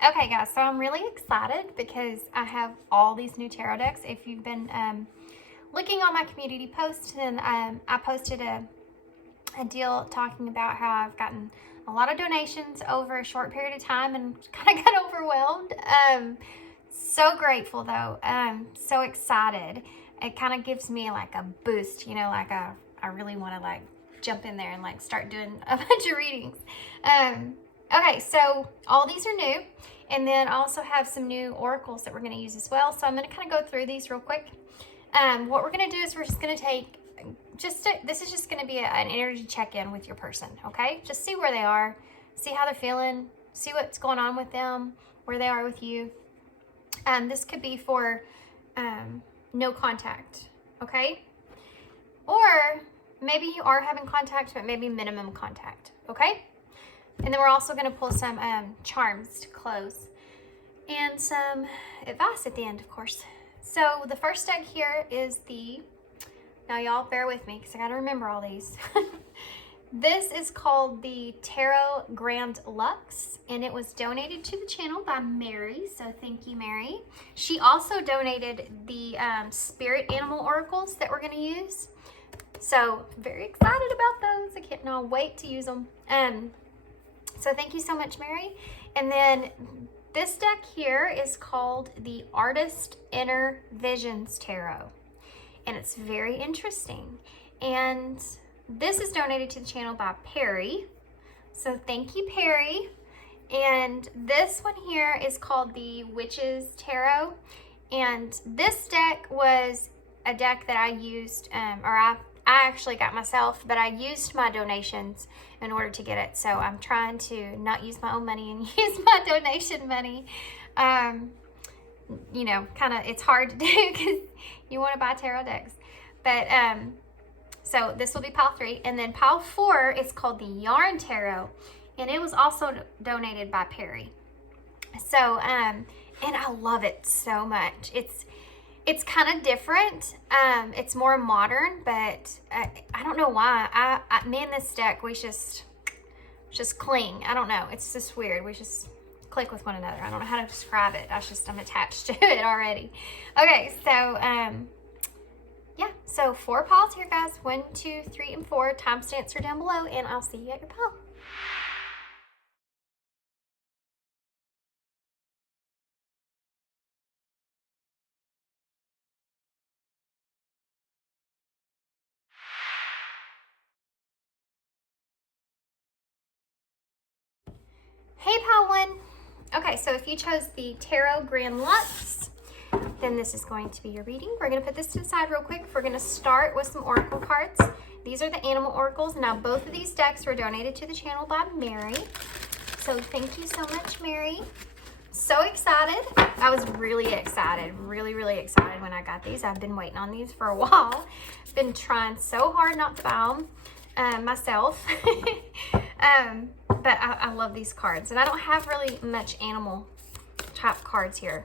Okay, guys, so I'm really excited because I have all these new tarot decks. If you've been looking on my community post, then I posted a deal talking about how I've gotten a lot of donations over a short period of time and kind of got overwhelmed. So grateful though. So excited. It kind of gives me like a boost, you know, like I really want to like jump in there and like start doing a bunch of readings. Okay, so all these are new, and then I also have some new oracles that we're going to use as well. So I'm going to kind of go through these real quick. What we're going to do is we're just going to take this is just going to be an energy check-in with your person, okay? Just see where they are, see how they're feeling, see what's going on with them, where they are with you. This could be for no contact, okay? Or maybe you are having contact, but maybe minimum contact, okay? And then we're also going to pull some charms to close and some advice at the end, of course. So the first deck here is now y'all bear with me because I got to remember all these. This is called the 𝓔𝓷𝓮𝓻𝓰𝔂 Luxe, and it was donated to the channel by Mary, so thank you, Mary. She also donated the spirit animal oracles that we're going to use. So very excited about those. I can't wait to use them. So thank you so much, Mary. And then this deck here is called the Artist Inner Visions Tarot. And it's very interesting. And this is donated to the channel by Perrie. So thank you, Perrie. And this one here is called the Witches Tarot. And this deck was a deck that I used, I actually got myself, but I used my donations in order to get it. So I'm trying to not use my own money and use my donation money. You know, kind of, it's hard to do because you want to buy tarot decks. But, so this will be pile 3. And then pile 4 is called the Yarn Tarot. And it was also donated by Perrie. So, and I love it so much. It's kind of different. It's more modern, but I don't know why. Me and this deck, we just cling. I don't know. It's just weird. We just click with one another. I don't know how to describe it. I'm attached to it already. Okay, so yeah. So 4 piles here, guys. 1, 2, 3, and 4. Timestamps are down below, and I'll see you at your pile. Hey, pile 1. Okay, so if you chose the 𝓔𝓷𝓮𝓻𝓰��� Luxe, then this is going to be your reading. We're going to put this to the side real quick. We're going to start with some oracle cards. These are the animal oracles. Now, both of these decks were donated to the channel by Mary. So thank you so much, Mary. So excited. I was really excited, really excited when I got these. I've been waiting on these for a while. Been trying so hard not to buy them myself. But I love these cards. And I don't have really much animal type cards here.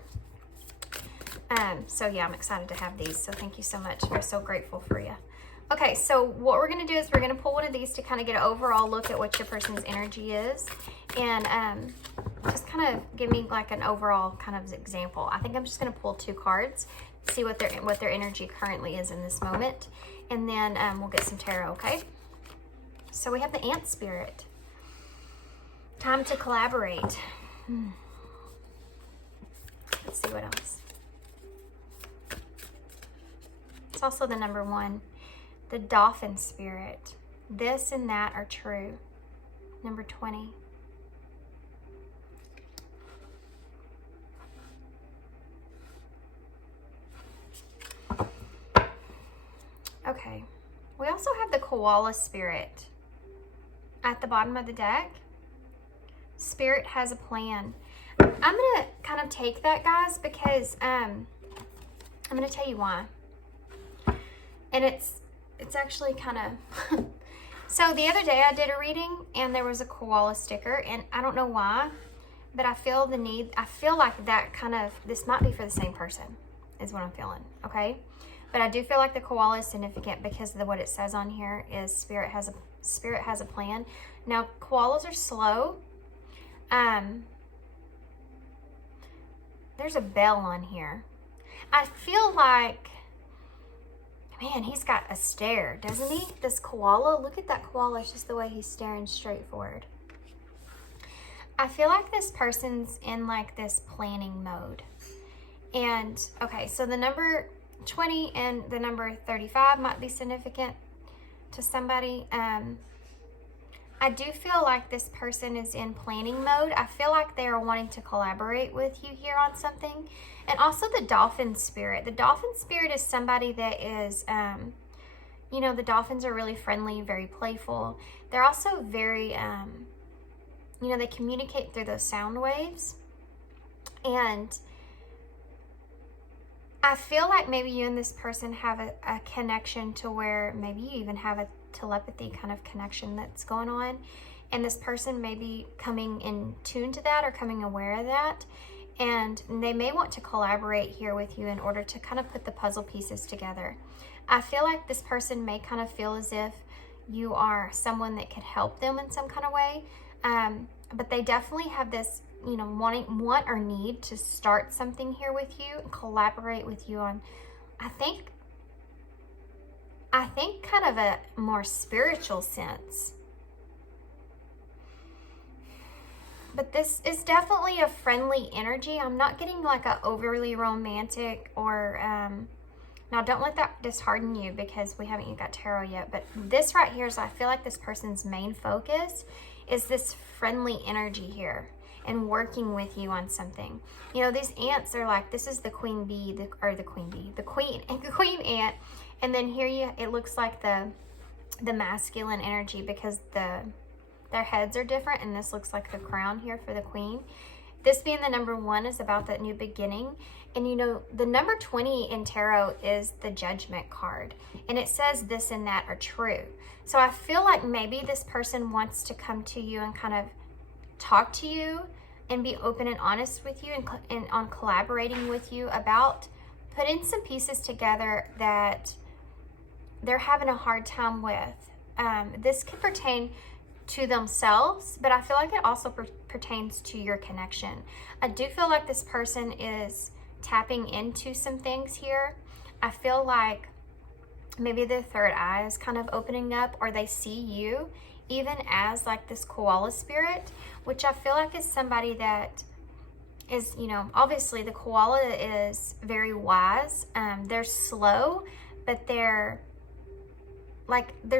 So yeah, I'm excited to have these. So thank you so much. We're so grateful for you. Okay, so what we're going to do is we're going to pull one of these to kind of get an overall look at what your person's energy is. And just kind of give me like an overall kind of example. I think I'm just going to pull 2 cards, see what their energy currently is in this moment. And then we'll get some tarot, okay? So we have the Ant Spirit. Time to collaborate. Let's see what else. It's also the number 1. The Dolphin Spirit. This and that are true. Number 20. Okay. We also have the Koala Spirit at the bottom of the deck. Spirit has a plan. I'm going to kind of take that, guys, because I'm going to tell you why. And it's actually kind of... So the other day I did a reading and there was a koala sticker, and I don't know why, but I feel like that kind of, this might be for the same person, is what I'm feeling, okay? But I do feel like the koala is significant because of what it says on here is spirit has a plan. Now, koalas are slow. there's a bell on here. I feel like, man, he's got a stare, doesn't he? This koala, look at that koala. It's just the way he's staring straight forward. I feel like this person's in like this planning mode. And okay, so the number 20 and the number 35 might be significant to somebody. I do feel like this person is in planning mode. I feel like they are wanting to collaborate with you here on something. And also the dolphin spirit. The dolphin spirit is somebody that is, you know, the dolphins are really friendly, very playful. They're also very, you know, they communicate through those sound waves. And I feel like maybe you and this person have a connection to where maybe you even have a telepathy kind of connection that's going on. And this person may be coming in tune to that or coming aware of that. And they may want to collaborate here with you in order to kind of put the puzzle pieces together. I feel like this person may kind of feel as if you are someone that could help them in some kind of way. But they definitely have this, you know, want or need to start something here with you and collaborate with you on, I think kind of a more spiritual sense. But this is definitely a friendly energy. I'm not getting like a overly romantic or, now don't let that dishearten you because we haven't even got tarot yet. But this right here is, I feel like this person's main focus is this friendly energy here and working with you on something. You know, these ants are like, this is the queen bee, the queen ant. And then here it looks like the masculine energy because their heads are different, and this looks like the crown here for the queen. This being the number 1 is about that new beginning. And you know, the number 20 in tarot is the judgment card. And it says this and that are true. So I feel like maybe this person wants to come to you and kind of talk to you and be open and honest with you and on collaborating with you about putting some pieces together that they're having a hard time with. This could pertain to themselves, but I feel like it also pertains to your connection. I do feel like this person is tapping into some things here. I feel like maybe their third eye is kind of opening up, or they see you even as like this koala spirit, which I feel like is somebody that is, you know, obviously the koala is very wise. They're slow, but they're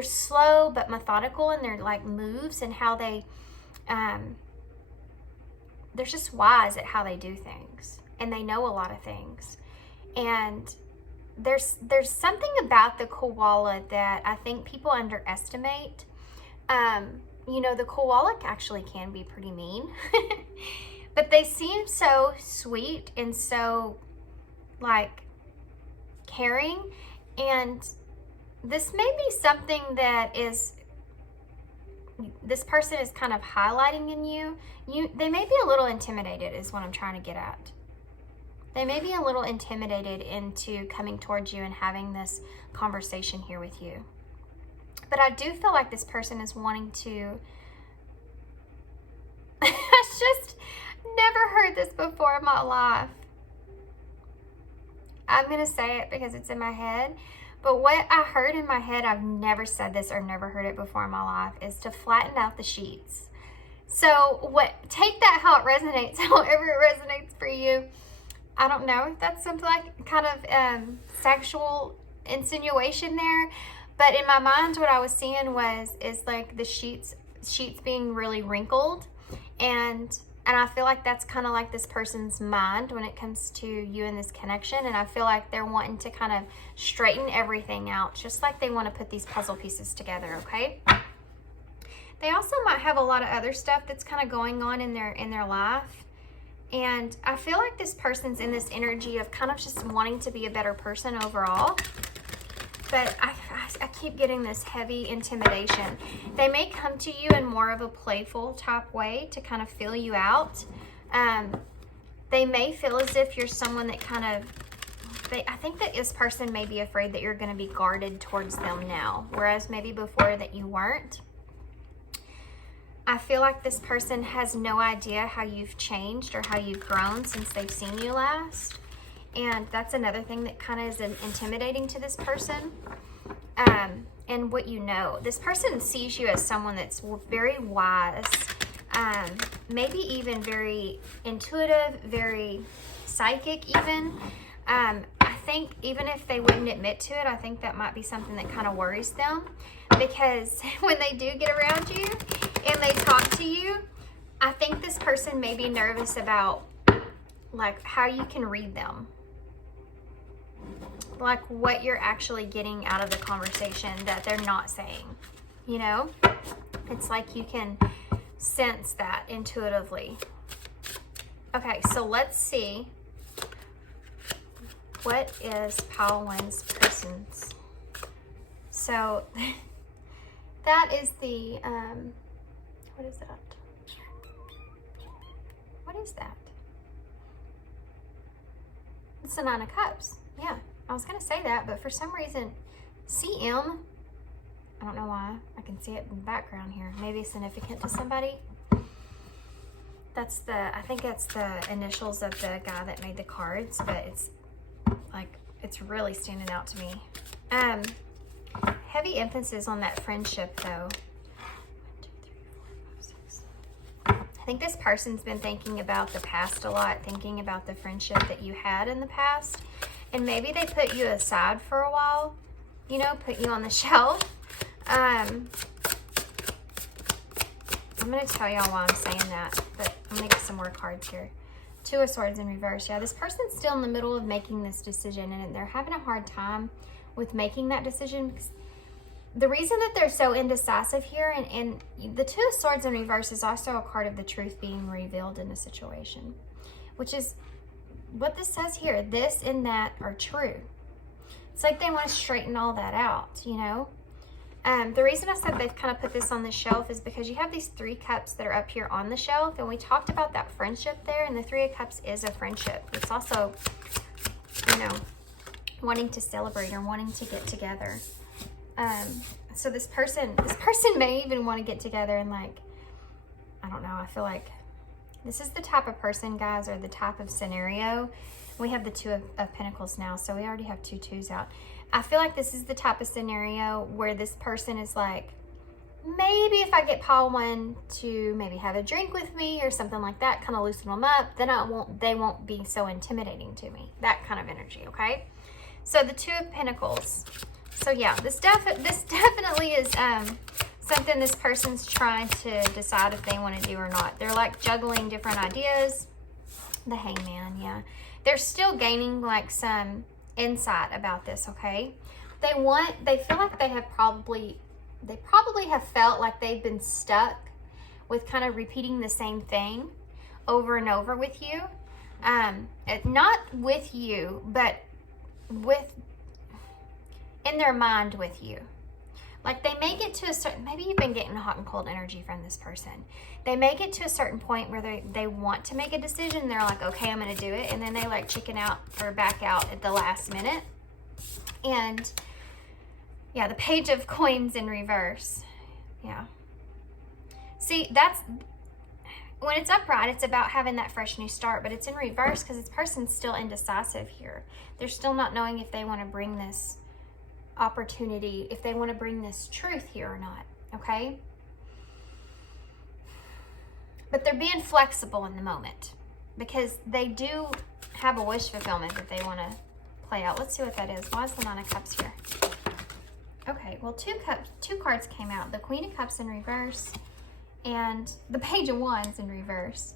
slow but methodical in their like moves and how they they're just wise at how they do things, and they know a lot of things. And there's something about the koala that I think people underestimate. You know, the koala actually can be pretty mean, but they seem so sweet and so like caring. And this may be something that is, this person is kind of highlighting in you. They may be a little intimidated is what I'm trying to get at. They may be a little intimidated into coming towards you and having this conversation here with you. But I do feel like this person is wanting to, I just never heard this before in my life. I'm going to say it because it's in my head. But what I heard in my head, I've never said this or never heard it before in my life, is to flatten out the sheets. So take that how it resonates, however it resonates for you. I don't know if that's something like kind of sexual insinuation there. But in my mind, what I was seeing is like the sheets being really wrinkled. And I feel like that's kind of like this person's mind when it comes to you and this connection. And I feel like they're wanting to kind of straighten everything out, just like they want to put these puzzle pieces together, okay? They also might have a lot of other stuff that's kind of going on in their life. And I feel like this person's in this energy of kind of just wanting to be a better person overall. But I keep getting this heavy intimidation. They may come to you in more of a playful type way to kind of feel you out. They may feel as if you're someone that kind of, I think that this person may be afraid that you're going to be guarded towards them now, whereas maybe before that you weren't. I feel like this person has no idea how you've changed or how you've grown since they've seen you last. And that's another thing that kind of is intimidating to this person. And what you know, this person sees you as someone that's very wise, maybe even very intuitive, very psychic even. I think even if they wouldn't admit to it, I think that might be something that kind of worries them, because when they do get around you and they talk to you, I think this person may be nervous about like how you can read them, like what you're actually getting out of the conversation that they're not saying, you know? It's like you can sense that intuitively. Okay, so let's see. What is Pile-One's person's? So that is the, what is that? What is that? It's the Nine of Cups. Yeah, I was going to say that, but for some reason, CM, I don't know why. I can see it in the background here. Maybe significant to somebody. That's the, I think that's the initials of the guy that made the cards, but it's like, it's really standing out to me. Heavy emphasis on that friendship though. 1, 2, 3, 4, 5, 6. I think this person's been thinking about the past a lot, thinking about the friendship that you had in the past. And maybe they put you aside for a while, you know, put you on the shelf. I'm going to tell y'all why I'm saying that, but I'm going to get some more cards here. Two of Swords in reverse. Yeah, this person's still in the middle of making this decision, and they're having a hard time with making that decision, because the reason that they're so indecisive here, and the Two of Swords in reverse is also a card of the truth being revealed in a situation, which is what this says here. This and that are true. It's like they want to straighten all that out, you know? The reason I said they've kind of put this on the shelf is because you have these 3 cups that are up here on the shelf, and we talked about that friendship there, and the 3 of Cups is a friendship. It's also, you know, wanting to celebrate or wanting to get together. So this person may even want to get together and, like, I don't know, I feel like this is the type of person, guys, or the type of scenario. We have the Two of Pentacles now, so we already have 2 twos out. I feel like this is the type of scenario where this person is like, maybe if I get Pile One to maybe have a drink with me or something like that, kind of loosen them up, then they won't be so intimidating to me. That kind of energy, okay? So the Two of Pentacles. So yeah, this definitely is something this person's trying to decide if they want to do or not. They're like juggling different ideas. The Hangman, yeah. They're still gaining like some insight about this, okay? They feel like they probably have felt like they've been stuck with kind of repeating the same thing over and over with you. Not with you, but in their mind with you. Like they may get to a certain, maybe you've been getting hot and cold energy from this person. They may get to a certain point where they want to make a decision. They're like, okay, I'm going to do it. And then they like chicken out or back out at the last minute. And yeah, the Page of Coins in reverse. Yeah. See, that's, when it's upright, it's about having that fresh new start, but it's in reverse because this person's still indecisive here. They're still not knowing if they want to bring this opportunity, if they want to bring this truth here or not, okay? But they're being flexible in the moment because they do have a wish fulfillment that they want to play out. Let's see what that is. Why is the Nine of Cups here? Okay, well, two cards came out. The Queen of Cups in reverse and the Page of Wands in reverse.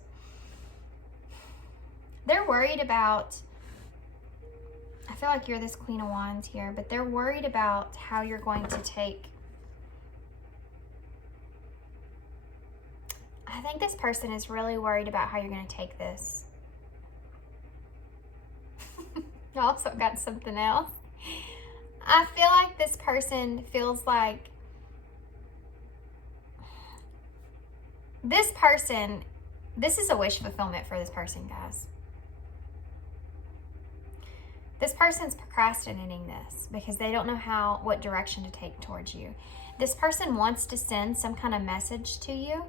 They're worried about, I feel like you're this Queen of Wands here, but they're worried about how you're going to take. I think this person is really worried about how you're going to take this. I also got something else. I feel like this person feels like this is a wish fulfillment for this person, guys. This person's procrastinating this because they don't know what direction to take towards you. This person wants to send some kind of message to you,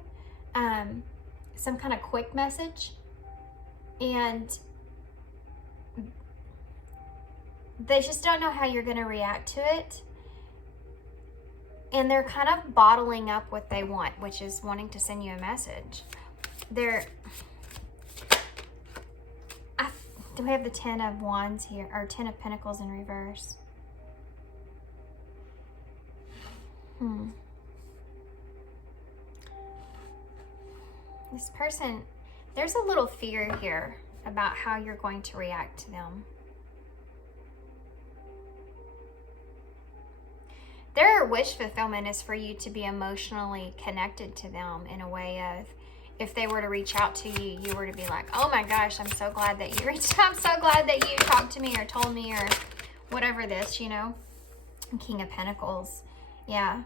some kind of quick message, and they just don't know how you're going to react to it. And they're kind of bottling up what they want, which is wanting to send you a message. Do we have the 10 of Wands here, or 10 of Pentacles in reverse? This person, there's a little fear here about how you're going to react to them. Their wish fulfillment is for you to be emotionally connected to them in a way of, if they were to reach out to you, you were to be like, oh my gosh, I'm so glad that you reached out. I'm so glad that you talked to me or told me or whatever this, you know. King of Pentacles. Yeah.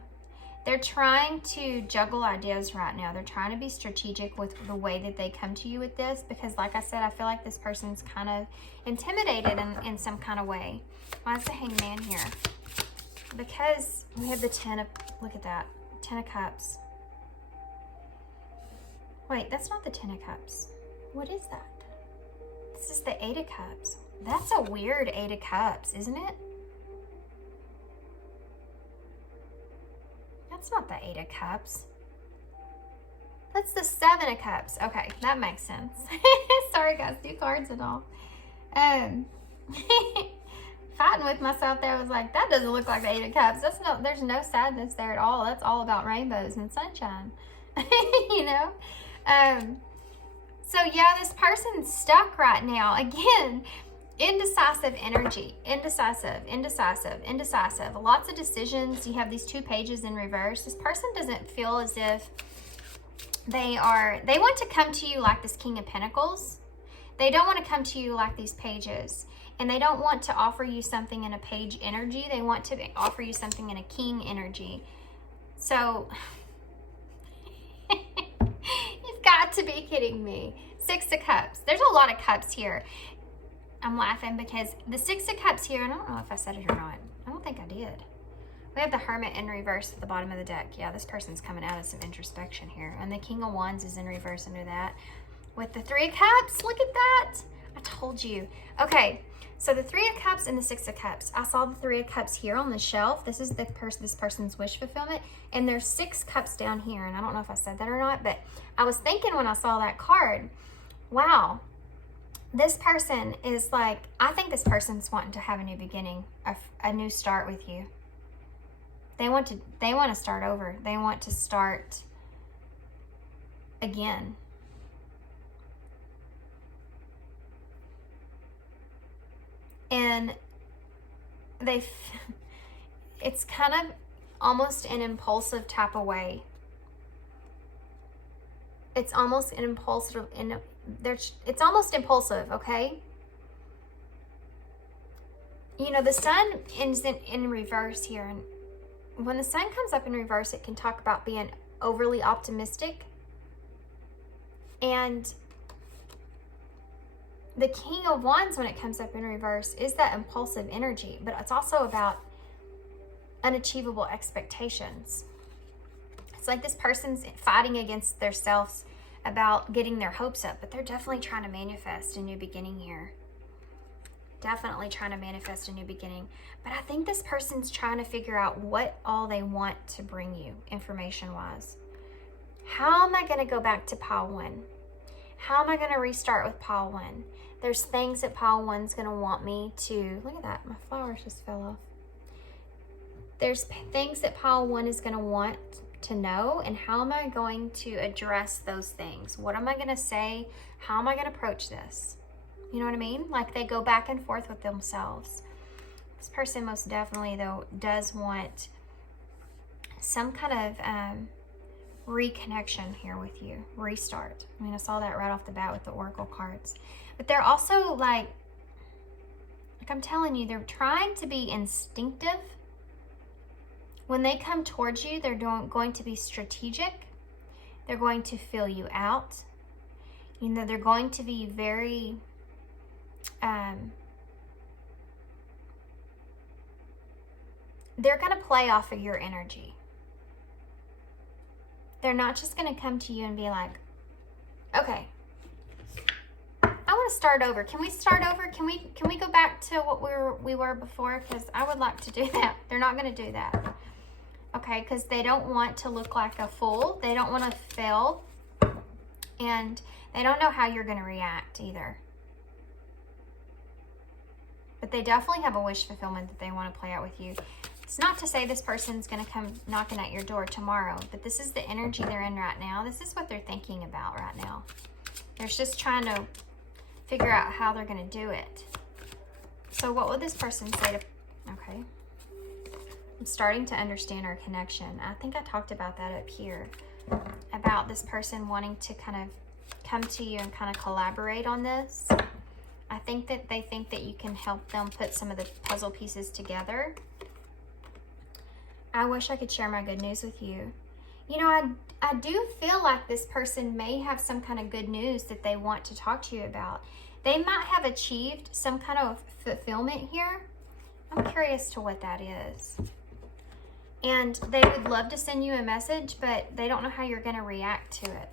They're trying to juggle ideas right now. They're trying to be strategic with the way that they come to you with this, because like I said, I feel like this person's kind of intimidated in some kind of way. Why is the Hangman here? Because we have the 10 of, look at that, 10 of Cups. Wait, that's not the 10 of Cups. What is that? This is the 8 of Cups. That's a weird 8 of Cups, isn't it? That's not the 8 of Cups. That's the 7 of Cups. Okay, that makes sense. Sorry guys, new cards and all. Fighting with myself there, I was like, that doesn't look like the 8 of Cups. That's no, there's no sadness there at all. That's all about rainbows and sunshine. You know? So yeah, this person's stuck right now. Again, indecisive energy. Indecisive. Lots of decisions. You have these 2 pages in reverse. This person doesn't feel as if they want to come to you like this King of Pentacles. They don't want to come to you like these pages. And they don't want to offer you something in a page energy. They want to offer you something in a king energy. So, you've got to be kidding me. 6 of Cups. There's a lot of cups here. I'm laughing because the 6 of Cups here, I don't know if I said it or not. I don't think I did. We have the Hermit in reverse at the bottom of the deck. Yeah, this person's coming out of some introspection here. And the King of Wands is in reverse under that. With the 3 of Cups, look at that. I told you. Okay, so the 3 of Cups and the 6 of Cups. I saw the 3 of Cups here on the shelf. This is this person's wish fulfillment. And there's 6 cups down here. And I don't know if I said that or not, but I was thinking when I saw that card, wow, this person is like, I think this person's wanting to have a new beginning, a new start with you. They want to start over. They want to start again. And it's kind of almost an impulsive type of way. It's almost an impulsive, it's almost impulsive, okay? You know, the sun is in reverse here. And when the sun comes up in reverse, it can talk about being overly optimistic. And the King of Wands, when it comes up in reverse, is that impulsive energy, but it's also about unachievable expectations. It's like this person's fighting against themselves about getting their hopes up, but they're definitely trying to manifest a new beginning here. Definitely trying to manifest a new beginning. But I think this person's trying to figure out what all they want to bring you, information-wise. How am I going to go back to pile 1? How am I going to restart with pile 1? There's things that pile 1's going to want me to... Look at that. My flowers just fell off. There's things that pile 1 is going to want to know, and how am I going to address those things? What am I going to say? How am I going to approach this? You know what I mean? Like they go back and forth with themselves. This person most definitely, though, does want some kind of reconnection here with you. Restart. I mean, I saw that right off the bat with the Oracle cards. But they're also like I'm telling you, they're trying to be instinctive. When they come towards you, they're going to be strategic. They're going to feel you out. You know, they're going to be very... they're going to play off of your energy. they're not just going to come to you and be like, okay, I want to start over. Can we start over? Can we go back to what we were before? Because I would like to do that. They're not going to do that. Okay, because they don't want to look like a fool. They don't want to fail. And they don't know how you're going to react either. But they definitely have a wish fulfillment that they want to play out with you. It's not to say this person's going to come knocking at your door tomorrow, but this is the energy they're in right now. This is what they're thinking about right now. They're just trying to figure out how they're going to do it. So what would this person say to... Okay. I'm starting to understand our connection. I think I talked about that up here. About this person wanting to kind of come to you and kind of collaborate on this. I think that they think that you can help them put some of the puzzle pieces together. I wish I could share my good news with you. You know, I do feel like this person may have some kind of good news that they want to talk to you about. They might have achieved some kind of fulfillment here. I'm curious to what that is. And they would love to send you a message, but they don't know how you're going to react to it.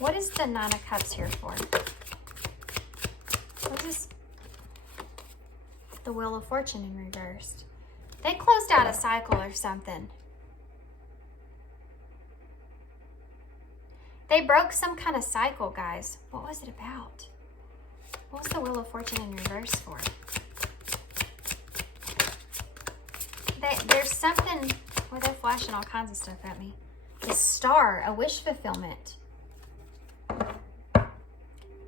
What is the Nine of Cups here for? What is the Wheel of Fortune in reverse? They closed out a cycle or something. They broke some kind of cycle, guys. What was it about? What was the Wheel of Fortune in reverse for? There's something where they're flashing all kinds of stuff at me. The Star, a wish fulfillment.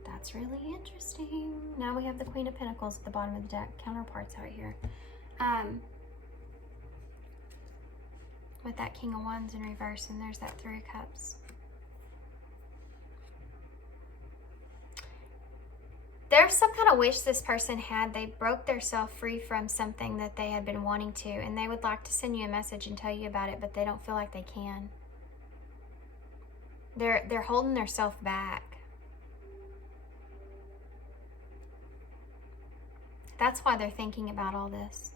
That's really interesting. Now we have the Queen of Pentacles at the bottom of the deck. Counterparts out here. With that King of Wands in reverse, and there's that Three of Cups. There's some kind of wish this person had. They broke themselves free from something that they had been wanting to, and they would like to send you a message and tell you about it, but they don't feel like they can. They're holding themselves back. That's why they're thinking about all this.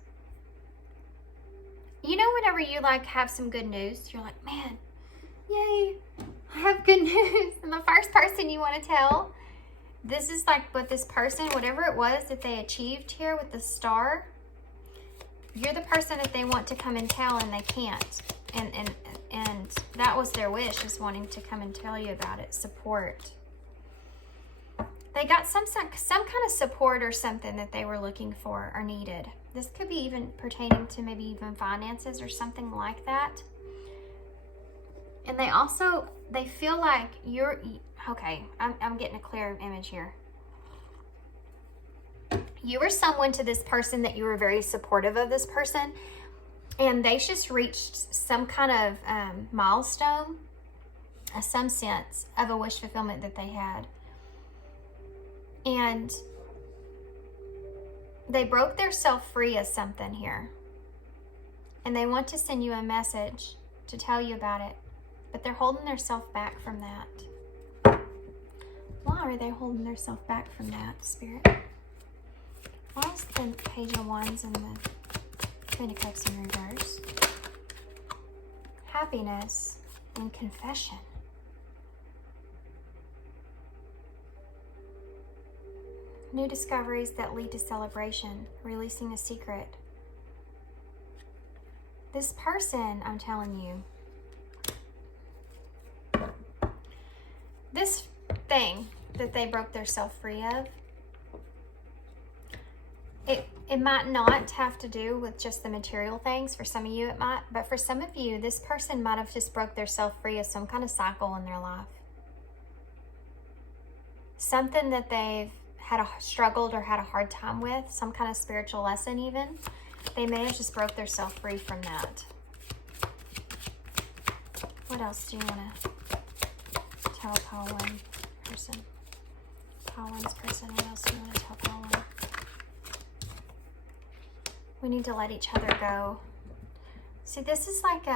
You know, whenever you like have some good news, you're like, man, yay, I have good news. And the first person you want to tell, this is like with this person, whatever it was that they achieved here with the Star, you're the person that they want to come and tell, and they can't. And that was their wish, is wanting to come and tell you about it. Support. They got some kind of support or something that they were looking for or needed. This could be even pertaining to maybe even finances or something like that. And they feel like you're, okay, I'm getting a clear image here. You were someone to this person that you were very supportive of this person, and they just reached some kind of milestone, some sense of a wish fulfillment that they had. And they broke themselves free of something here. And they want to send you a message to tell you about it. But they're holding themselves back from that. Why are they holding themselves back from that, Spirit? Why is the Page of Wands and the Queen of Cups in reverse? Happiness and confession. New discoveries that lead to celebration, releasing a secret. This person, I'm telling you, this thing that they broke themselves free of, it might not have to do with just the material things. For some of you it might, but for some of you, this person might have just broke themselves free of some kind of cycle in their life. Something that they've struggled or had a hard time with, some kind of spiritual lesson even. They may have just broke themselves free from that. What else do you want to tell Pile One person? Pile One's person, what else do you want to tell Pile One? We need to let each other go. See, this is like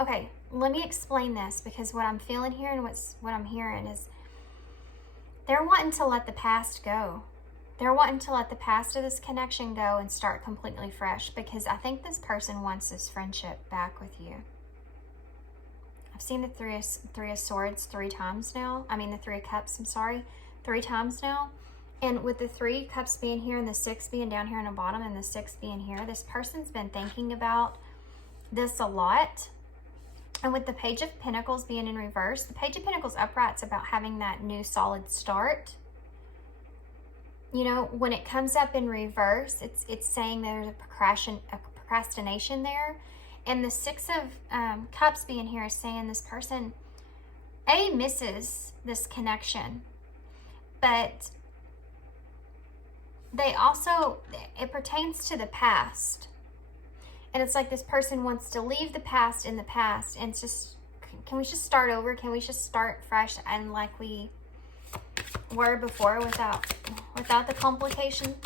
okay, let me explain this, because what I'm feeling here and what I'm hearing is they're wanting to let the past go. They're wanting to let the past of this connection go and start completely fresh, because I think this person wants this friendship back with you. I've seen the three of swords 3 times now. I mean, the 3 of cups, I'm sorry, 3 times now. And with the 3 cups being here and the 6 being down here in the bottom and the 6 being here, this person's been thinking about this a lot. And with the Page of Pentacles being in reverse, the Page of Pentacles upright's about having that new solid start. You know, when it comes up in reverse, it's saying there's a procrastination there. And the 6 of Cups being here is saying this person, misses this connection. But they also, it pertains to the past. And it's like this person wants to leave the past in the past and just, can we just start over? Can we just start fresh and like we were before without the complications?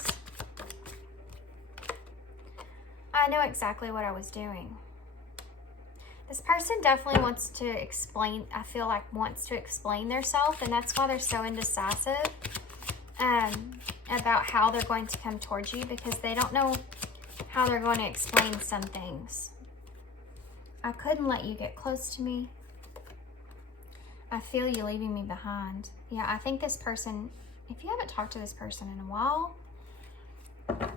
I know exactly what I was doing. This person definitely wants to explain, I feel like wants to explain themselves, and that's why they're so indecisive about how they're going to come towards you, because they don't know how they're going to explain some things. I couldn't let you get close to me. I feel you leaving me behind. Yeah, I think this person, if you haven't talked to this person in a while,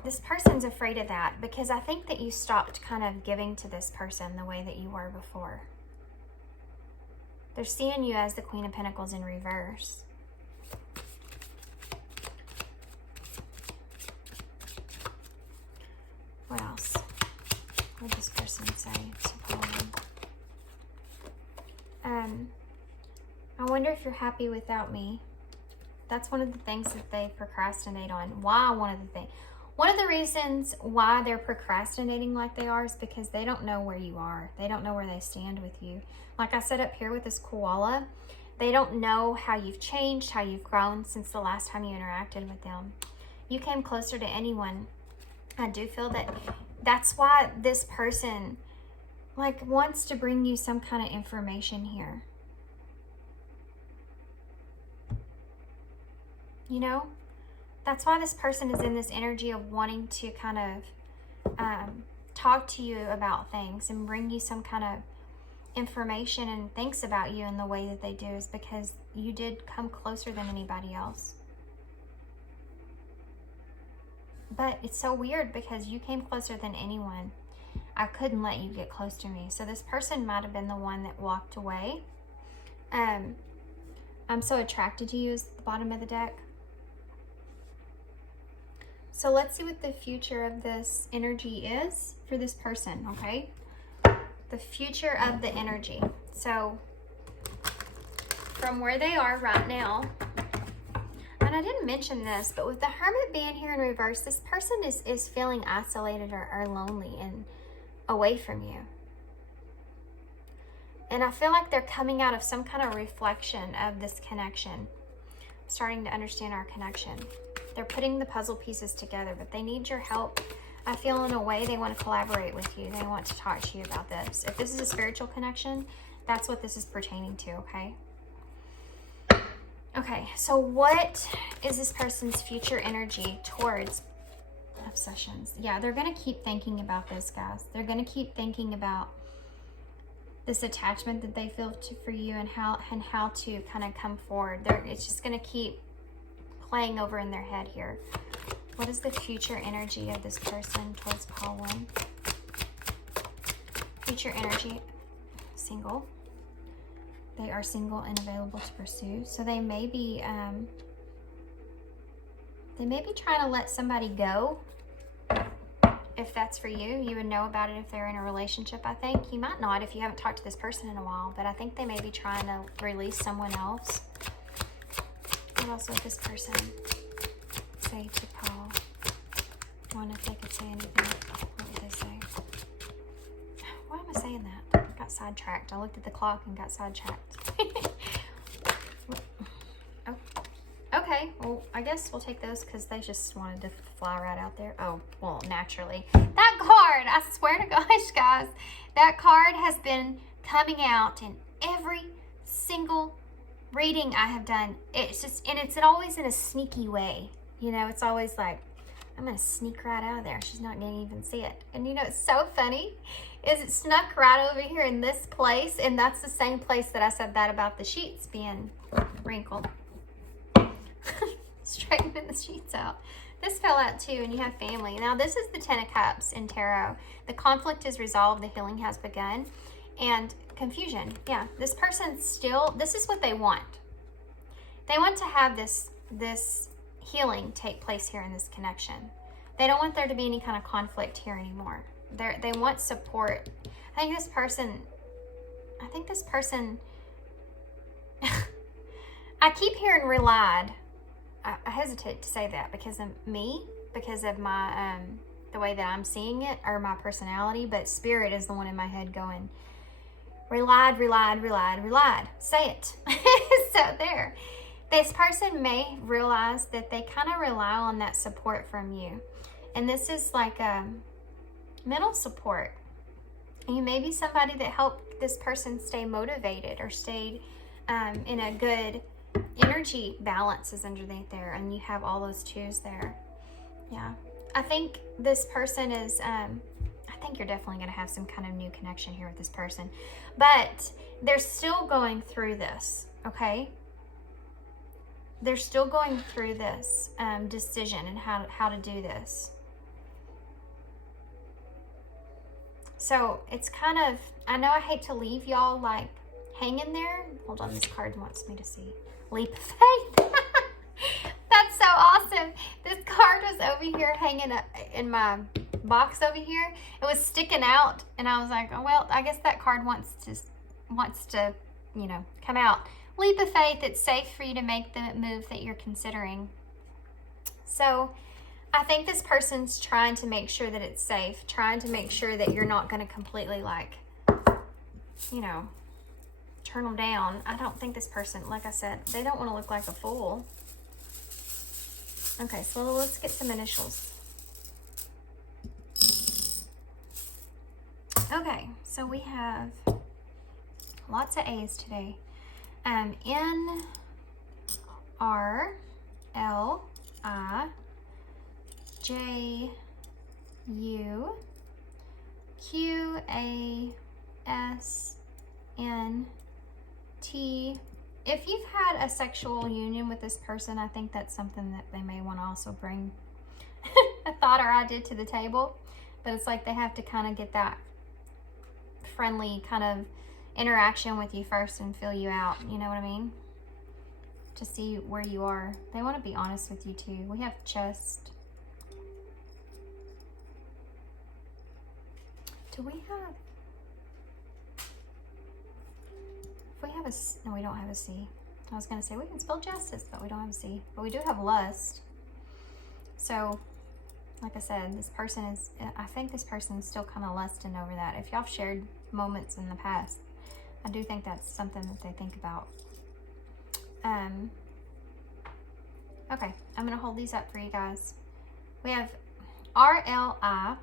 this person's afraid of that, because I think that you stopped kind of giving to this person the way that you were before. They're seeing you as the Queen of Pentacles in reverse. What else? What would this person say to Pauline? I wonder if you're happy without me. That's one of the things that they procrastinate on. Why? One of the reasons why they're procrastinating like they are is because they don't know where you are. They don't know where they stand with you. Like I said up here with this koala, they don't know how you've changed, how you've grown since the last time you interacted with them. You came closer to anyone. I do feel that that's why this person like wants to bring you some kind of information here. You know, that's why this person is in this energy of wanting to kind of talk to you about things and bring you some kind of information and thinks about you in the way that they do, is because you did come closer than anybody else. But it's so weird because you came closer than anyone. I couldn't let you get close to me. So this person might have been the one that walked away. I'm so attracted to you is the bottom of the deck. So let's see what the future of this energy is for this person, okay? The future of the energy. So from where they are right now, and I didn't mention this, but with the Hermit being here in reverse, this person is feeling isolated or lonely and away from you. And I feel like they're coming out of some kind of reflection of this connection. I'm starting to understand our connection. They're putting the puzzle pieces together, but they need your help. I feel in a way they want to collaborate with you. They want to talk to you about this. If this is a spiritual connection, that's what this is pertaining to, okay? Okay, so what is this person's future energy towards obsessions? Yeah, they're going to keep thinking about this, guys. They're going to keep thinking about this attachment that they feel for you and how to kind of come forward. It's just going to keep playing over in their head here. What is the future energy of this person towards Pauline? Future energy, single. They are single and available to pursue. So they may be trying to let somebody go. If that's for you, you would know about it if they're in a relationship, I think. You might not if you haven't talked to this person in a while, but I think they may be trying to release someone else. What else would this person say to Paul? I wonder if they could say anything. What would they say? Why am I saying that? I got sidetracked. I looked at the clock and got sidetracked. Oh, okay. Well, I guess we'll take those because they just wanted to fly right out there. Oh, well, naturally. That card, I swear to gosh, guys, that card has been coming out in every single reading I have done. It's just, and it's always in a sneaky way. You know, it's always like, I'm going to sneak right out of there. She's not going to even see it. And you know, it's so funny is it snuck right over here in this place. And that's the same place that I said that about the sheets being wrinkled. Straightening the sheets out. This fell out too, and you have family. Now, this is the Ten of Cups in Tarot. The conflict is resolved. The healing has begun. And confusion. Yeah, this person still, this is what they want. They want to have this healing take place here in this connection. They don't want there to be any kind of conflict here anymore. They want support. I think this person, I keep hearing relied. I hesitate to say that because of me, because of my, the way that I'm seeing it, or my personality, but spirit is the one in my head going, relied. Say it. So there. This person may realize that they kind of rely on that support from you. And this is like a mental support. And you may be somebody that helped this person stay motivated or stayed in a good energy balance is underneath there. And you have all those twos there. Yeah. I think this person is, I think you're definitely going to have some kind of new connection here with this person. But they're still going through this, okay? They're still going through this decision and how to do this. So it's kind of, I know I hate to leave y'all like hanging there. Hold on, this card wants me to see. Leap of faith. That's so awesome. This card was over here hanging up in my box over here. It was sticking out and I was like, oh, well, I guess that card wants to, you know, come out. Leap of faith. It's safe for you to make the move that you're considering. So I think this person's trying to make sure that it's safe, trying to make sure that you're not going to completely like, you know, turn them down. I don't think this person, like I said, they don't want to look like a fool. Okay, so let's get some initials. Okay, so we have lots of A's today. N, R, L, I, J, U, Q, A, S, N, T. If you've had a sexual union with this person, I think that's something that they may want to also bring a thought or idea to the table. But it's like they have to kind of get that friendly kind of interaction with you first and feel you out. You know what I mean? To see where you are. They want to be honest with you too. We have chest. Do we have... If we have a... No, we don't have a C. I was going to say we can spell justice, but we don't have a C. But we do have lust. So, like I said, this person is... I think this person is still kind of lusting over that. If y'all have shared moments in the past, I do think that's something that they think about. Okay, I'm going to hold these up for you guys. We have RLIJUNUSTAVNAQ.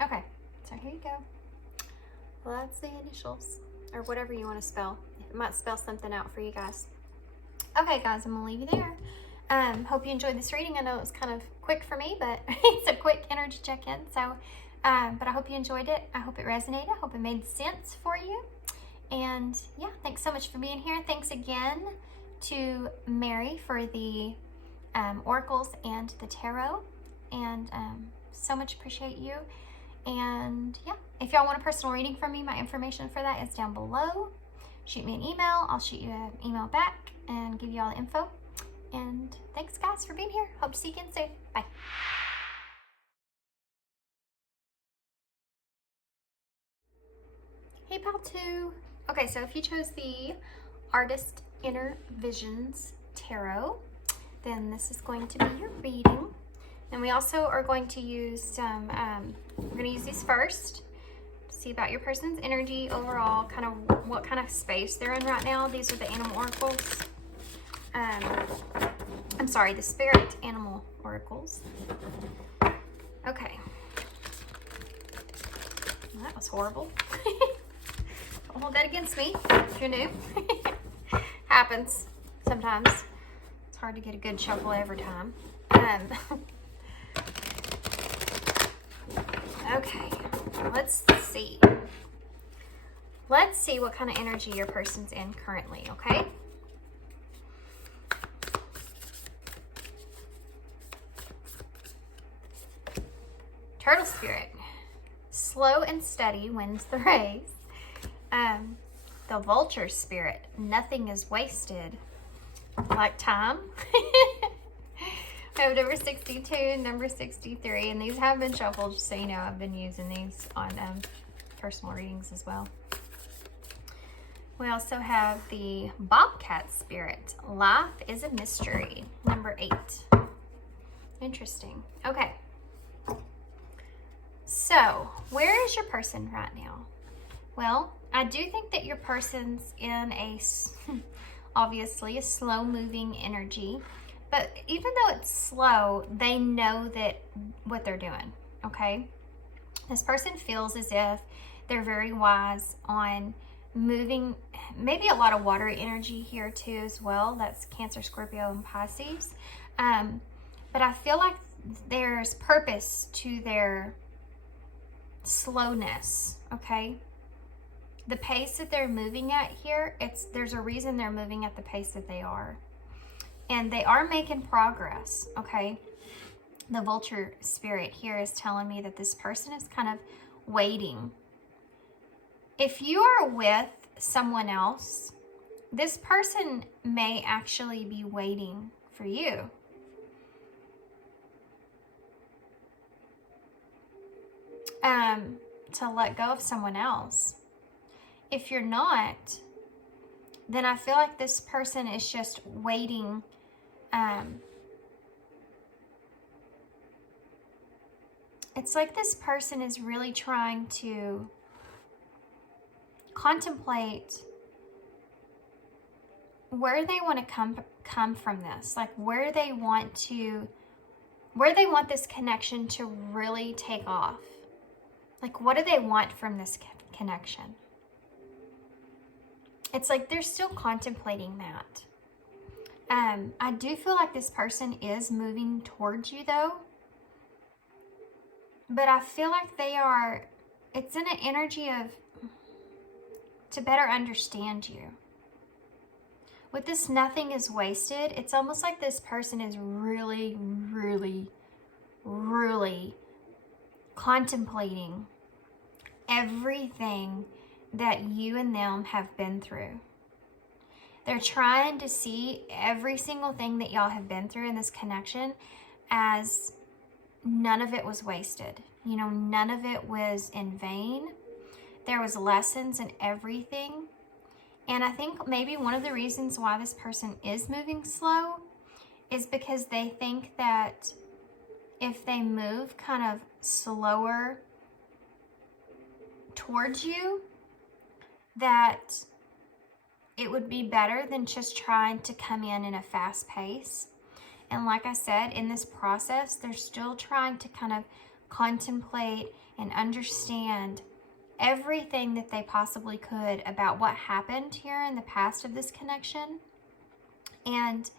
Okay, so here you go. Well, that's the initials, or whatever you want to spell. It might spell something out for you guys. Okay, guys, I'm going to leave you there. Hope you enjoyed this reading. I know it was kind of quick for me, but it's a quick energy check-in. So, but I hope you enjoyed it. I hope it resonated. I hope it made sense for you. And yeah, thanks so much for being here. Thanks again to Mary for the oracles and the tarot. And so much appreciate you. And yeah, if y'all want a personal reading from me, my information for that is down below. Shoot me an email. I'll shoot you an email back and give you all the info. And thanks, guys, for being here. Hope to see you again soon. Bye. Hey, pal, too. Okay, so if you chose the Artist Inner Visions Tarot, then this is going to be your reading. And we also are going to use some, we're going to use these first. See about your person's energy overall, kind of what kind of space they're in right now. These are the animal oracles. I'm sorry, the spirit animal oracles. Okay. That was horrible. Don't hold that against me if you're new. Happens sometimes. It's hard to get a good shuffle every time. Okay, let's see. Let's see what kind of energy your person's in currently, okay? Turtle Spirit. Slow and steady wins the race. The Vulture Spirit. Nothing is wasted. Like time. I have number 62, number 63, and these have been shuffled, just so you know. I've been using these on personal readings as well. We also have the Bobcat Spirit. Life is a mystery. Number 8. Interesting. Okay. So, where is your person right now? Well, I do think that your person's in a, obviously, a slow-moving energy. But even though it's slow, they know that what they're doing, okay? This person feels as if they're very wise on moving, maybe a lot of water energy here too as well. That's Cancer, Scorpio, and Pisces. But I feel like there's purpose to their slowness, okay? The pace that they're moving at here, there's a reason they're moving at the pace that they are. And they are making progress, okay? The Vulture Spirit here is telling me that this person is kind of waiting. If you are with someone else, this person may actually be waiting for you. To let go of someone else. If you're not, then I feel like this person is just waiting. It's like this person is really trying to contemplate where they want to come from this, like where they want this connection to really take off. Like, what do they want from this connection? It's like they're still contemplating that. I do feel like this person is moving towards you though. But I feel like it's in an energy of to better understand you. With this nothing is wasted, it's almost like this person is really, really, really contemplating everything that you and them have been through. They're trying to see every single thing that y'all have been through in this connection as none of it was wasted. You know, none of it was in vain. There was lessons in everything. And I think maybe one of the reasons why this person is moving slow is because they think that if they move kind of slower towards you, that it would be better than just trying to come in a fast pace. And like I said, in this process, they're still trying to kind of contemplate and understand everything that they possibly could about what happened here in the past of this connection and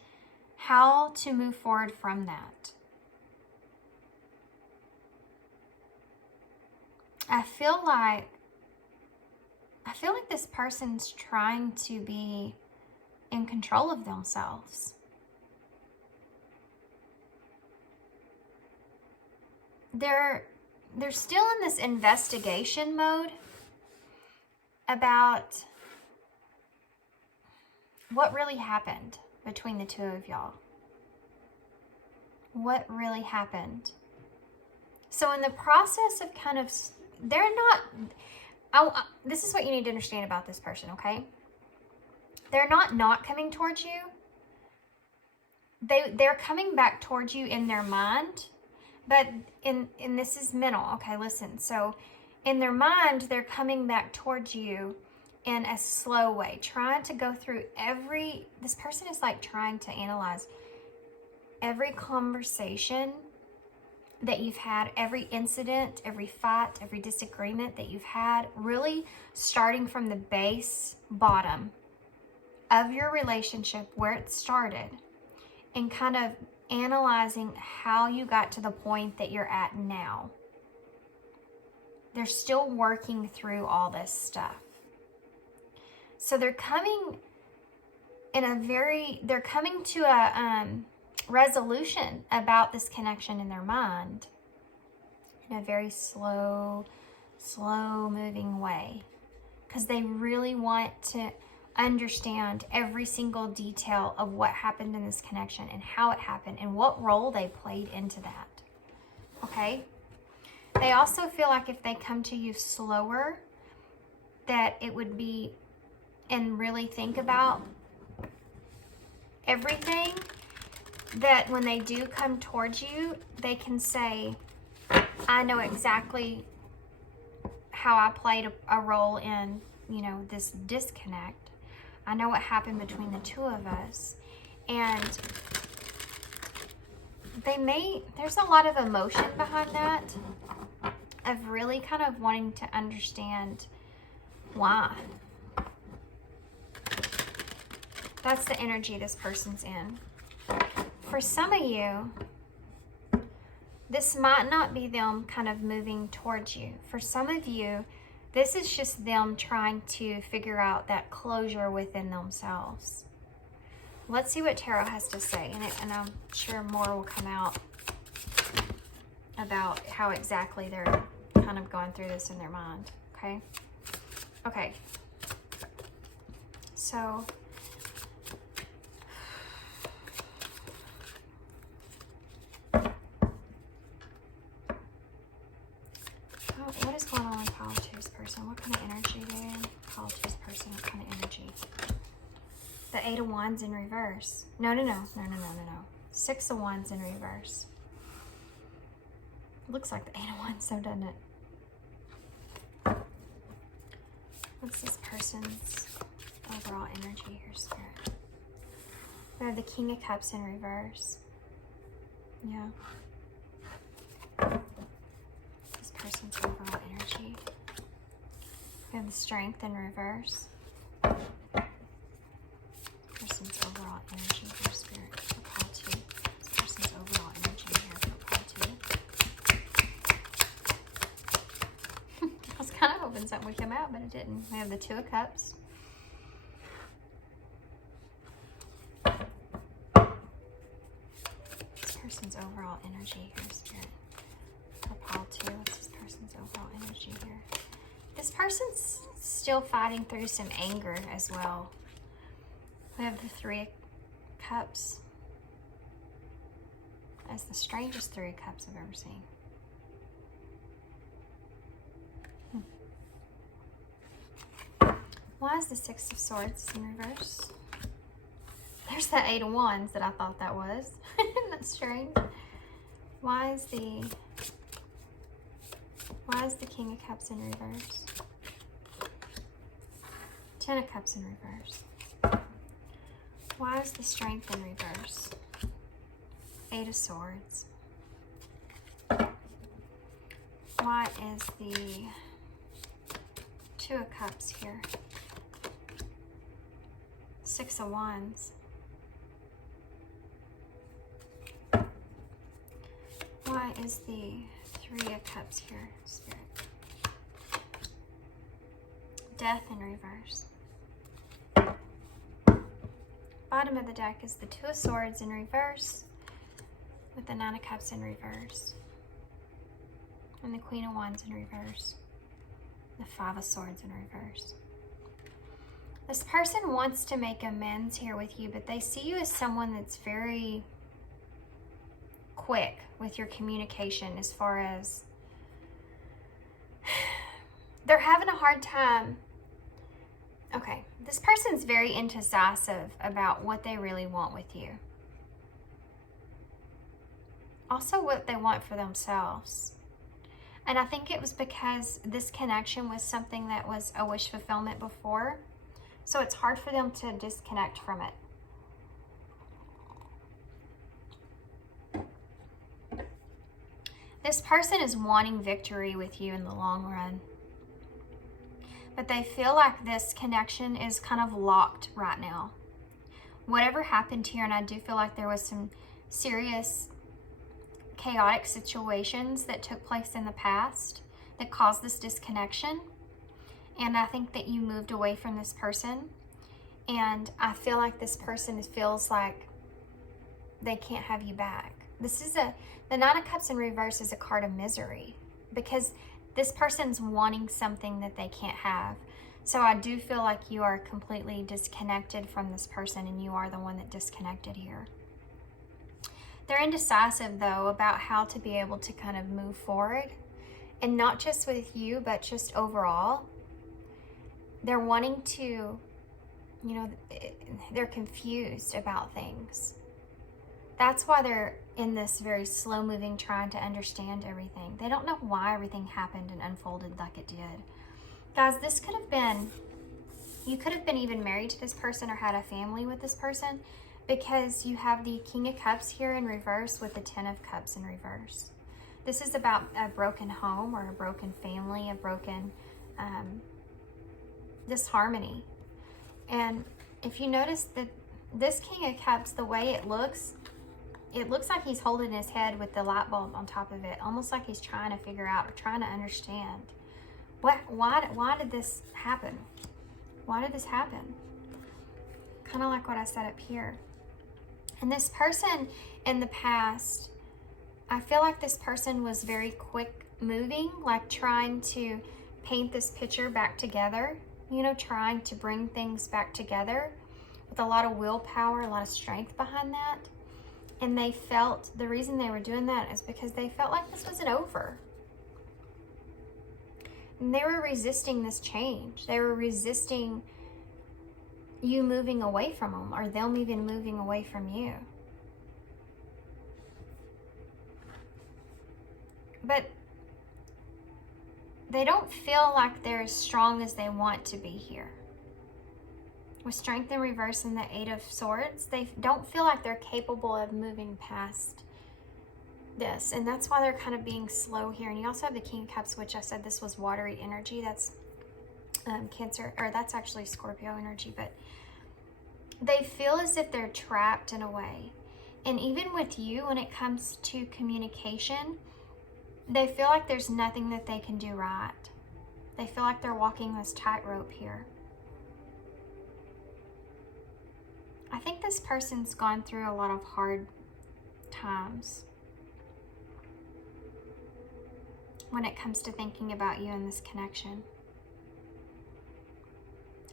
how to move forward from that. I feel like this person's trying to be in control of themselves. They're still in this investigation mode about what really happened between the two of y'all. What really happened? So in the process of kind of, they're not, this is what you need to understand about this person, okay? They're not coming towards you. They're coming back towards you in their mind, but in this is mental, okay? Listen, so in their mind, they're coming back towards you in a slow way, trying to go through this person is like trying to analyze every conversation that you've had, every incident, every fight, every disagreement that you've had, really starting from the base bottom of your relationship, where it started, and kind of analyzing how you got to the point that you're at now. They're still working through all this stuff. So they're coming to a resolution about this connection in their mind in a very slow moving way, because they really want to understand every single detail of what happened in this connection and how it happened and what role they played into that. Okay? They also feel like if they come to you slower, that it would be, and really think about everything, that when they do come towards you, they can say, I know exactly how I played a role in, you know, this disconnect. I know what happened between the two of us. And there's a lot of emotion behind that, of really kind of wanting to understand why. That's the energy this person's in. For some of you, this might not be them kind of moving towards you. For some of you, this is just them trying to figure out that closure within themselves. Let's see what Tarot has to say, and I'm sure more will come out about how exactly they're kind of going through this in their mind, okay? Okay. So, what is going on with Pile 2's person? What kind of energy they in? Pile 2's person, what kind of energy? The 8 of Wands in reverse. No. 6 of Wands in reverse. Looks like the 8 of Wands, so doesn't it? What's this person's overall energy here, Spirit? We have the King of Cups in reverse. Yeah. Person's overall energy. We have the Strength in reverse. Person's overall energy here, Spirit, for Pile 2. This person's overall energy here for Pile 2. I was kind of hoping something would come out, but it didn't. We have the 2 of Cups. This person's overall energy here, Spirit, for Pile 2. What's this person's overall energy here? This person's still fighting through some anger as well. We have the 3 of Cups. That's the strangest 3 of Cups I've ever seen. Why is the 6 of Swords in reverse? There's the 8 of Wands that I thought that was. That's strange. Why is the King of Cups in reverse? 10 of Cups in reverse. Why is the Strength in reverse? 8 of Swords. Why is the 2 of Cups here? 6 of Wands. Why is the 3 of Cups here, Spirit? Death in reverse. Bottom of the deck is the 2 of Swords in reverse with the 9 of Cups in reverse. And the Queen of Wands in reverse. The 5 of Swords in reverse. This person wants to make amends here with you, but they see you as someone that's very quick with your communication, as far as they're having a hard time. Okay, this person's very indecisive about what they really want with you. Also what they want for themselves. And I think it was because this connection was something that was a wish fulfillment before. So it's hard for them to disconnect from it. This person is wanting victory with you in the long run. But they feel like this connection is kind of locked right now. Whatever happened here, and I do feel like there was some serious chaotic situations that took place in the past that caused this disconnection. And I think that you moved away from this person. And I feel like this person feels like they can't have you back. This is the Nine of Cups in reverse is a card of misery, because this person's wanting something that they can't have. So I do feel like you are completely disconnected from this person, and you are the one that disconnected here. They're indecisive, though, about how to be able to kind of move forward. And not just with you, but just overall. They're wanting to, you know, they're confused about things. That's why they're in this very slow moving, trying to understand everything. They don't know why everything happened and unfolded like it did. Guys, this could have been, you could have been even married to this person or had a family with this person, because you have the King of Cups here in reverse with the Ten of Cups in reverse. This is about a broken home or a broken family, a broken disharmony. And if you notice that this King of Cups, the way it looks like he's holding his head with the light bulb on top of it, almost like he's trying to figure out or trying to understand. Why did this happen? Why did this happen? Kind of like what I said up here. And this person in the past, I feel like this person was very quick moving, like trying to paint this picture back together, you know, trying to bring things back together with a lot of willpower, a lot of strength behind that. And they felt, the reason they were doing that is because they felt like this wasn't over. And they were resisting this change. They were resisting you moving away from them, or them even moving away from you. But they don't feel like they're as strong as they want to be here. With Strength in reverse and the Eight of Swords, they don't feel like they're capable of moving past this. And that's why they're kind of being slow here. And you also have the King of Cups, which I said this was watery energy. That's Cancer, or that's actually Scorpio energy. But they feel as if they're trapped in a way. And even with you, when it comes to communication, they feel like there's nothing that they can do right. They feel like they're walking this tightrope here. I think this person's gone through a lot of hard times when it comes to thinking about you and this connection.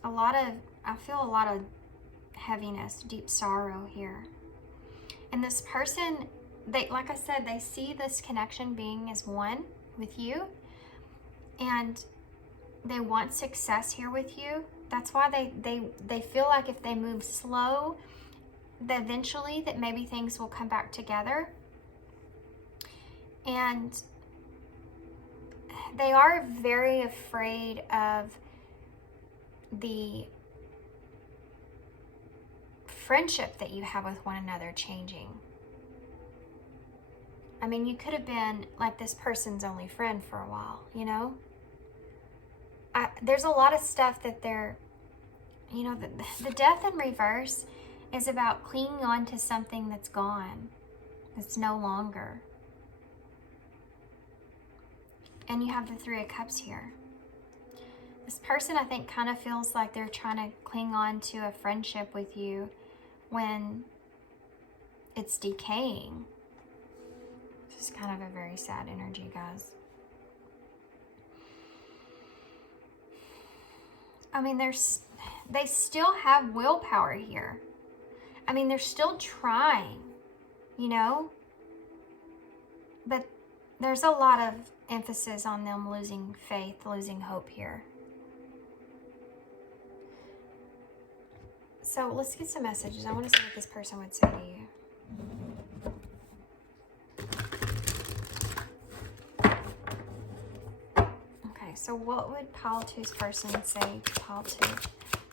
I feel a lot of heaviness, deep sorrow here. And this person, like I said, they see this connection being as one with you, and they want success here with you. That's why they feel like if they move slow, that eventually that maybe things will come back together. And they are very afraid of the friendship that you have with one another changing. I mean, you could have been like this person's only friend for a while, you know? There's a lot of stuff that they're, you know, the Death in reverse is about clinging on to something that's gone, that's no longer. And you have the Three of Cups here. This person, I think, kind of feels like they're trying to cling on to a friendship with you when it's decaying. This is kind of a very sad energy, guys. I mean, they still have willpower here. I mean, they're still trying, you know? But there's a lot of emphasis on them losing faith, losing hope here. So let's get some messages. I want to see what this person would say to you. Okay, so what would pile two's person say to pile two?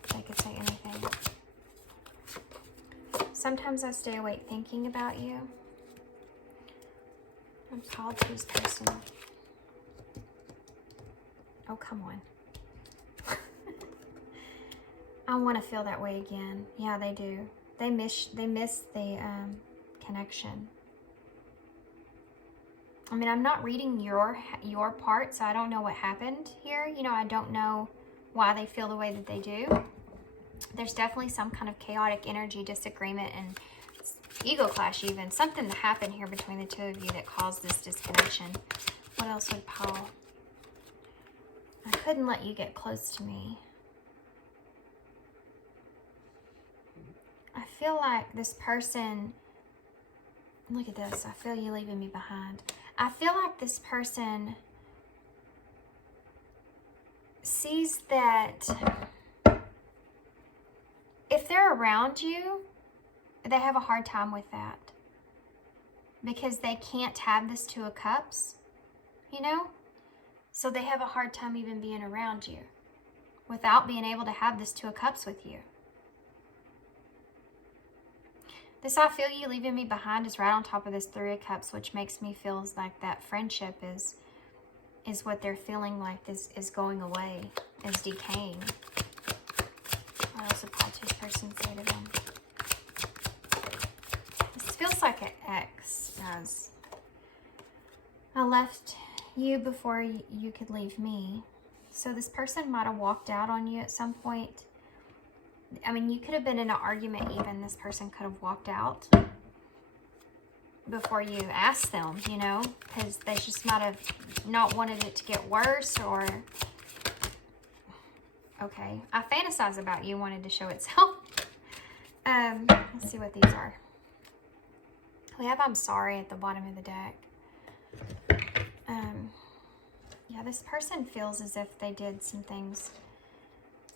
If they could say anything. Sometimes I stay awake thinking about you. I'm called to this person. Oh, come on. I want to feel that way again. Yeah, they do. They miss the connection. I mean, I'm not reading your part, so I don't know what happened here. You know, I don't know why they feel the way that they do. There's definitely some kind of chaotic energy, disagreement, and ego clash even. Something that happened here between the two of you that caused this disconnection. What else would Paul? I couldn't let you get close to me. I feel like this person, look at this, I feel you leaving me behind. I feel like this person sees that if they're around you, they have a hard time with that. Because they can't have this Two of Cups, you know? So they have a hard time even being around you without being able to have this Two of Cups with you. This I feel you leaving me behind is right on top of this Three of Cups, which makes me feel like that friendship is what they're feeling like is going away, is decaying. What else would this person say to them? This feels like an ex, guys. I left you before you could leave me. So this person might have walked out on you at some point. I mean, you could have been in an argument even. This person could have walked out before you asked them, you know, because they just might have not wanted it to get worse, or okay, I fantasize about you wanted to show itself. Let's see what these are. We have I'm sorry at the bottom of the deck. Yeah, this person feels as if they did some things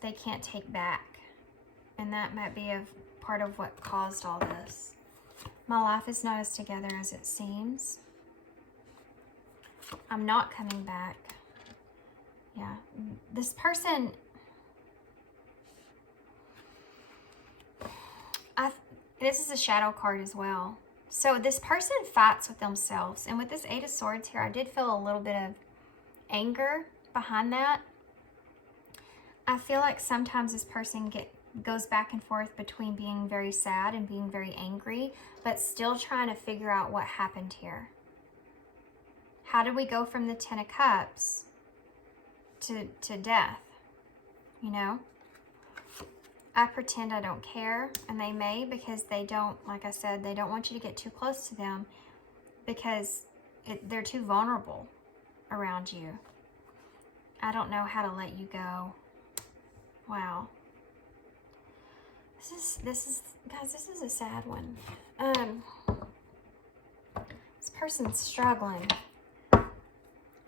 they can't take back. And that might be a part of what caused all this. My life is not as together as it seems. I'm not coming back. Yeah, this person, this is a shadow card as well. So this person fights with themselves. And with this Eight of Swords here, I did feel a little bit of anger behind that. I feel like sometimes this person goes back and forth between being very sad and being very angry, but still trying to figure out what happened here. How did we go from the Ten of Cups to death? You know? I pretend I don't care, and they may, because they don't, like I said, they don't want you to get too close to them because they're too vulnerable around you. I don't know how to let you go. Wow. This is guys, this is a sad one. This person's struggling.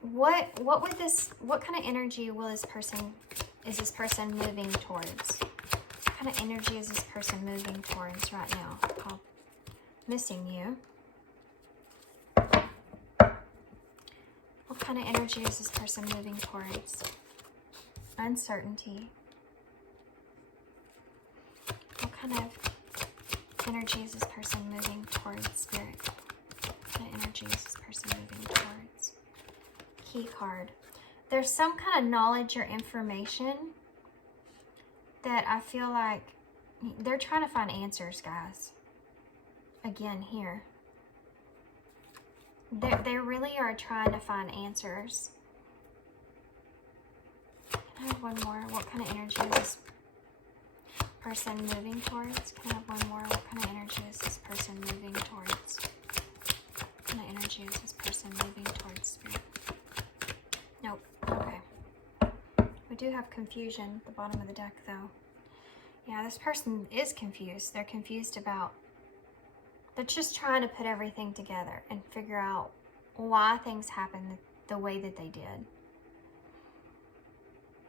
What kind of energy is this person moving towards? What kind of energy is this person moving towards right now? Called missing you. What kind of energy is this person moving towards? Uncertainty. What kind of energy is this person moving towards, Spirit? What kind of energy is this person moving towards? Key card. There's some kind of knowledge or information that I feel like they're trying to find answers, guys. Again, here. They really are trying to find answers. Can I have one more? What kind of energy is this person moving towards? Can I have one more? What kind of energy is this person moving towards? What kind of energy is this person moving towards, Spirit? Nope. Okay. We do have confusion at the bottom of the deck, though. Yeah, this person is confused. They're confused about... They're just trying to put everything together and figure out why things happened the way that they did.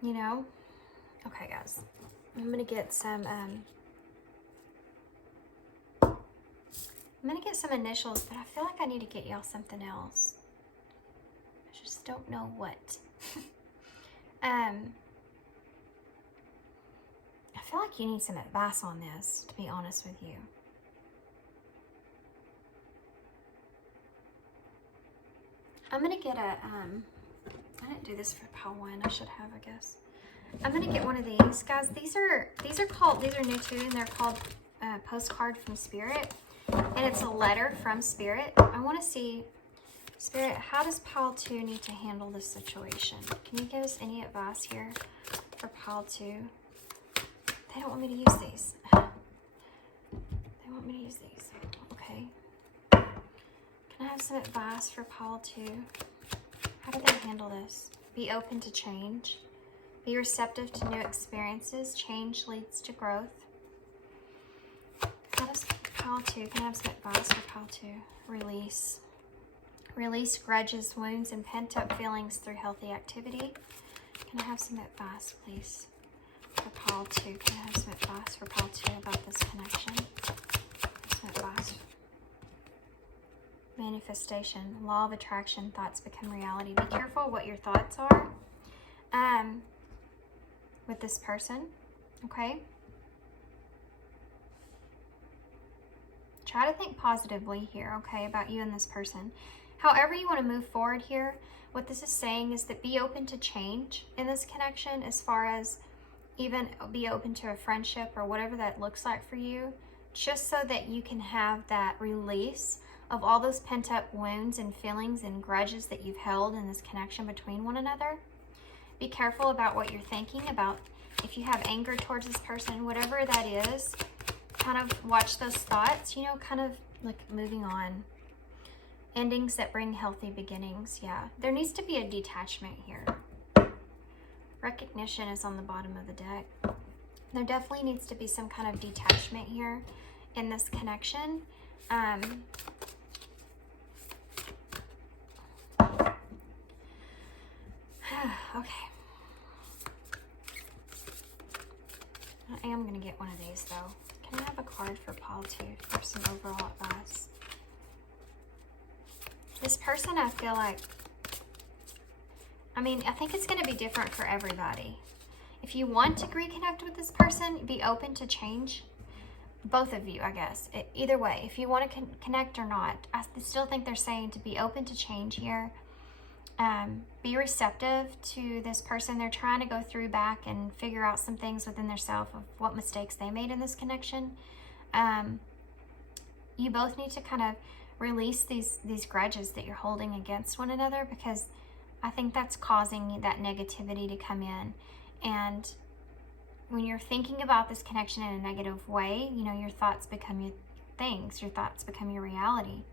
You know? Okay, guys. I'm going to get some... I'm going to get some initials, but I feel like I need to get y'all something else. I just don't know what. I feel like you need some advice on this, to be honest with you. I'm gonna get a, I didn't do this for pile 1. I should have, I guess. I'm gonna get one of these, guys. These are new too, and they're called Postcard from Spirit, and it's a letter from Spirit. I want to see, Spirit, how does pile 2 need to handle this situation? Can you give us any advice here for pile 2? They don't want me to use these. They want me to use these. Okay. Can I have some advice for pile 2? How do they handle this? Be open to change. Be receptive to new experiences. Change leads to growth. How does pile 2? Can I have some advice for pile 2? Release. Release grudges, wounds, and pent-up feelings through healthy activity. Can I have some advice, please, for pile 2? Can I have some advice for pile 2 about this connection? Some advice. Manifestation. Law of attraction. Thoughts become reality. Be careful what your thoughts are with this person, okay? Try to think positively here, okay, about you and this person. However you want to move forward here, what this is saying is that be open to change in this connection, as far as even be open to a friendship or whatever that looks like for you, just so that you can have that release of all those pent-up wounds and feelings and grudges that you've held in this connection between one another. Be careful about what you're thinking about. If you have anger towards this person, whatever that is, kind of watch those thoughts, you know, kind of like moving on. Endings that bring healthy beginnings. Yeah, there needs to be a detachment here. Recognition is on the bottom of the deck. There definitely needs to be some kind of detachment here in this connection. Okay. I am going to get one of these, though. Can I have a card for pile 2 for some overall advice? This person, I feel like, I mean, I think it's going to be different for everybody. If you want to reconnect with this person, be open to change. Both of you, I guess. Either way, if you want to connect or not, I still think they're saying to be open to change here. Be receptive to this person. They're trying to go through back and figure out some things within themselves of what mistakes they made in this connection. You both need to kind of release these grudges that you're holding against one another, because I think that's causing that negativity to come in. And when you're thinking about this connection in a negative way, you know, your thoughts become your things. Your thoughts become your reality.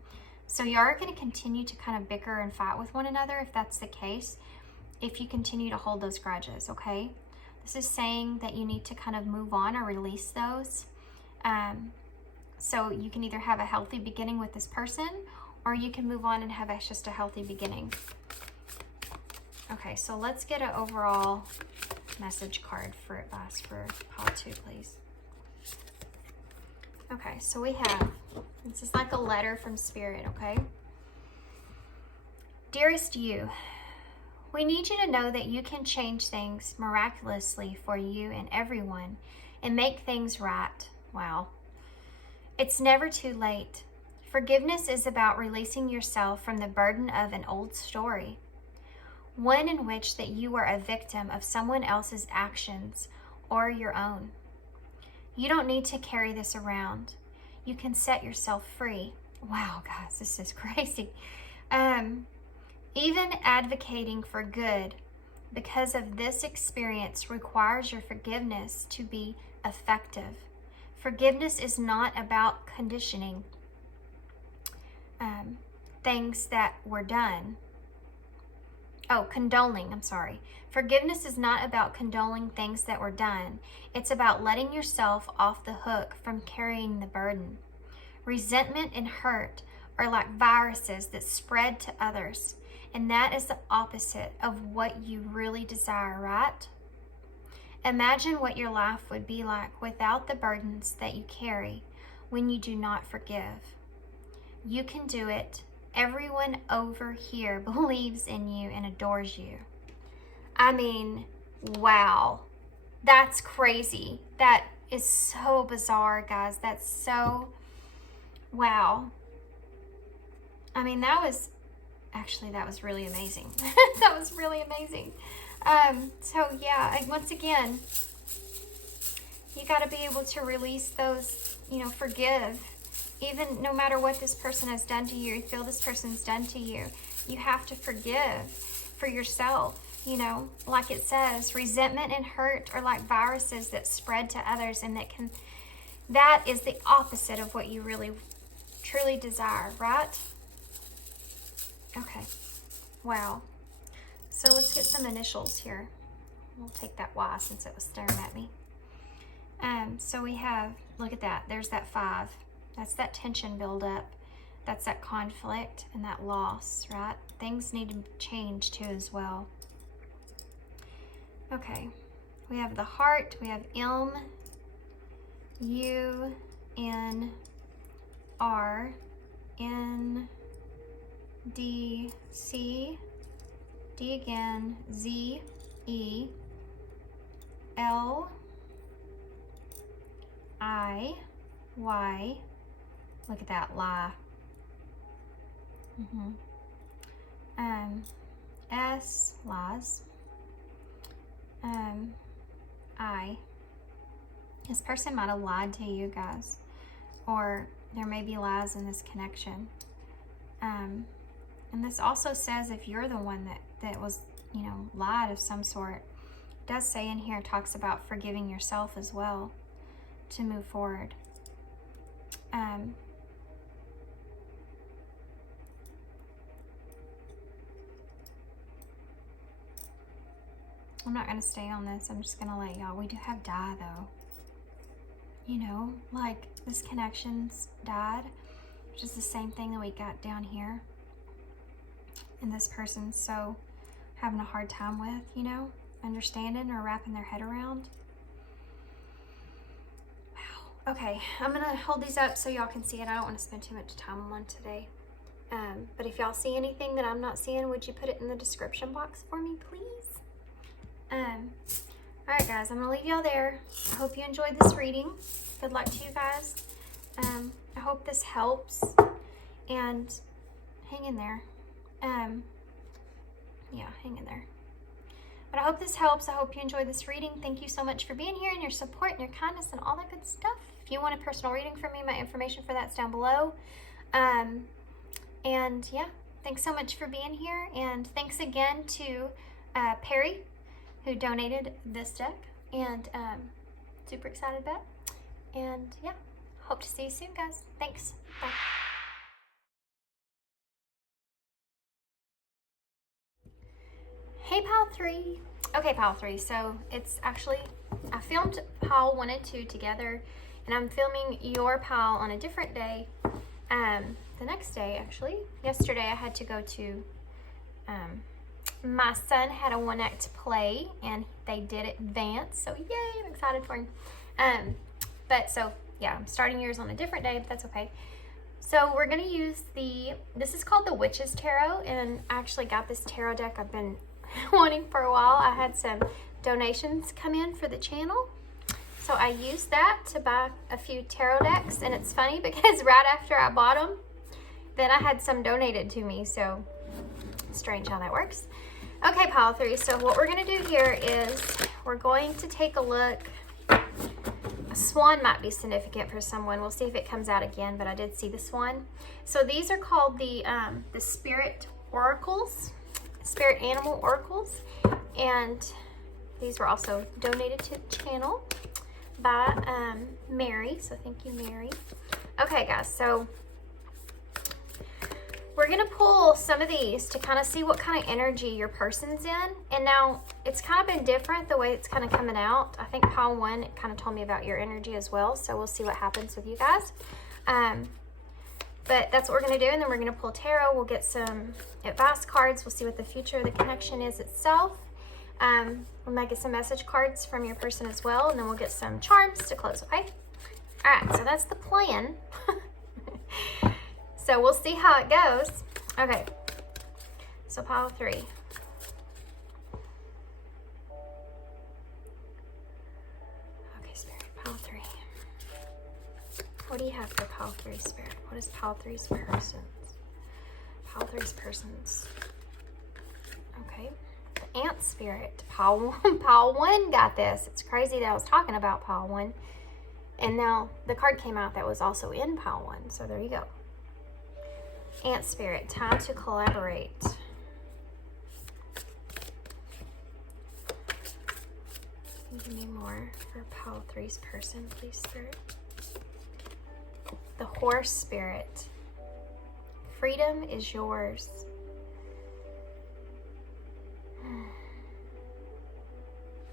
So you are going to continue to kind of bicker and fight with one another if that's the case, if you continue to hold those grudges, okay? This is saying that you need to kind of move on or release those. So you can either have a healthy beginning with this person, or you can move on and have just a healthy beginning. Okay, so let's get an overall message card for advice for pile 2, please. Okay, so we have, this is like a letter from Spirit, okay? Dearest you, we need you to know that you can change things miraculously for you and everyone and make things right. Wow. It's never too late. Forgiveness is about releasing yourself from the burden of an old story, one in which that you were a victim of someone else's actions or your own. You don't need to carry this around. You can set yourself free. Wow, guys, this is crazy. Even advocating for good because of this experience requires your forgiveness to be effective. Forgiveness is not about conditioning things that were done. Condoling, I'm sorry. Forgiveness is not about condoling things that were done. It's about letting yourself off the hook from carrying the burden. Resentment and hurt are like viruses that spread to others, and that is the opposite of what you really desire, right? Imagine what your life would be like without the burdens that you carry when you do not forgive. You can do it. Everyone over here believes in you and adores you. I mean, wow. That's crazy. That is so bizarre, guys. That's so, wow. I mean, that was Actually, that was really amazing. That was really amazing. So yeah, once again, you got to be able to release those, you know, forgive. Even no matter what this person has done to you, you feel this person's done to you, you have to forgive for yourself. You know, like it says, resentment and hurt are like viruses that spread to others, and that is the opposite of what you really, truly desire, right? Okay. Wow. So let's get some initials here. We'll take that Y since it was staring at me. So we have, look at that. There's that 5. That's that tension buildup. That's that conflict and that loss, right? Things need to change too as well. Okay. We have the heart. We have M-U-N-R-N-D-C, D again, Z-E, L-I-Y. Look at that, lie. S, lies. I. This person might have lied to you guys, or there may be lies in this connection. And this also says if you're the one that was, you know, lied of some sort, it does say in here, talks about forgiving yourself as well to move forward. I'm not going to stay on this. I'm just going to let y'all. We do have die though. You know, like this connection's died, which is the same thing that we got down here. And this person's so having a hard time with, you know, understanding or wrapping their head around. Wow. Okay, I'm going to hold these up so y'all can see it. I don't want to spend too much time on one today. But if y'all see anything that I'm not seeing, would you put it in the description box for me, please? Alright guys, I'm going to leave y'all there. I hope you enjoyed this reading. Good luck to you guys. I hope this helps. And hang in there. Yeah, hang in there. But I hope this helps. I hope you enjoyed this reading. Thank you so much for being here and your support and your kindness and all that good stuff. If you want a personal reading from me, my information for that's down below. And yeah, thanks so much for being here. And thanks again to Perrie, who donated this deck. And super excited about it. And yeah, hope to see you soon, guys. Thanks. Bye. Hey, Pile 3. Okay, Pile 3. So it's actually, I filmed Pile 1 and 2 together, and I'm filming your pile on a different day. The next day, actually. Yesterday, I had to go to, my son had a one-act play, and they did advance. So yay, I'm excited for him. But so, yeah, I'm starting yours on a different day, but that's okay. So we're going to use this is called the Witch's Tarot, and I actually got this tarot deck I've been wanting for a while. I had some donations come in for the channel, so I used that to buy a few tarot decks. And it's funny because right after I bought them, then I had some donated to me. So strange how that works. Okay, Pile 3. So what we're going to do here is we're going to take a look. A swan might be significant for someone. We'll see if it comes out again, but I did see the swan. So these are called the spirit oracles. Spirit animal oracles, and these were also donated to the channel by Mary, so thank you, Mary. Okay guys, so we're gonna pull some of these to kind of see what kind of energy your person's in. And now it's kind of been different the way it's kind of coming out. I think Pile 1, it kind of told me about your energy as well, so we'll see what happens with you guys. But that's what we're going to do, and then we're going to pull tarot. We'll get some advice cards. We'll see what the future of the connection is itself. We might get some message cards from your person as well, and then we'll get some charms to close, okay? All right, so that's the plan. So we'll see how it goes. Okay, so Pile 3. Okay, Spirit, Pile 3. What do you have for Pile 3, Spirit? What is Pile 3's persons? Pile 3's person's. Okay. The Ant Spirit. Pile 1 got this. It's crazy that I was talking about Pile 1. And now the card came out that was also in Pile 1. So there you go. Ant Spirit. Time to collaborate. Give me more for Pile 3's person, please, Spirit. The Horse Spirit. Freedom is yours.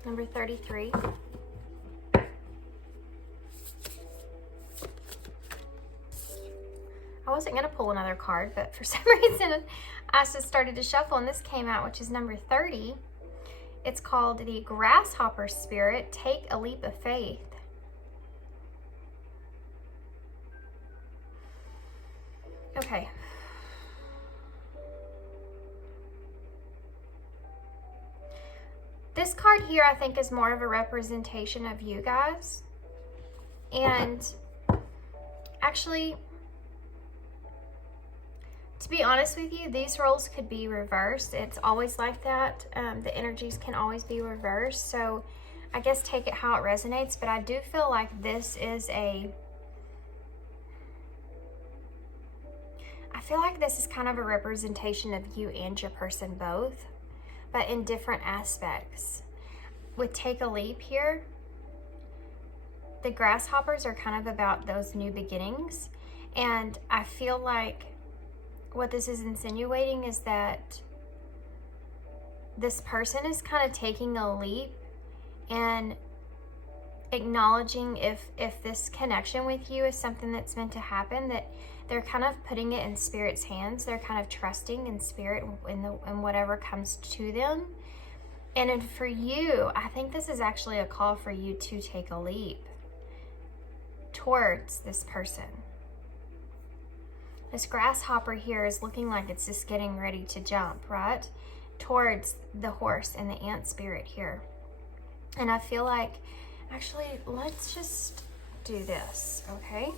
Number 33. I wasn't going to pull another card, but for some reason I just started to shuffle and this came out, which is number 30. It's called the Grasshopper Spirit. Take a leap of faith. Okay. This card here, I think, is more of a representation of you guys. And actually, to be honest with you, these roles could be reversed. It's always like that. The energies can always be reversed. So I guess take it how it resonates. But I do feel like this is I feel like this is kind of a representation of you and your person both, but in different aspects. With Take a Leap here, the grasshoppers are kind of about those new beginnings. And I feel like what this is insinuating is that this person is kind of taking a leap and acknowledging if this connection with you is something that's meant to happen, that they're kind of putting it in Spirit's hands. They're kind of trusting in Spirit in whatever comes to them. And for you, I think this is actually a call for you to take a leap towards this person. This grasshopper here is looking like it's just getting ready to jump, right? Towards the horse and the ant spirit here. And I feel like, actually, let's just do this, okay?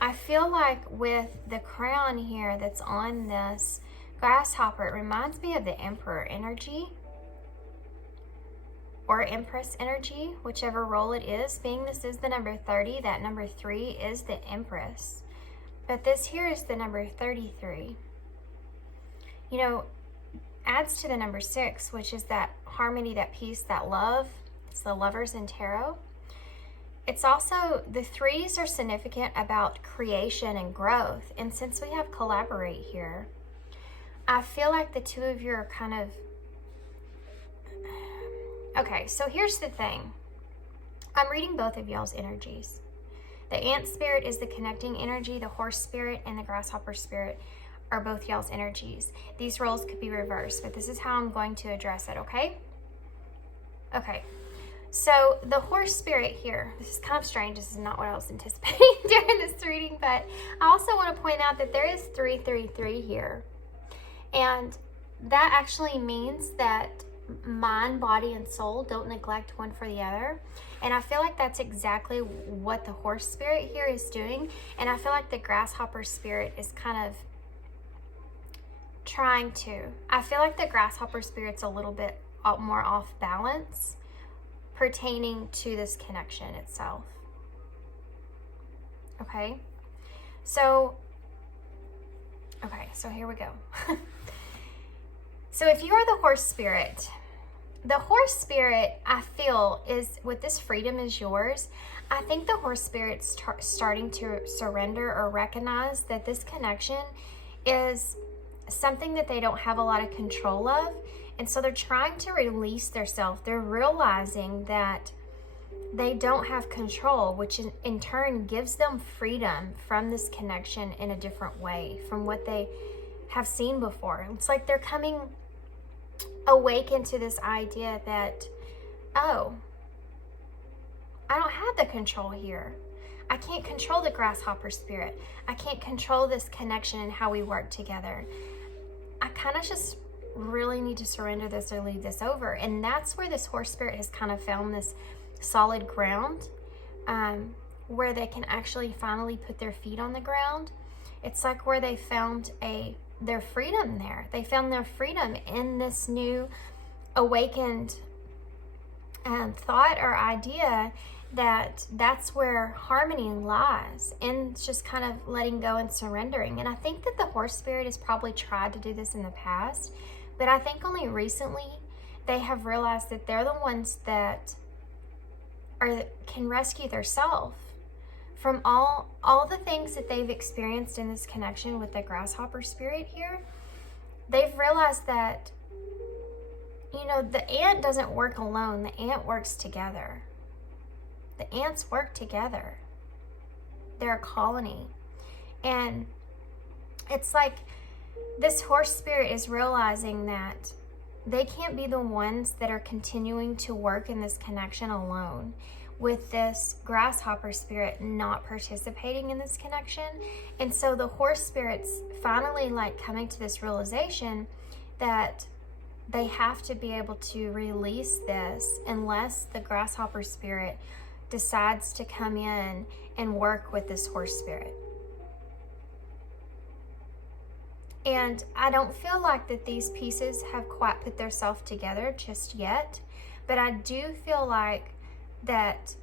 I feel like with the crown here that's on this grasshopper, it reminds me of the Emperor energy or Empress energy, whichever role it is. Being this is the number 30, that number 3 is the Empress. But this here is the number 33. You know, adds to the number 6, which is that harmony, that peace, that love. It's the Lovers in Tarot. It's also, the 3s are significant about creation and growth. And since we have collaborate here, I feel like the two of you are kind of, okay, so here's the thing. I'm reading both of y'all's energies. The ant spirit is the connecting energy. The horse spirit and the grasshopper spirit are both y'all's energies. These roles could be reversed, but this is how I'm going to address it, okay? Okay. So the horse spirit here, this is kind of strange. This is not what I was anticipating during this reading, but I also want to point out that there is 333 here. And that actually means that mind, body, and soul don't neglect one for the other. And I feel like that's exactly what the horse spirit here is doing. And I feel like the grasshopper spirit is kind of trying to. I feel like the grasshopper spirit's a little bit more off balance pertaining to this connection itself. Okay, so here we go. So if you are the horse spirit, the horse spirit, I feel, is with this freedom is yours. I think the horse spirit's starting to surrender or recognize that this connection is something that they don't have a lot of control of. And so they're trying to release themselves. They're realizing that they don't have control, which in turn gives them freedom from this connection in a different way from what they have seen before. It's like they're coming awaken to this idea that, oh, I don't have the control here. I can't control the grasshopper spirit. I can't control this connection and how we work together. I kind of just really need to surrender this or leave this over. And that's where this horse spirit has kind of found this solid ground, where they can actually finally put their feet on the ground. It's like where they found a their freedom there. They found their freedom in this new awakened thought or idea that that's where harmony lies, and just kind of letting go and surrendering. And I think that the horse spirit has probably tried to do this in the past, but I think only recently they have realized that they're the ones that can rescue their self from all the things that they've experienced in this connection with the grasshopper spirit here. They've realized that, you know, the ant doesn't work alone. The ant works together. The ants work together. They're a colony. And it's like this horse spirit is realizing that they can't be the ones that are continuing to work in this connection alone, with this grasshopper spirit not participating in this connection. And so the horse spirit's finally like coming to this realization that they have to be able to release this unless the grasshopper spirit decides to come in and work with this horse spirit. And I don't feel like that these pieces have quite put themselves together just yet, but I do feel like that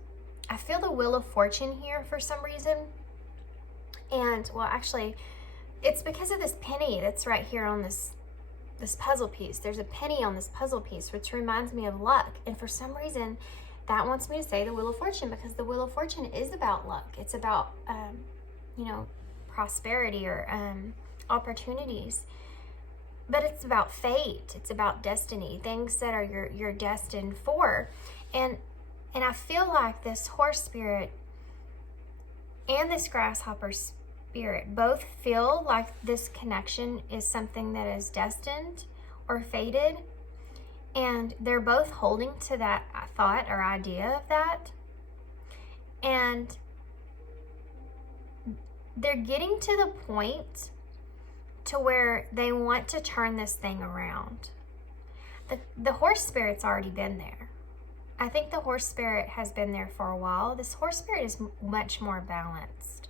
I feel the Wheel of Fortune here for some reason. And well, actually, it's because of this penny that's right here on this puzzle piece. There's a penny on this puzzle piece, which reminds me of luck. And for some reason, that wants me to say the Wheel of Fortune, because the Wheel of Fortune is about luck. It's about, you know, prosperity or opportunities. But it's about fate. It's about destiny, things that are you're destined for. And I feel like this horse spirit and this grasshopper spirit both feel like this connection is something that is destined or fated. And they're both holding to that thought or idea of that. And they're getting to the point to where they want to turn this thing around. The horse spirit's already been there. I think the horse spirit has been there for a while. This horse spirit is much more balanced.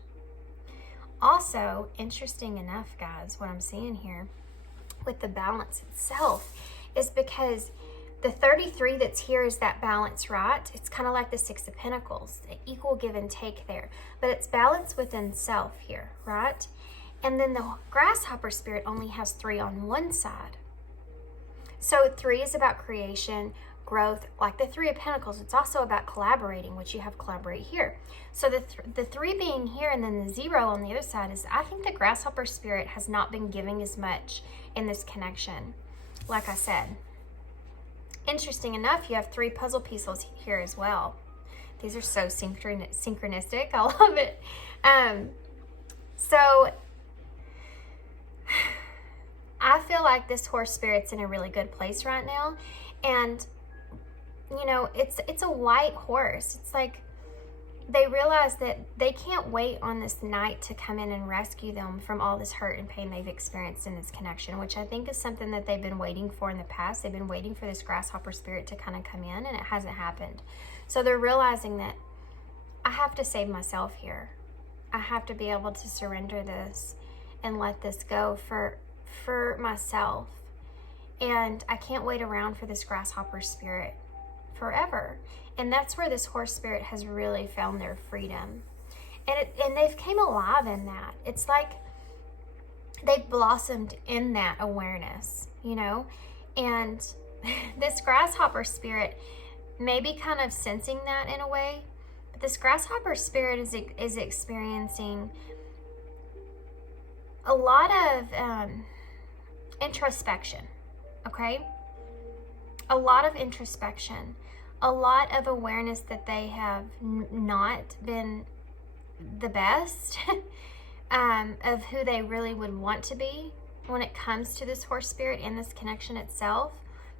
Also, interesting enough, guys, what I'm seeing here with the balance itself is because the 33 that's here is that balance, right? It's kind of like the 6 of Pentacles, the equal give and take there. But it's balance within self here, right? And then the grasshopper spirit only has 3 on one side. So 3 is about creation, growth, like the 3 of Pentacles. It's also about collaborating, which you have collaborate here. So the 3 being here and then the 0 on the other side is, I think the grasshopper spirit has not been giving as much in this connection. Like I said, interesting enough, you have 3 puzzle pieces here as well. These are so synchronistic. I love it. So I feel like this horse spirit's in a really good place right now. And, you know, it's a white horse. It's like they realize that they can't wait on this knight to come in and rescue them from all this hurt and pain they've experienced in this connection, which I think is something that they've been waiting for in the past. They've been waiting for this grasshopper spirit to kind of come in, and it hasn't happened. So they're realizing that I have to save myself here. I have to be able to surrender this and let this go for myself. And I can't wait around for this grasshopper spirit forever. And that's where this horse spirit has really found their freedom. And they've came alive in that. It's like they've blossomed in that awareness, you know? And this grasshopper spirit may be kind of sensing that in a way. But this grasshopper spirit is experiencing a lot of introspection, okay? A lot of introspection. A lot of awareness that they have not been the best of who they really would want to be when it comes to this horse spirit and this connection itself.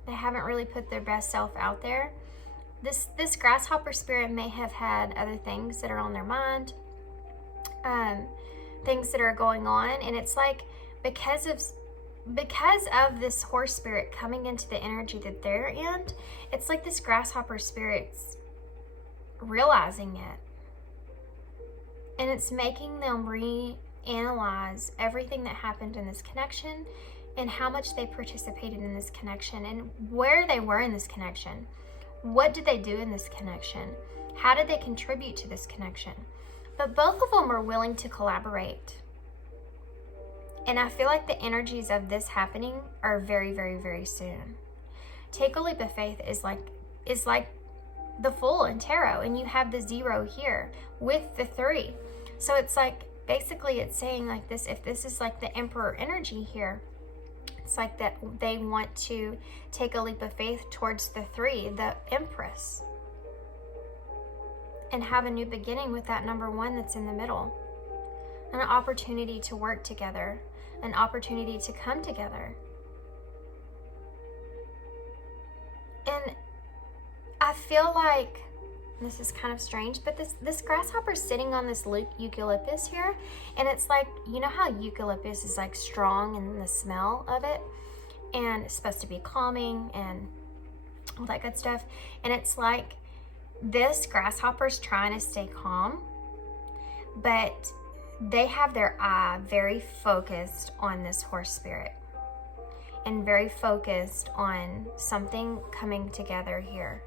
They haven't really put their best self out there. This grasshopper spirit may have had other things that are on their mind, things that are going on, and it's like because of this horse spirit coming into the energy that they're in, it's like this grasshopper spirit's realizing it. And it's making them analyze everything that happened in this connection and how much they participated in this connection and where they were in this connection. What did they do in this connection? How did they contribute to this connection? But both of them were willing to collaborate. And I feel like the energies of this happening are very, very, very soon. Take a leap of faith is like the Fool in tarot, and you have the 0 here with the 3. So it's like, basically it's saying like this, if this is like the Emperor energy here, it's like that they want to take a leap of faith towards the 3, the Empress, and have a new beginning with that number 1 that's in the middle. An opportunity to work together, an opportunity to come together. And I feel like, this is kind of strange, but this grasshopper is sitting on this eucalyptus here, and it's like, you know how eucalyptus is like strong in the smell of it, and it's supposed to be calming and all that good stuff, and it's like this grasshopper's trying to stay calm, but they have their eye very focused on this horse spirit and very focused on something coming together here,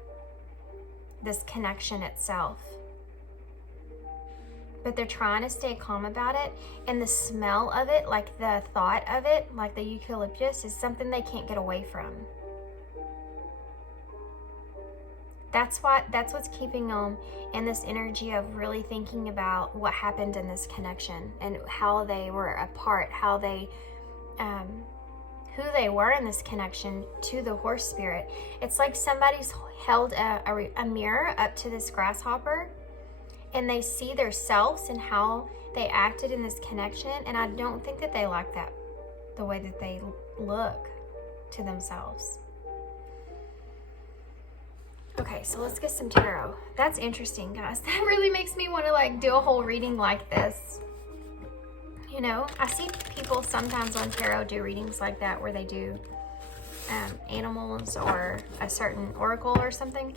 this connection itself. But they're trying to stay calm about it, and the smell of it, like the thought of it, like the eucalyptus, is something they can't get away from. That's what's keeping them in this energy of really thinking about what happened in this connection and how they were apart, how they, who they were in this connection to the horse spirit. It's like somebody's held a mirror up to this grasshopper, and they see their selves and how they acted in this connection, and I don't think that they like that, the way that they look to themselves. Okay, so let's get some tarot. That's interesting, guys. That really makes me want to like do a whole reading like this. You know, I see people sometimes on tarot do readings like that where they do animals or a certain oracle or something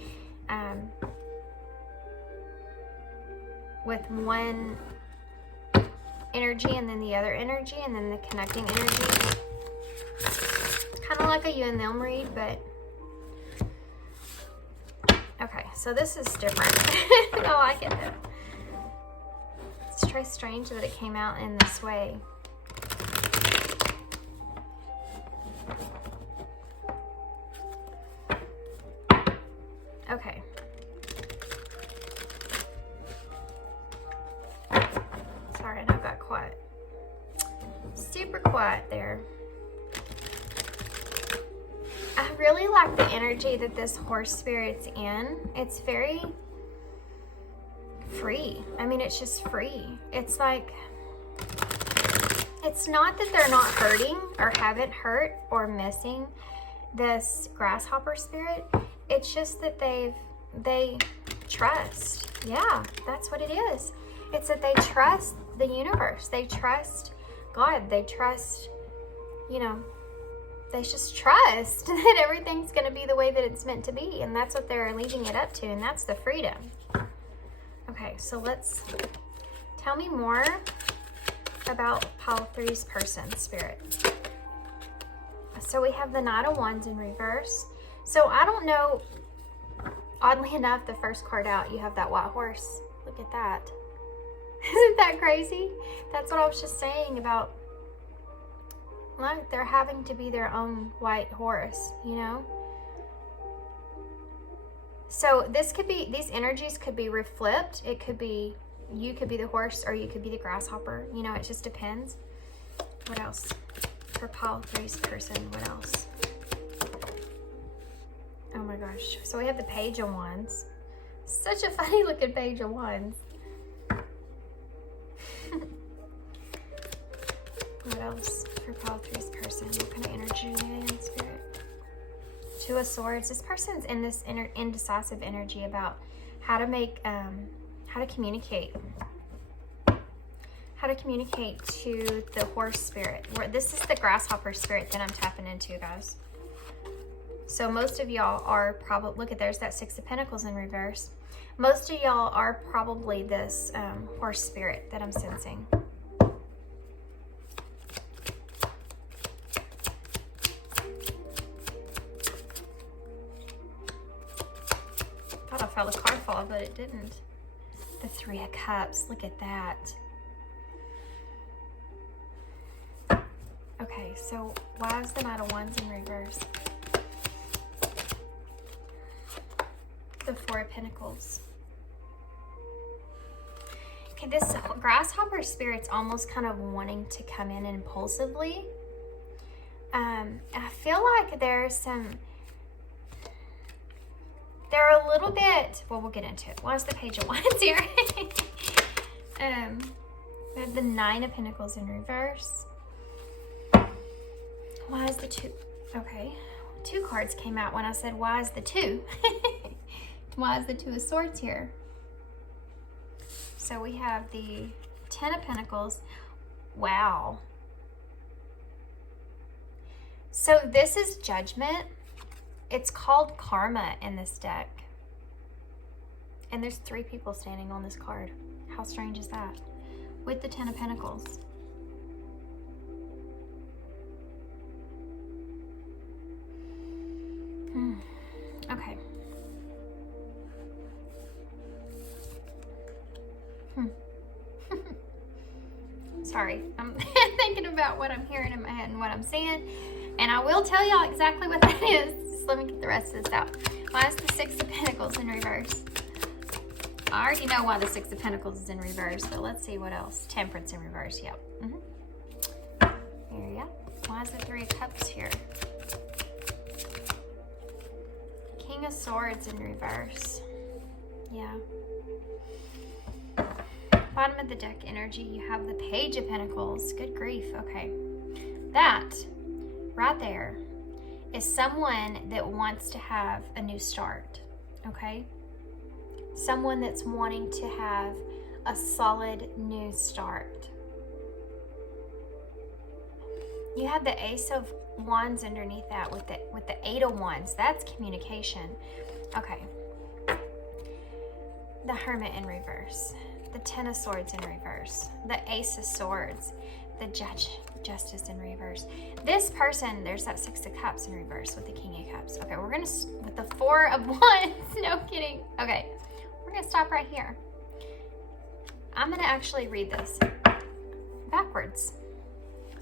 with one energy and then the other energy and then the connecting energy. It's kind of like a you and them read, but okay, so this is different. I like it though. It's very strange that it came out in this way. Okay. Sorry, I know I got quiet. Super quiet there. I really like the energy that this horse spirit's in. It's very free. I mean, it's just free. It's like, it's not that they're not hurting or haven't hurt or missing this grasshopper spirit. It's just that they trust. Yeah, that's what it is. It's that they trust the universe. They trust God. They trust, you know, they just trust that everything's going to be the way that it's meant to be. And that's what they're leading it up to. And that's the freedom. Okay, so let's tell me more about pile 3's person spirit. So we have the Knight of Wands in reverse. So I don't know, oddly enough, the first card out, you have that white horse. Look at that. Isn't that crazy? That's what I was just saying about, like, they're having to be their own white horse, you know? So this could be, these energies could be reflipped. It could be, you could be the horse or you could be the grasshopper. You know, it just depends. What else? For pile 3's person, what else? Oh my gosh. So we have the Page of Wands. Such a funny looking Page of Wands. What else for pile 3's person? What kind of energy are they in, spirit? 2 of Swords. This person's in this indecisive energy about how to make, how to communicate. How to communicate to the horse spirit. This is the grasshopper spirit that I'm tapping into, guys. So most of y'all are probably, look at, there's that 6 of Pentacles in reverse. Most of y'all are probably this horse spirit that I'm sensing. how the card fall, but it didn't. The Three of Cups, look at that. Okay, so why is the Knight of Wands in reverse? The Four of Pentacles. Okay, this grasshopper spirit's almost kind of wanting to come in impulsively. I feel like they're a little bit, well, we'll get into it. Why is the Page of Wands here? We have the Nine of Pentacles in reverse. Why is the Two? Okay, two cards came out when I said, why is the Two? Why is the Two of Swords here? So we have the Ten of Pentacles. Wow. So this is Judgment. It's called Karma in this deck. And there's three people standing on this card. How strange is that? With the Ten of Pentacles. Okay. Sorry, I'm thinking about what I'm hearing in my head and what I'm seeing. And I will tell y'all exactly what that is. Just let me get the rest of this out. Why is the Six of Pentacles in reverse? I already know why the Six of Pentacles is in reverse, but let's see what else. Temperance in reverse, yep. There you go. Why is the Three of Cups here? King of Swords in reverse. Yeah. Bottom of the deck energy, you have the Page of Pentacles. Good grief. Okay. That right there is someone that wants to have a new start. Okay? Someone that's wanting to have a solid new start. You have the Ace of Wands underneath that with the Eight of Wands. That's communication. Okay. The Hermit in reverse. The Ten of Swords in reverse. The Ace of Swords. The Justice in reverse. This person, there's that Six of Cups in reverse with the King of Cups. Okay, we're gonna, with the Four of Wands. No kidding. Okay, we're gonna stop right here. I'm gonna actually read this backwards,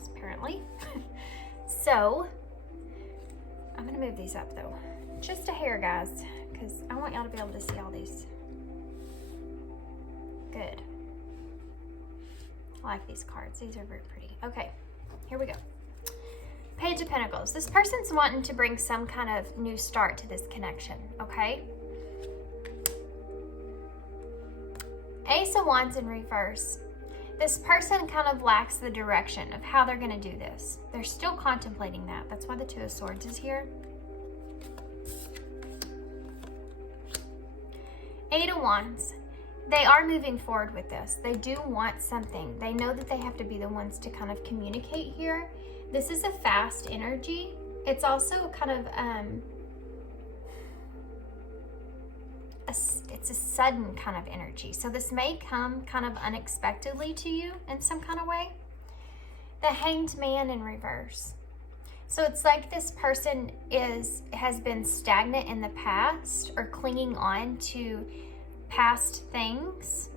apparently. So, I'm gonna move these up though. Just a hair, guys, because I want y'all to be able to see all these. Good. I like these cards. These are very pretty. Okay, here we go. Page of Pentacles. This person's wanting to bring some kind of new start to this connection, okay? Ace of Wands in reverse. This person kind of lacks the direction of how they're going to do this. They're still contemplating that. That's why the Two of Swords is here. Eight of Wands. They are moving forward with this. They do want something. They know that they have to be the ones to kind of communicate here. This is a fast energy. It's also kind of, it's a sudden kind of energy. So this may come kind of unexpectedly to you in some kind of way. The Hanged Man in reverse. So it's like this person has been stagnant in the past or clinging on to past things,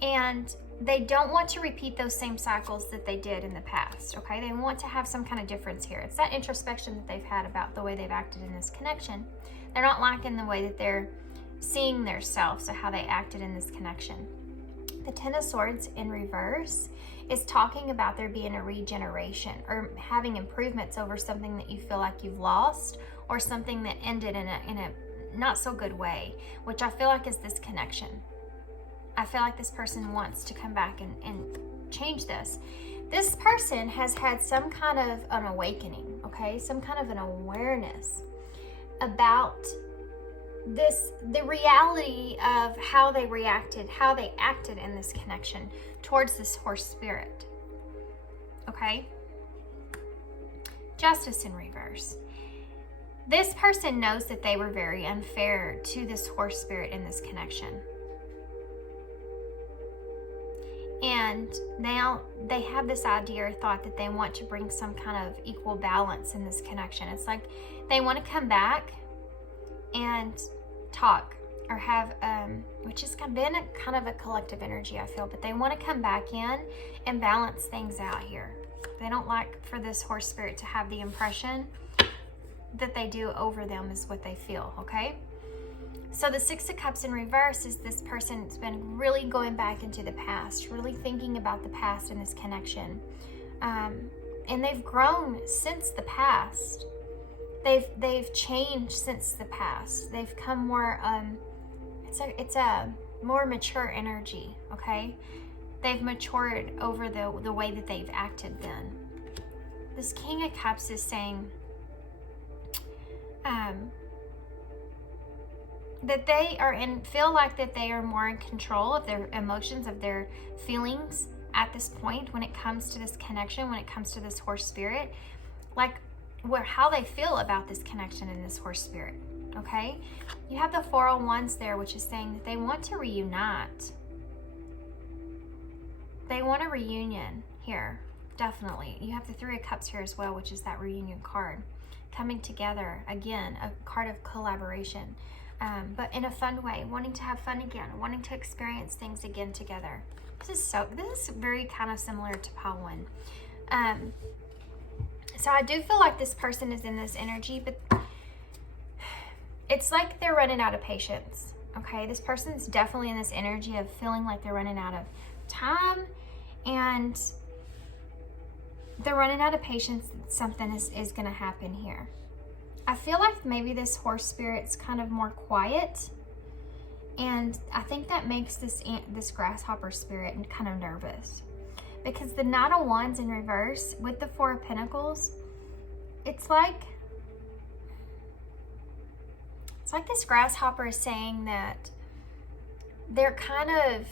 and they don't want to repeat those same cycles that they did in the past, okay? They want to have some kind of difference here. It's that introspection that they've had about the way they've acted in this connection. They're not liking the way that they're seeing their self, so how they acted in this connection. The Ten of Swords in reverse is talking about there being a regeneration or having improvements over something that you feel like you've lost or something that ended in a not so good way, which I feel like is this connection. I feel like this person wants to come back and change this. This person has had some kind of an awakening, okay? Some kind of an awareness about this, the reality of how they reacted, how they acted in this connection towards this horse spirit, okay? Justice in reverse. This person knows that they were very unfair to this horse spirit in this connection. And now they have this idea or thought that they want to bring some kind of equal balance in this connection. It's like they want to come back and talk or have, which has been a kind of a collective energy, I feel, but they want to come back in and balance things out here. They don't like for this horse spirit to have the impression that they do over them is what they feel, okay? So the Six of Cups in reverse is this person's been really going back into the past, really thinking about the past and this connection. And they've grown since the past. They've changed since the past. They've come more, it's a more mature energy, okay? They've matured over the way that they've acted then. This King of Cups is saying that they are feel like that they are more in control of their emotions, of their feelings at this point when it comes to this connection, when it comes to this horse spirit, like how they feel about this connection in this horse spirit, okay? You have the Four of Wands there, which is saying that they want to reunite. They want a reunion here, definitely. You have the Three of Cups here as well, which is that reunion card. Coming together, again, a card of collaboration, but in a fun way, wanting to have fun again, wanting to experience things again together. This is very kind of similar to pile 1. So I do feel like this person is in this energy, but it's like they're running out of patience, okay? This person's definitely in this energy of feeling like they're running out of time, and they're running out of patience that something is going to happen here. I feel like maybe this horse spirit's kind of more quiet, and I think that makes this grasshopper spirit kind of nervous, because the Knight of Wands in reverse with the Four of Pentacles, it's like this grasshopper is saying that they're kind of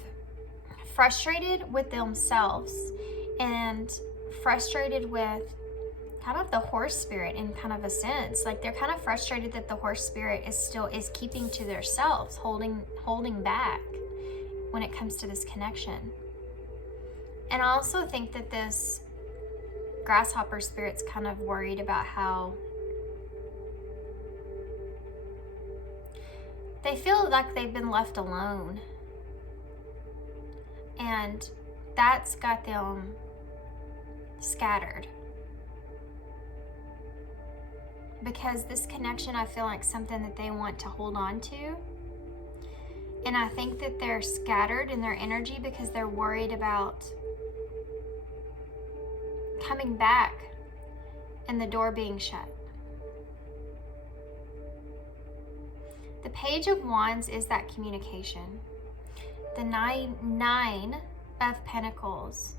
frustrated with themselves and frustrated with kind of the horse spirit in kind of a sense. Like they're kind of frustrated that the horse spirit is keeping to themselves, holding back when it comes to this connection. And I also think that this grasshopper spirit's kind of worried about how they feel like they've been left alone. And that's got them scattered. Because this connection, I feel like something that they want to hold on to. And I think that they're scattered in their energy because they're worried about coming back and the door being shut. The Page of Wands is that communication. The Nine of Pentacles.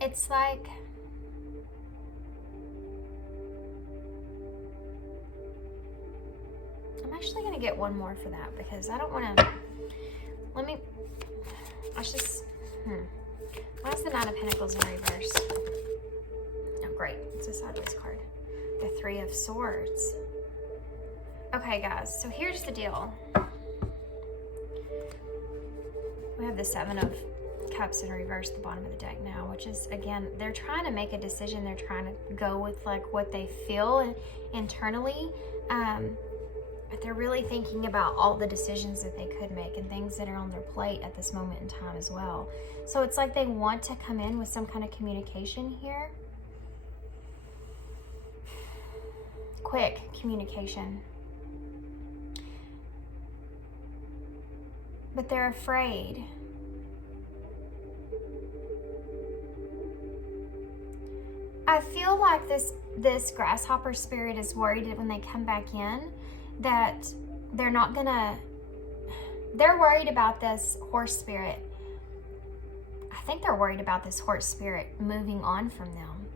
It's like I'm actually going to get one more for that because I don't want to, why is the Nine of Pentacles in reverse? Oh, great. It's a sideways card. The Three of Swords. Okay, guys, so here's the deal. We have the Seven of Cups in reverse at the bottom of the deck now, which is, again, they're trying to make a decision. They're trying to go with, like, what they feel internally. But they're really thinking about all the decisions that they could make and things that are on their plate at this moment in time as well. So it's like they want to come in with some kind of communication here. Quick communication. But they're afraid. I feel like this grasshopper spirit is worried that when they come back in, that they're worried about this horse spirit. I think they're worried about this horse spirit moving on from them.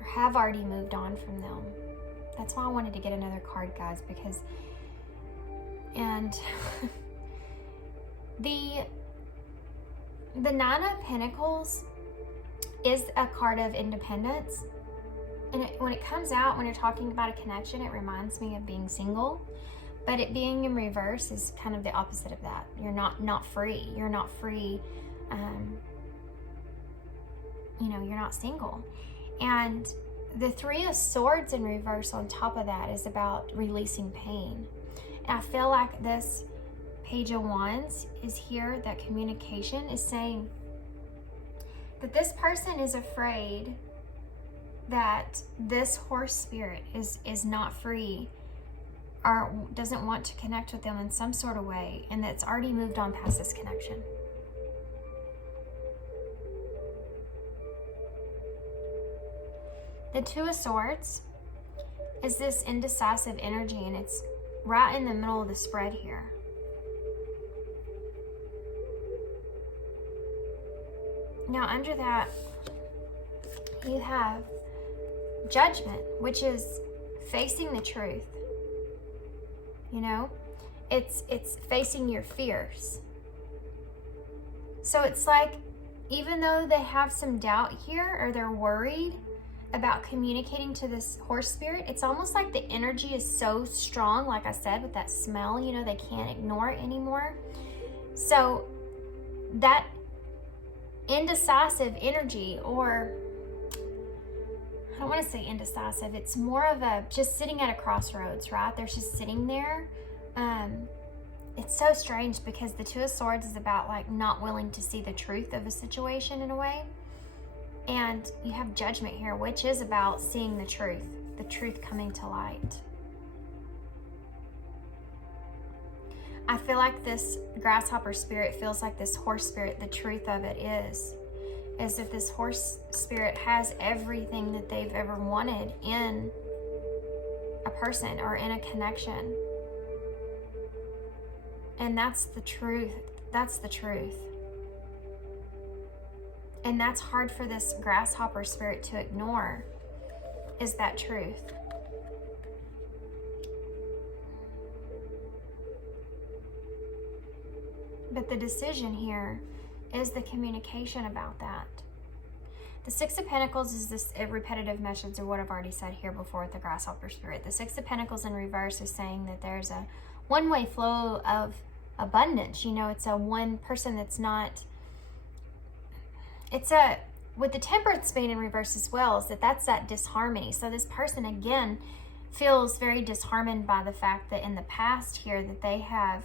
Or have already moved on from them. That's why I wanted to get another card, guys, because, and the Nine of Pentacles is a card of independence. And when it comes out, when you're talking about a connection, it reminds me of being single. But it being in reverse is kind of the opposite of that. You're not free. You're not free. You're not single. And The Three of Swords in reverse on top of that is about releasing pain. And I feel like this Page of Wands is here, that communication is saying that this person is afraid that this horse spirit is not free or doesn't want to connect with them in some sort of way, and that's already moved on past this connection. The Two of Swords is this indecisive energy, and it's right in the middle of the spread here. Now under that, you have Judgment, which is facing the truth. You know, it's facing your fears. So it's like, even though they have some doubt here, or they're worried about communicating to this horse spirit, it's almost like the energy is so strong, like I said, with that smell, you know, they can't ignore it anymore. So that indecisive energy, or I don't want to say indecisive, it's more of a just sitting at a crossroads, right? They're just sitting there. It's so strange because the Two of Swords is about like not willing to see the truth of a situation in a way. And you have Judgment here, which is about seeing the truth coming to light. I feel like this grasshopper spirit feels like this horse spirit, the truth of it is that this horse spirit has everything that they've ever wanted in a person or in a connection. And that's the truth. That's the truth. And that's hard for this grasshopper spirit to ignore, is that truth. But the decision here is the communication about that. The Six of Pentacles is this repetitive message of what I've already said here before with the grasshopper spirit. The Six of Pentacles in reverse is saying that there's a one-way flow of abundance. You know, it's a one person that's not, it's a, with the Temperance being in reverse as well, is that's that disharmony. So this person, again, feels very disharmoned by the fact that in the past here that they have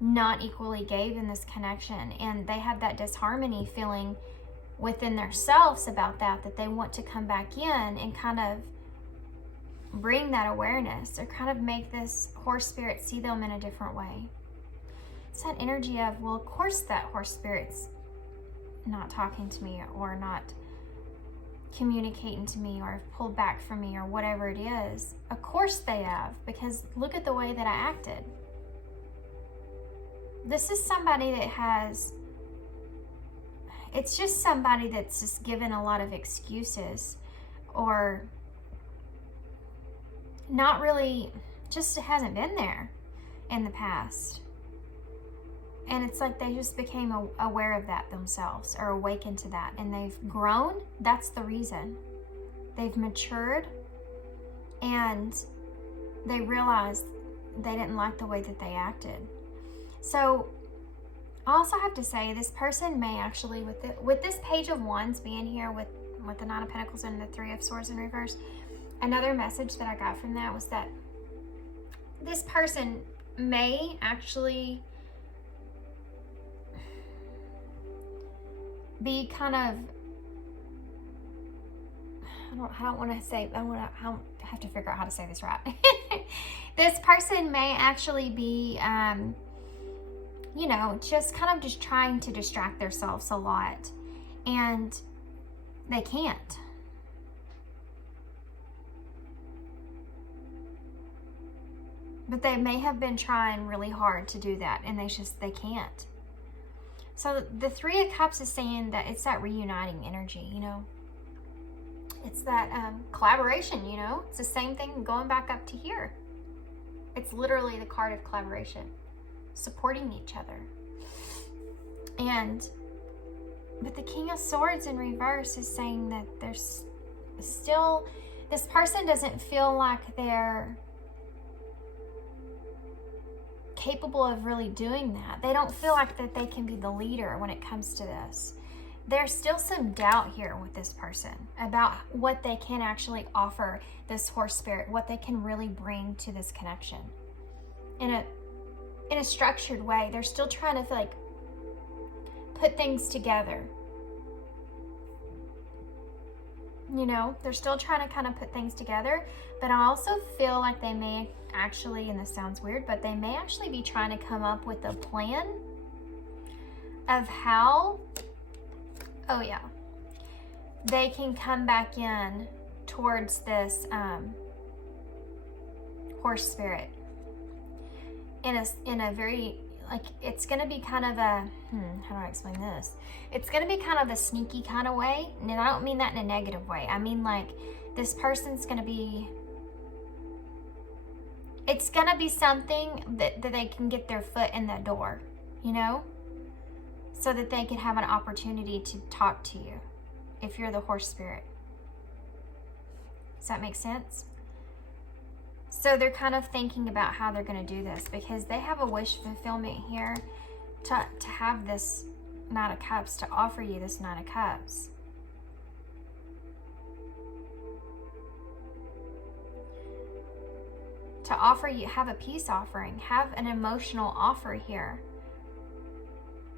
not equally gave in this connection, and they have that disharmony feeling within themselves about that they want to come back in and kind of bring that awareness, or kind of make this horse spirit see them in a different way. It's that energy of, well, of course that horse spirit's not talking to me, or not communicating to me, or have pulled back from me, or whatever it is. Of course they have, because look at the way that I acted. This is somebody that has, it's just somebody that's just given a lot of excuses, or not really, just hasn't been there in the past. And it's like they just became aware of that themselves, or awakened to that, and they've grown. That's the reason. They've matured, and they realized they didn't like the way that they acted. So I also have to say, this person may actually, with this Page of Wands being here with the Nine of Pentacles and the Three of Swords in reverse, another message that I got from that was that this person may actually be kind of, I don't want to say, I have to figure out how to say this right. This person may actually be, you know, just kind of just trying to distract themselves a lot, and they can't. But they may have been trying really hard to do that, and they can't. So the Three of Cups is saying that it's that reuniting energy, you know. It's that collaboration, you know. It's the same thing going back up to here. It's literally the card of collaboration, supporting each other. But the King of Swords in reverse is saying that there's still, this person doesn't feel like they're capable of really doing that. They don't feel like that they can be the leader when it comes to this. there's still some doubt here with this person about what they can actually offer this horse spirit, what they can really bring to this connection in a structured way. They're still trying to like put things together. You know, they're still trying to kind of put things together, but I also feel like they may actually, and this sounds weird, but they may actually be trying to come up with a plan of how, oh yeah, they can come back in towards this horse spirit in a very, like, it's going to be kind of a, how do I explain this? It's going to be kind of a sneaky kind of way. And I don't mean that in a negative way. I mean, like, this person's going to be, it's going to be something that they can get their foot in the door, you know? So that they can have an opportunity to talk to you if you're the horse spirit. Does that make sense? So they're kind of thinking about how they're going to do this because they have a wish fulfillment here to have this Knight of Cups, to offer you this Knight of Cups. To offer you, have a peace offering, have an emotional offer here,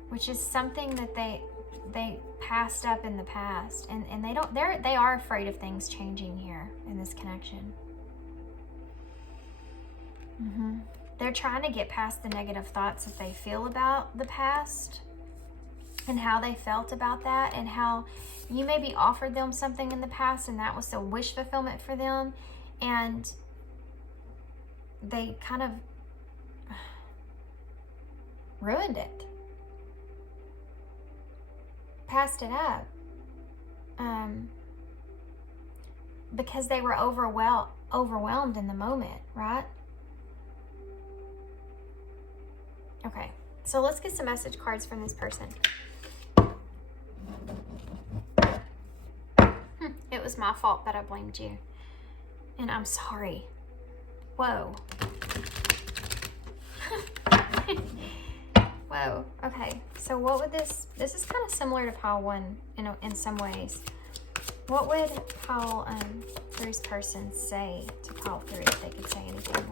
which is something that they passed up in the past, and they are afraid of things changing here in this connection. They're trying to get past the negative thoughts that they feel about the past and how they felt about that, and how you maybe offered them something in the past and that was a wish fulfillment for them, and they kind of ruined it, passed it up, because they were overwhelmed in the moment, right? Okay, so let's get some message cards from this person. It was my fault that I blamed you, and I'm sorry. Whoa. Whoa. Okay, so what would this is kind of similar to pile 1 in some ways. What would pile 3's person say to pile 3 if they could say anything?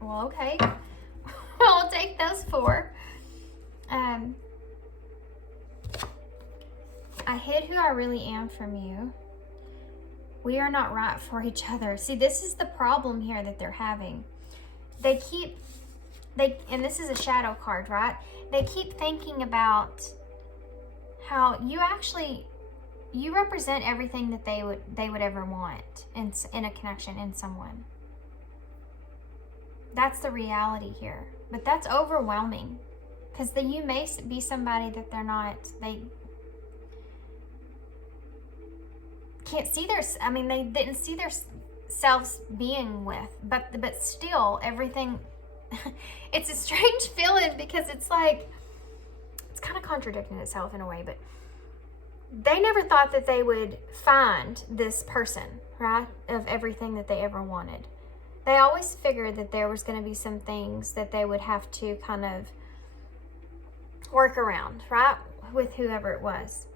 Well, okay. I'll take those 4. I hid who I really am from you. We are not right for each other. See, this is the problem here that they're having. And this is a shadow card, right? They keep thinking about how you represent everything that they would ever want in a connection, in someone. That's the reality here. But that's overwhelming, because then you may be somebody that they can't see they didn't see their selves being with, but still everything, it's a strange feeling, because it's like, it's kind of contradicting itself in a way, but they never thought that they would find this person, right, of everything that they ever wanted. They always figured that there was going to be some things that they would have to kind of work around, right, with whoever it was.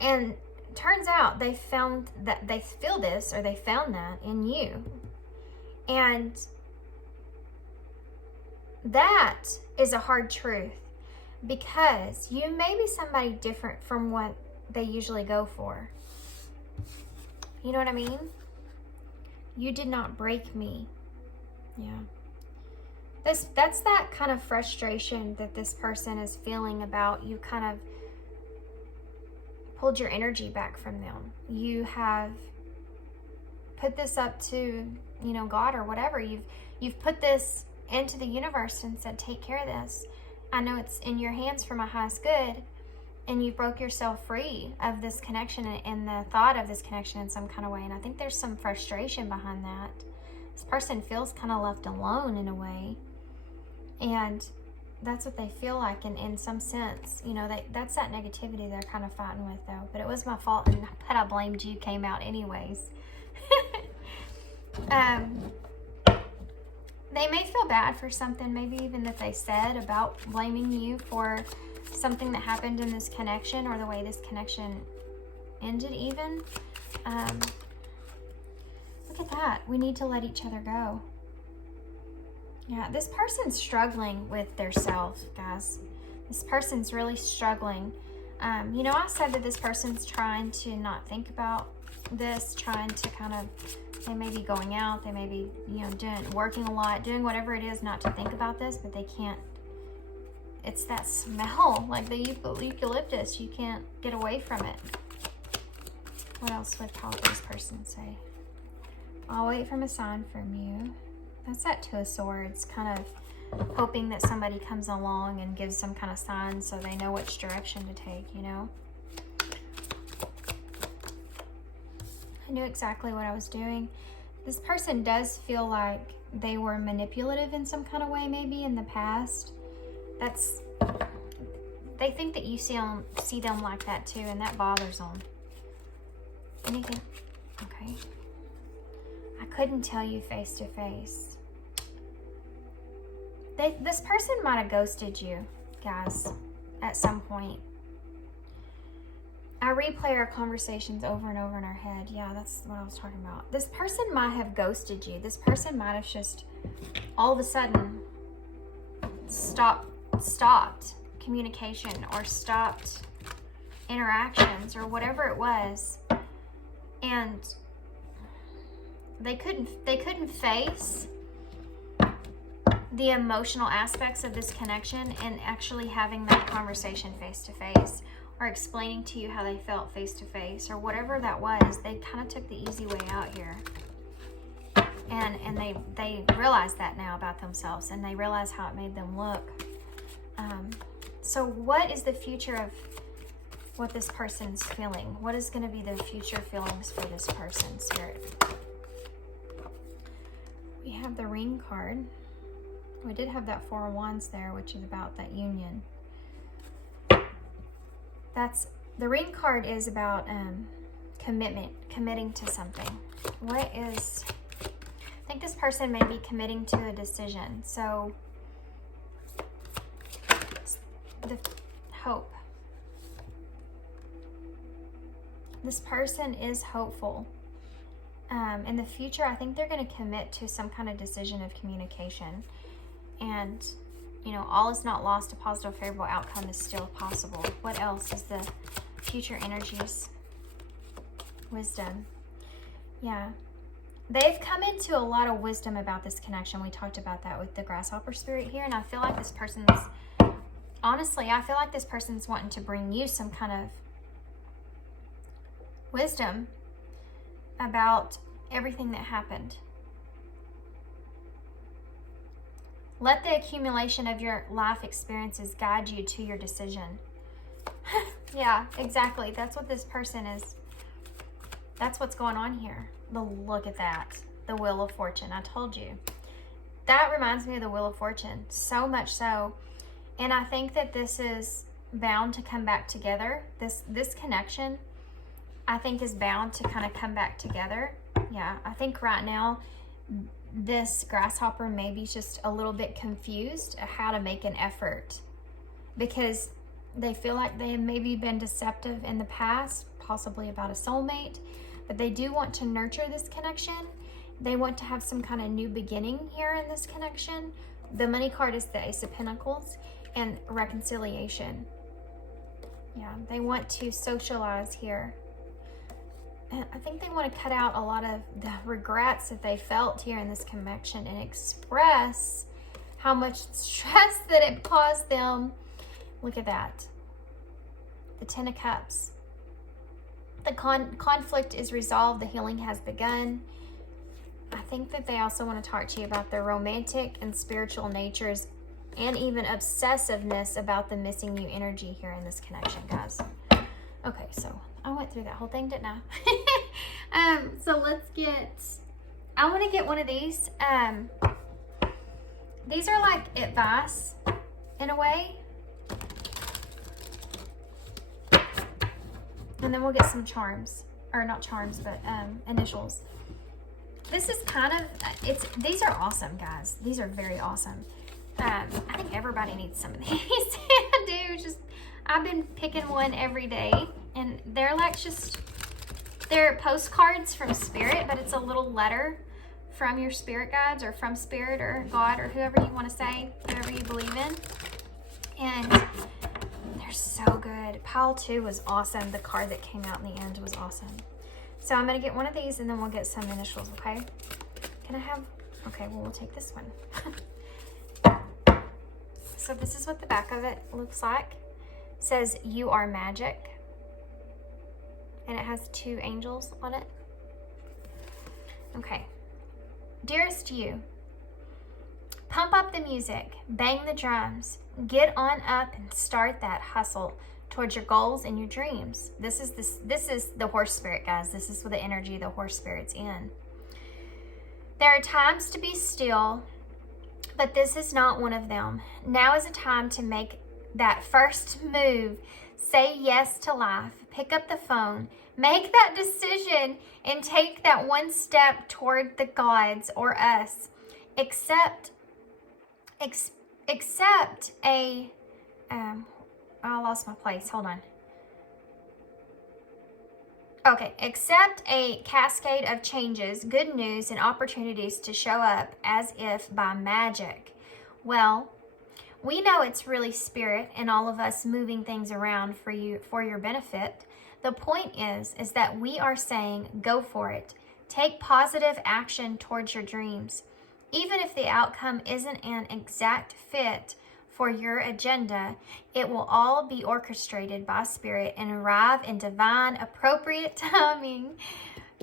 And turns out they found that they found that in you. And that is a hard truth, because you may be somebody different from what they usually go for. You know what I mean? You did not break me. Yeah. That's that kind of frustration that this person is feeling about you. Kind of pulled your energy back from them. You have put this up to, God or whatever. You've put this into the universe and said, take care of this. I know it's in your hands for my highest good. And you broke yourself free of this connection and the thought of this connection in some kind of way. And I think there's some frustration behind that. This person feels kind of left alone in a way. And that's what they feel like in some sense. That's that negativity they're kind of fighting with, though. But it was my fault, and but I blamed you came out anyways. They may feel bad for something, maybe even that they said, about blaming you for something that happened in this connection, or the way this connection ended even. Look at that. We need to let each other go. Yeah, this person's struggling with their self, guys. This person's really struggling. You know, I said that this person's trying to not think about this, trying to kind of, they may be going out, they may be, you know, working a lot, doing whatever it is not to think about this, but they can't. It's that smell, like the eucalyptus. You can't get away from it. What else would this person say? I'll wait from a sign from you. That's that Two of Swords, kind of hoping that somebody comes along and gives some kind of sign so they know which direction to take, you know? I knew exactly what I was doing. This person does feel like they were manipulative in some kind of way, maybe in the past. They think that you see them like that too, and that bothers them. Anything? Okay. I couldn't tell you face to face. This person might have ghosted you, guys, at some point. I replay our conversations over and over in our head. Yeah, that's what I was talking about. This person might have ghosted you. This person might have just all of a sudden stopped communication, or stopped interactions, or whatever it was. And they couldn't face the emotional aspects of this connection and actually having that conversation face to face, or explaining to you how they felt face to face, or whatever that was. They kind of took the easy way out here. And they realize that now about themselves, and they realize how it made them look. So what is the future of what this person's feeling? What is going to be the future feelings for this person, Spirit? We have the Ring card. We did have that Four of Wands there, which is about that union. The Ring card is about committing to something. I think this person may be committing to a decision. So the hope. This person is hopeful. In the future, I think they're going to commit to some kind of decision of communication. And, you know, all is not lost. A positive, favorable outcome is still possible. What else is the future energies? Wisdom. Yeah. They've come into a lot of wisdom about this connection. We talked about that with the grasshopper spirit here. And I feel like this person's, honestly, I feel like this person's wanting to bring you some kind of wisdom about everything that happened. Let the accumulation of your life experiences guide you to your decision. Yeah, exactly. That's what this person is. That's what's going on here. Look at that. The Wheel of Fortune. I told you. That reminds me of the Wheel of Fortune. So much so. And I think that this is bound to come back together. This connection, I think, is bound to kind of come back together. Yeah, I think right now this grasshopper may be just a little bit confused at how to make an effort, because they feel like they have maybe been deceptive in the past, possibly about a soulmate, but they do want to nurture this connection. They want to have some kind of new beginning here in this connection. The Money card is the Ace of Pentacles, and reconciliation. Yeah, they want to socialize here. And I think they want to cut out a lot of the regrets that they felt here in this connection and express how much stress that it caused them. Look at that. The Ten of Cups. The conflict is resolved. The healing has begun. I think that they also want to talk to you about their romantic and spiritual natures, and even obsessiveness about the missing you energy here in this connection, guys. Okay, so I went through that whole thing, didn't I? So let's get, I want to get one of these. These are like advice in a way. And then we'll get some charms, or not charms, but initials. This is kind of, these are awesome, guys. These are very awesome. I think everybody needs some of these. I do. I've been picking one every day, and they're like they're postcards from Spirit, but it's a little letter from your spirit guides, or from Spirit or God, or whoever you want to say, whoever you believe in. And they're so good. Pile 2 was awesome. The card that came out in the end was awesome. So I'm going to get one of these, and then we'll get some initials, okay? Can I have... Okay, well, we'll take this one. So this is what the back of it looks like. It says, "You are magic." And it has 2 angels on it. Okay. Dearest you, pump up the music, bang the drums, get on up and start that hustle towards your goals and your dreams. This is the horse spirit, guys. This is the energy the horse spirit's in. There are times to be still, but this is not one of them. Now is a time to make that first move. Say yes to life. Pick up the phone. Make that decision and take that one step toward the gods or us. Accept a... I lost my place. Hold on. Okay. Accept a cascade of changes, good news, and opportunities to show up as if by magic. Well, we know it's really Spirit and all of us moving things around for your benefit. The point is that we are saying, go for it. Take positive action towards your dreams. Even if the outcome isn't an exact fit for your agenda, it will all be orchestrated by Spirit and arrive in divine, appropriate timing.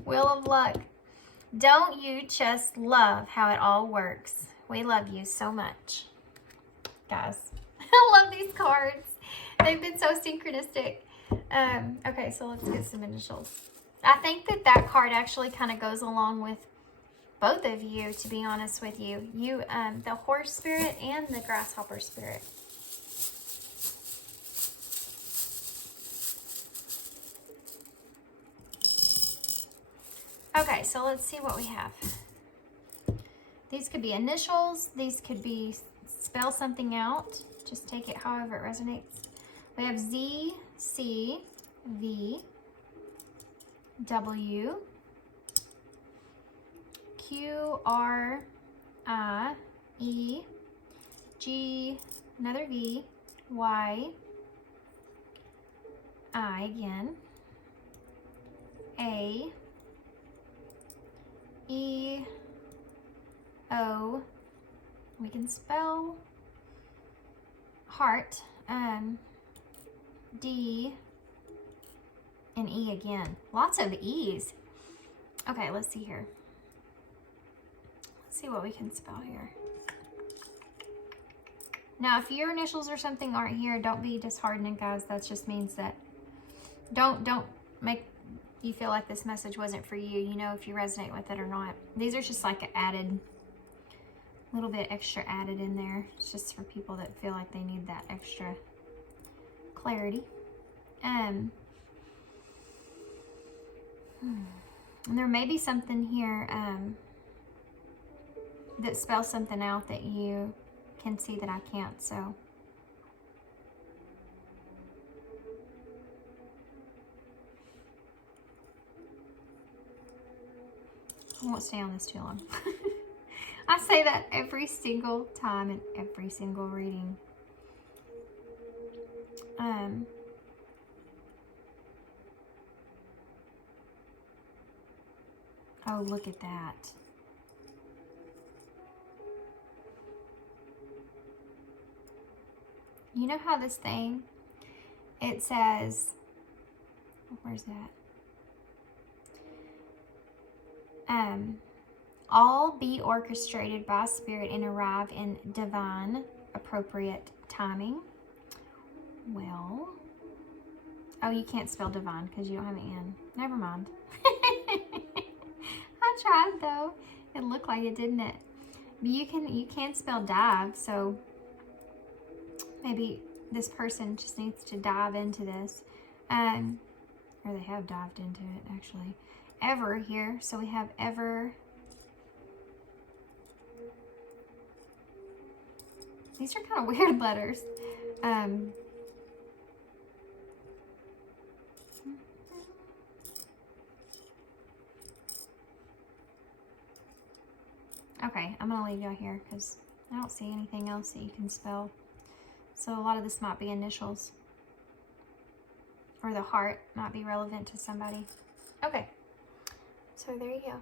Wheel of luck. Don't you just love how it all works? We love you so much, guys. I love these cards. They've been so synchronistic. Okay, so let's get some initials. I think that card actually kind of goes along with both of you, to be honest with you. You, the horse spirit and the grasshopper spirit. Okay, so let's see what we have. These could be initials. These could be spell something out. Just take it however it resonates. We have Z, C, V, W, Q, R, I, E, G, another V, Y, I again, A, E, O. We can spell heart, D, and E again. Lots of E's. Okay, let's see here. Let's see what we can spell here. Now, if your initials or something aren't here, don't be disheartened, guys. That just means that don't make you feel like this message wasn't for you. You know if you resonate with it or not. These are just like an added, little bit extra added in there. It's just for people that feel like they need that extra clarity. And there may be something here that spells something out that you can see that I can't, so I won't stay on this too long. I say that every single time in every single reading. Oh, look at that. You know how this thing, it says, where's that? All be orchestrated by Spirit and arrive in divine, appropriate timing. Well, oh, you can't spell divine because you don't have an N. Never mind. I tried though. It looked like it, didn't it? But you can spell dive, so maybe this person just needs to dive into this. Or they have dived into it actually. Ever here, so we have ever. These are kind of weird letters. Okay, I'm gonna leave y'all here because I don't see anything else that you can spell. So a lot of this might be initials. Or the heart might be relevant to somebody. Okay, so there you go.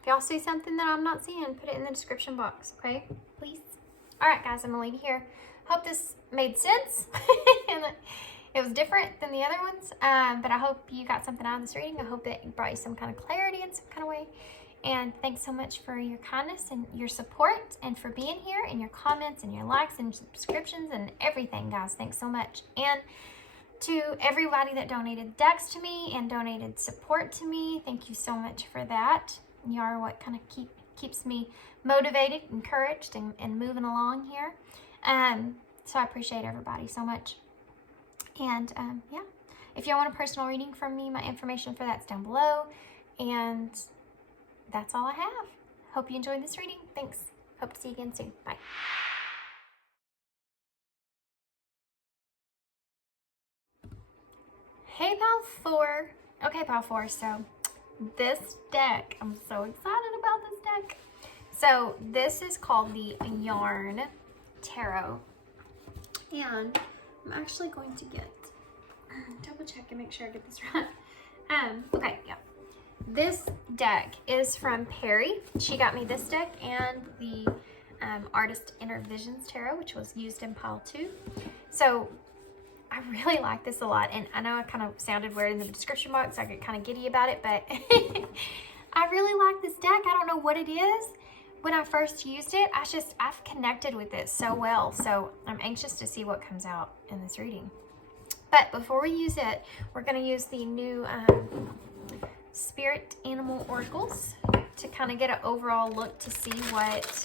If y'all see something that I'm not seeing, put it in the description box, okay? Please. All right, guys, I'm gonna leave you here. Hope this made sense. It was different than the other ones, but I hope you got something out of this reading. I hope that it brought you some kind of clarity in some kind of way. And thanks so much for your kindness and your support and for being here and your comments and your likes and subscriptions and everything, guys. Thanks so much. And to everybody that donated decks to me and donated support to me, thank you so much for that. You are what kind of keeps me motivated, encouraged, and moving along here. So I appreciate everybody so much. And yeah, if you want a personal reading from me, my information for that's down below. And that's all I have. Hope you enjoyed this reading. Thanks. Hope to see you again soon. Bye. Hey, Pile 4. Okay, Pile 4. So this deck, I'm so excited about this deck. So this is called the Yarn Tarot. And I'm actually going to double check and make sure I get this right. Okay, yeah. This deck is from Perrie. She got me this deck and the Artist Inner Visions Tarot, which was used in Pile 2. So I really like this a lot. And I know I kind of sounded weird in the description box. I get kind of giddy about it, but I really like this deck. I don't know what it is. When I first used it, I've connected with it so well. So I'm anxious to see what comes out in this reading. But before we use it, we're going to use the new Spirit Animal Oracles to kind of get an overall look to see what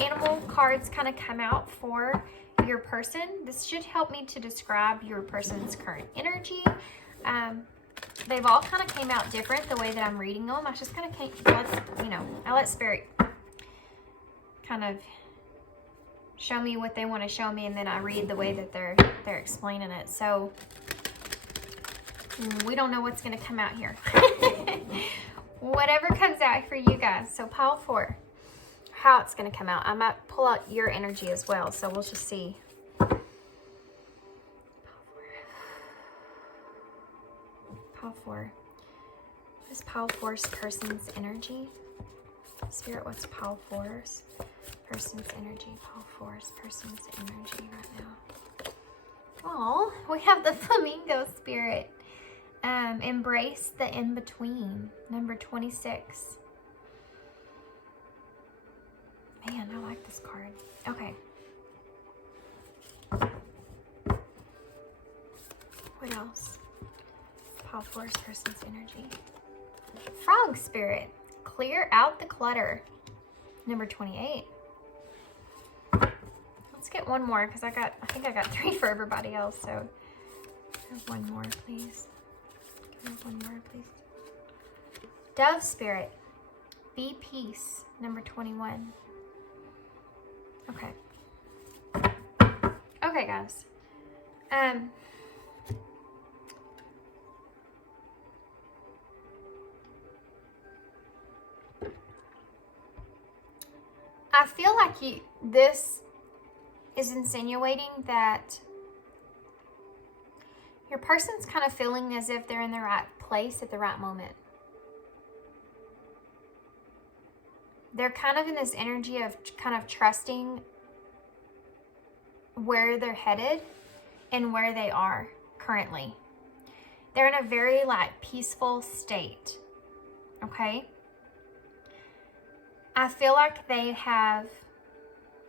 animal cards kind of come out for your person. This should help me to describe your person's current energy. They've all kind of came out different the way that I'm reading them. I just kind of I let Spirit kind of show me what they want to show me, and then I read the way that they're explaining it. So we don't know what's going to come out here. Whatever comes out for you guys. So Pile 4, how it's going to come out. I might pull out your energy as well, so we'll just see. Pile 4. What is Pile 4's person's energy? Spirit, what's Pile 4's person's energy? Pile 4's person's energy right now. Oh, we have the flamingo spirit. Embrace the in-between, number 26. Man, I like this card. Okay. What else? Pile 4's person's energy. Frog spirit. Clear out the clutter. Number 28. Let's get one more because I think I got 3 for everybody else. So one more, please. One more, please. Dove spirit. Be peace. Number 21. Okay. Okay, guys. I feel like this is insinuating that your person's kind of feeling as if they're in the right place at the right moment. They're kind of in this energy of kind of trusting where they're headed and where they are currently. They're in a very peaceful state. Okay? I feel like they have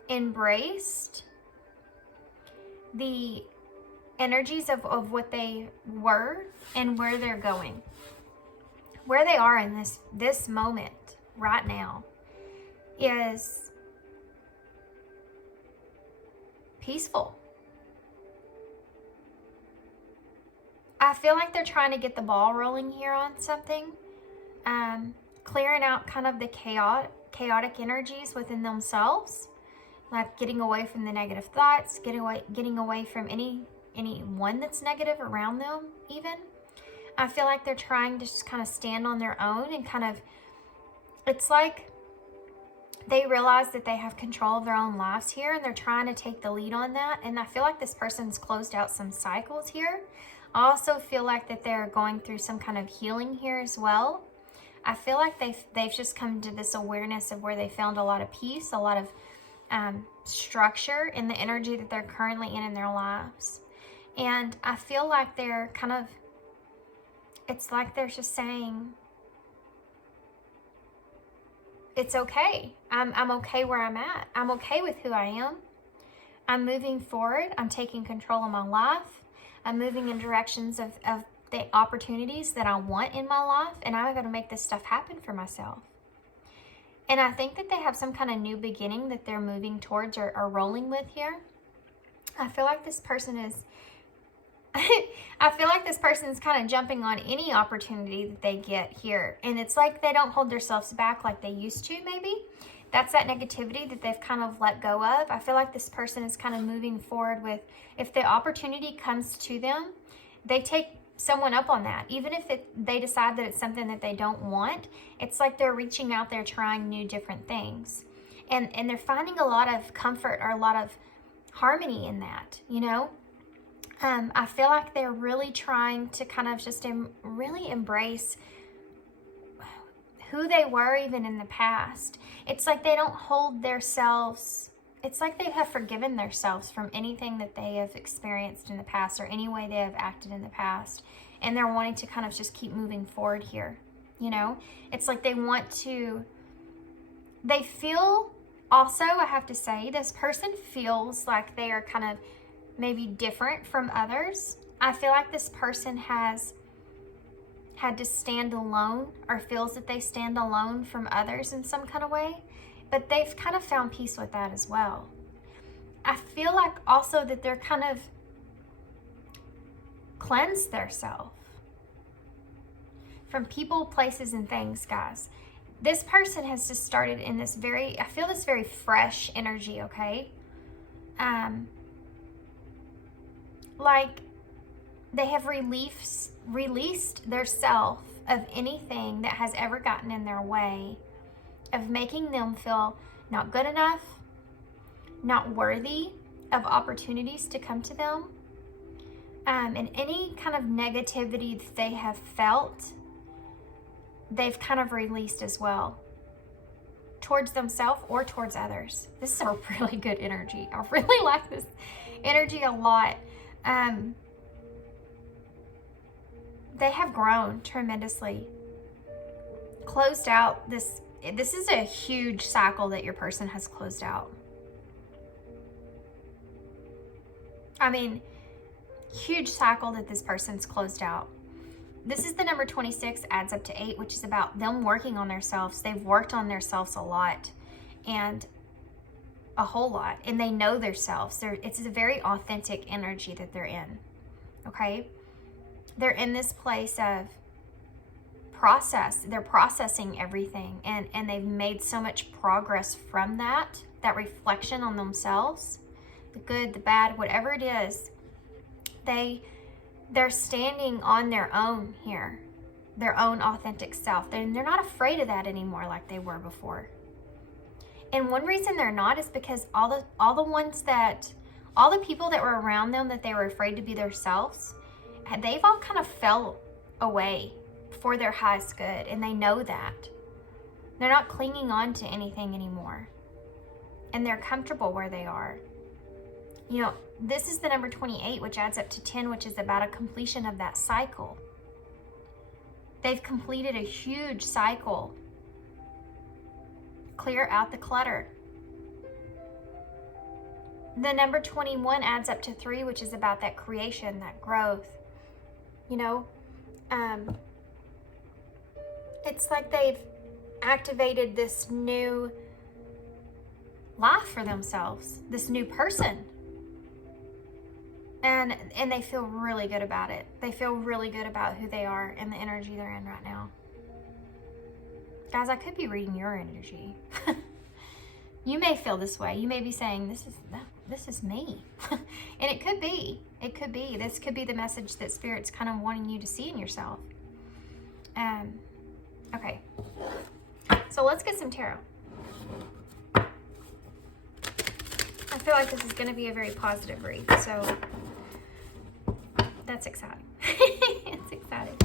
embraced the energies of what they were and where they're going. Where they are in this moment right now is peaceful. I feel like they're trying to get the ball rolling here on something. Clearing out kind of the chaotic energies within themselves. like getting away from the negative thoughts, getting away from anyone that's negative around them even. I feel like they're trying to just kind of stand on their own and kind of, it's like they realize that they have control of their own lives here, and they're trying to take the lead on that. And I feel like this person's closed out some cycles here. I also feel like that they're going through some kind of healing here as well. I feel like they've just come to this awareness of where they found a lot of peace, a lot of structure in the energy that they're currently in their lives. And I feel like they're kind of, it's like they're just saying, it's okay. I'm okay where I'm at. I'm okay with who I am. I'm moving forward. I'm taking control of my life. I'm moving in directions of the opportunities that I want in my life, and I'm going to make this stuff happen for myself. And I think that they have some kind of new beginning that they're moving towards or rolling with here. I feel like this person is I feel like this person is kind of jumping on any opportunity that they get here. And it's like they don't hold themselves back like they used to, maybe. That's that negativity that they've kind of let go of. I feel like this person is kind of moving forward with, if the opportunity comes to them, they take someone up on that. Even if they decide that it's something that they don't want, it's like they're reaching out there trying new different things. And they're finding a lot of comfort or a lot of harmony in that, you know? I feel like they're really trying to kind of just really embrace who they were even in the past. It's like they don't hold themselves, it's like they have forgiven themselves from anything that they have experienced in the past or any way they have acted in the past. And they're wanting to kind of just keep moving forward here, you know? It's like they want to, they feel also, I have to say, this person feels like they are kind of maybe different from others. I feel like this person has had to stand alone or feels that they stand alone from others in some kind of way, but they've kind of found peace with that as well. I feel like also that they're kind of cleansed themselves from people, places, and things, guys. This person has just started in this very, I feel this very fresh energy, okay? Like they have released their self of anything that has ever gotten in their way of making them feel not good enough, not worthy of opportunities to come to them. And any kind of negativity that they have felt, they've kind of released as well, towards themselves or towards others. This is a really good energy. I really like this energy a lot. They have grown tremendously, closed out this is a huge cycle that your person has closed out. I mean, huge cycle that this person's closed out. This is the number 26, adds up to 8, which is about them working on themselves. They've worked on themselves a lot, and a whole lot, and they know themselves. It's a very authentic energy that they're in, okay? They're in this place of they're processing everything, and they've made so much progress from that reflection on themselves, the good, the bad, whatever it is. They're standing on their own here, their own authentic self. They're not afraid of that anymore like they were before. And one reason they're not is because all the people that were around them that they were afraid to be themselves, they've all kind of fell away for their highest good, and they know that. They're not clinging on to anything anymore, and they're comfortable where they are. You know, this is the number 28, which adds up to 10, which is about a completion of that cycle. They've completed a huge cycle. Clear out the clutter. The number 21 adds up to 3, which is about that creation, that growth. You know, it's like they've activated this new life for themselves, this new person. And they feel really good about it. They feel really good about who they are and the energy they're in right now. Guys, I could be reading your energy. You may feel this way. You may be saying, this is me. And it could be. It could be. This could be the message that Spirit's kind of wanting you to see in yourself. Okay. So let's get some tarot. I feel like this is going to be a very positive read. So that's exciting. It's exciting.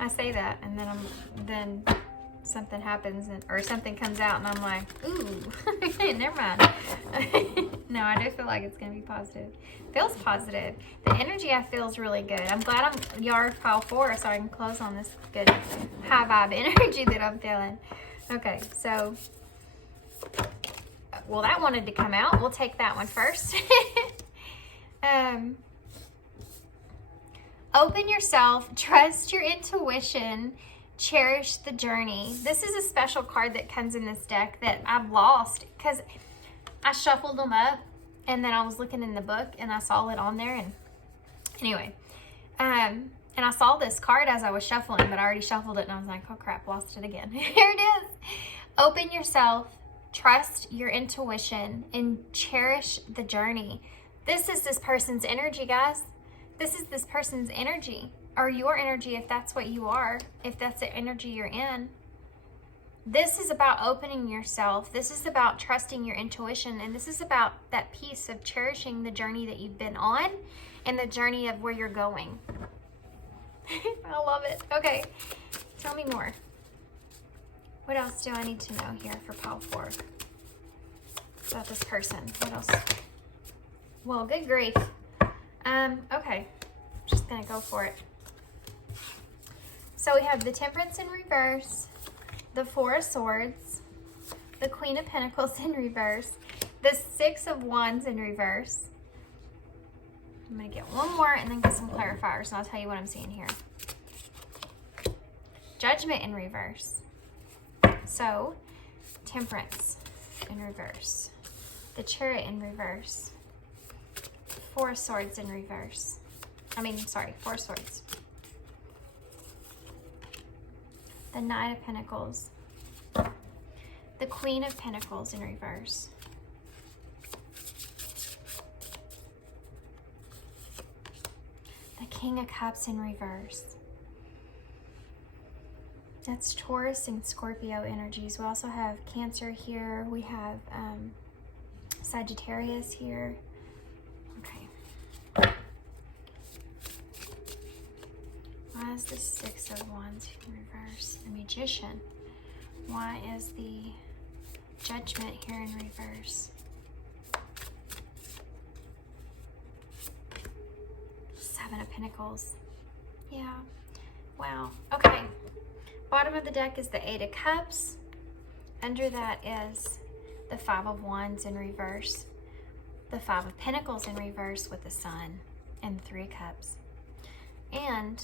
I say that, and then something happens, or something comes out, and I'm like, ooh, never mind. No, I do feel like it's gonna be positive. Feels positive. The energy I feel is really good. I'm glad you're pile 4, so I can close on this good high vibe energy that I'm feeling. Okay, so, well, that wanted to come out. We'll take that one first. Open yourself, trust your intuition, cherish the journey. This is a special card that comes in this deck that I've lost because I shuffled them up and then I was looking in the book and I saw it on there. And anyway, and I saw this card as I was shuffling, but I already shuffled it and I was like, oh crap, lost it again. Here it is. Open yourself, trust your intuition, and cherish the journey. This is this person's energy, guys. This is this person's energy, or your energy if that's what you are, if that's the energy you're in. This is about opening yourself. This is about trusting your intuition, and this is about that piece of cherishing the journey that you've been on and the journey of where you're going. I love it. Okay, tell me more. What else do I need to know here for pile 4 about this person? What else? Well, good grief. Okay, just gonna go for it. So we have the Temperance in reverse, the 4 of Swords, the Queen of Pentacles in reverse, the 6 of Wands in reverse. I'm gonna get one more and then get some clarifiers, and I'll tell you what I'm seeing here. Judgment in reverse. So, Temperance in reverse, the Chariot in reverse, 4 of Swords in reverse. 4 Swords. The Knight of Pentacles. The Queen of Pentacles in reverse. The King of Cups in reverse. That's Taurus and Scorpio energies. We also have Cancer here. We have Sagittarius here. Okay. Why is the 6 of Wands in reverse? The Magician. Why is the Judgment here in reverse? 7 of Pentacles. Yeah. Wow. Okay. Bottom of the deck is the 8 of Cups. Under that is the 5 of Wands in reverse. The 5 of Pentacles in reverse with the Sun and the 3 of Cups. And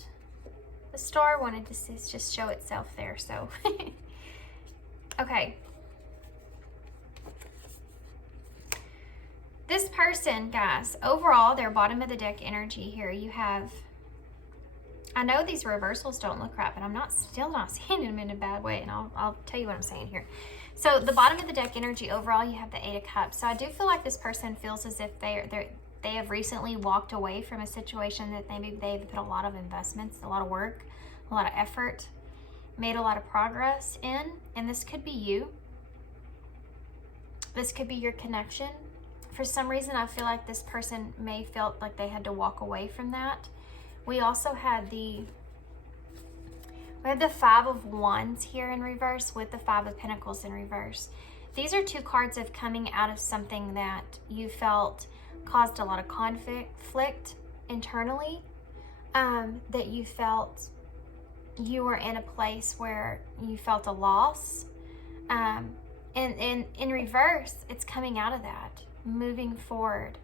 the Star wanted to just show itself there, so. Okay. This person, guys, overall, their bottom of the deck energy here, you have, I know these reversals don't look right, but I'm still not seeing them in a bad way, and I'll tell you what I'm saying here. So the bottom of the deck energy, overall, you have the 8 of Cups. So I do feel like this person feels as if they have recently walked away from a situation that maybe they've put a lot of investments, a lot of work, a lot of effort, made a lot of progress in, and this could be you. This could be your connection. For some reason, I feel like this person may felt like they had to walk away from that. We also had the 5 of Wands here in reverse with the 5 of Pentacles in reverse. These are 2 cards of coming out of something that you felt caused a lot of conflict internally, that you felt you were in a place where you felt a loss. And in reverse, it's coming out of that, moving forward,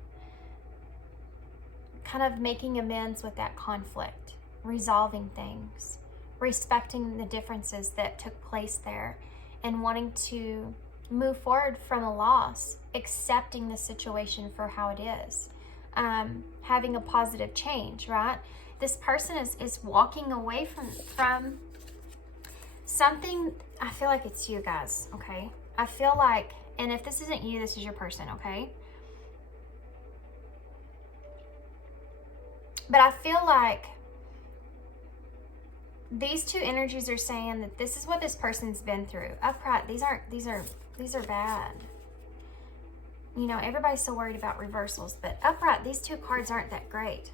kind of making amends with that conflict, resolving things, respecting the differences that took place there, and wanting to move forward from a loss, accepting the situation for how it is, having a positive change, right? this person is walking away from something. I feel like it's you guys, okay? I feel like, and if this isn't you, this is your person, okay? But I feel like these two energies are saying that this is what this person's been through. Upright, these are bad. You know, everybody's so worried about reversals, but upright, these two cards aren't that great.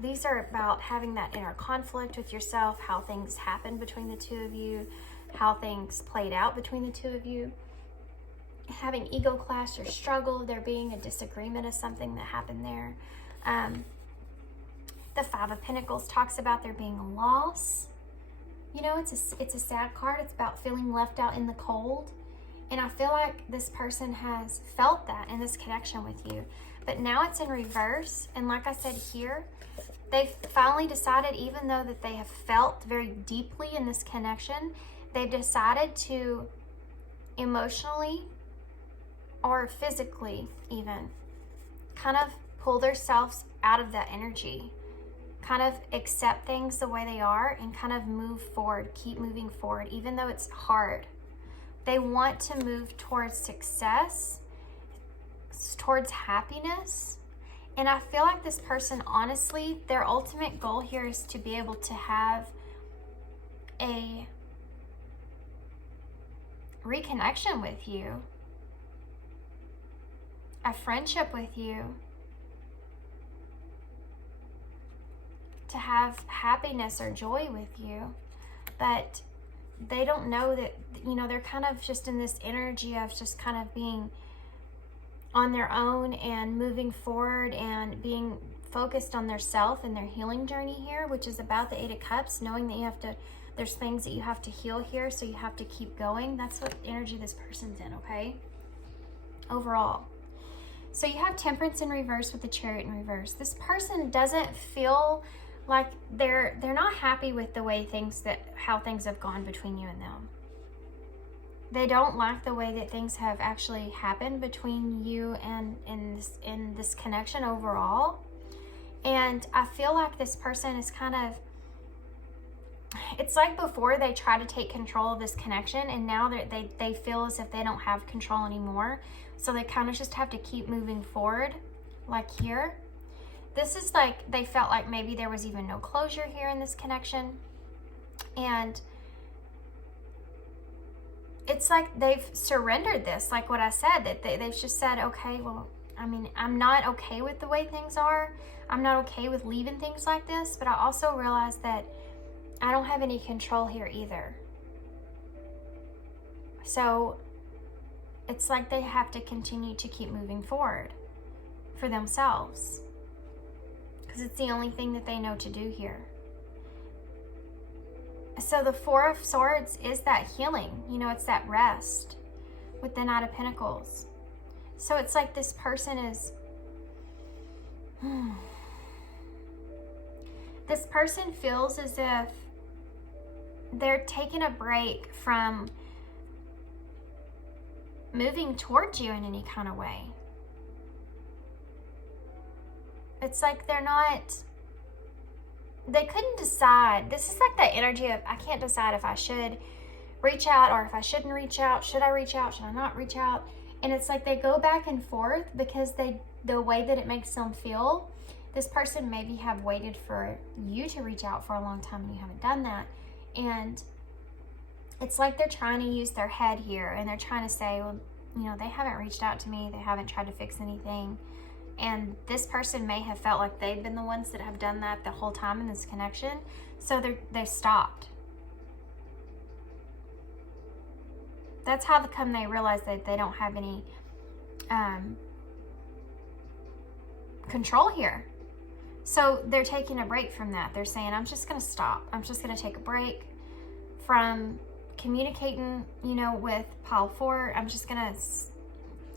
These are about having that inner conflict with yourself, how things happened between the two of you, how things played out between the two of you, having ego clash or struggle, there being a disagreement of something that happened there. The Five of Pentacles talks about there being a loss. You know, it's a sad card. It's about feeling left out in the cold. And I feel like this person has felt that in this connection with you. But now it's in reverse. And like I said here, they've finally decided, even though that they have felt very deeply in this connection, they've decided to emotionally or physically even kind of pull themselves out of that energy. Kind of accept things the way they are and kind of move forward, keep moving forward, even though it's hard. They want to move towards success, towards happiness. And I feel like this person, honestly, their ultimate goal here is to be able to have a reconnection with you, a friendship with you, to have happiness or joy with you, but they don't know that, you know, they're kind of just in this energy of just kind of being on their own and moving forward and being focused on their self and their healing journey here, which is about the Eight of Cups, knowing that you have to, there's things that you have to heal here, so you have to keep going. That's what energy this person's in, okay? Overall. So you have Temperance in reverse with the Chariot in reverse. This person doesn't feel like they're not happy with the way how things have gone between you and them. They don't like the way that things have actually happened between you and in this connection overall. And I feel like this person is kind of, it's like before they try to take control of this connection, and now they feel as if they don't have control anymore. So they kind of just have to keep moving forward, like here. This is like, they felt like maybe there was even no closure here in this connection. And it's like they've surrendered this, like what I said, that they've just said, okay, well, I mean, I'm not okay with the way things are. I'm not okay with leaving things like this, but I also realize that I don't have any control here either. So it's like they have to continue to keep moving forward for themselves, because it's the only thing that they know to do here. So the Four of Swords is that healing, you know, it's that rest with the Knight of Pentacles. So it's like this person is, this person feels as if they're taking a break from moving towards you in any kind of way. It's like they're not, they couldn't decide. This is like that energy of, I can't decide if I should reach out or if I shouldn't reach out. Should I reach out? Should I not reach out? And it's like they go back and forth because the way that it makes them feel. This person maybe have waited for you to reach out for a long time and you haven't done that. And it's like they're trying to use their head here, and they're trying to say, well, you know, they haven't reached out to me. They haven't tried to fix anything. And this person may have felt like they've been the ones that have done that the whole time in this connection. So they stopped. That's how come they realize that they don't have any control here. So they're taking a break from that. They're saying, I'm just going to stop. I'm just going to take a break from communicating, you know, with pile 4. I'm just going to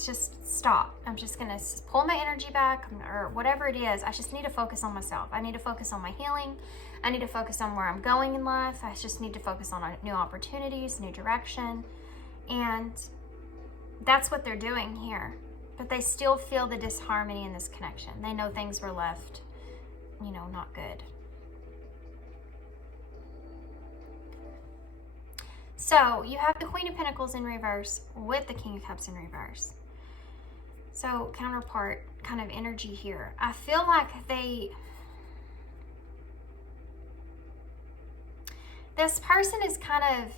just stop. I'm just going to pull my energy back, or whatever it is. I just need to focus on myself. I need to focus on my healing. I need to focus on where I'm going in life. I just need to focus on new opportunities, new direction. And that's what they're doing here. But they still feel the disharmony in this connection. They know things were left, you know, not good. So you have the Queen of Pentacles in reverse with the King of Cups in reverse. So counterpart kind of energy here. I feel like this person is kind of,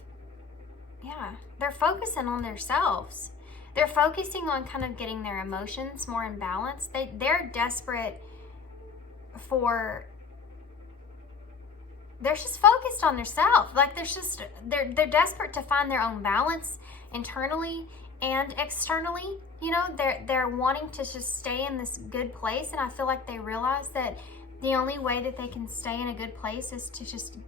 yeah, they're focusing on themselves. They're focusing on kind of getting their emotions more in balance. They're desperate for, they're just focused on themselves. Like they're desperate to find their own balance internally and externally. You know, they're wanting to just stay in this good place. And I feel like they realize that the only way that they can stay in a good place is to just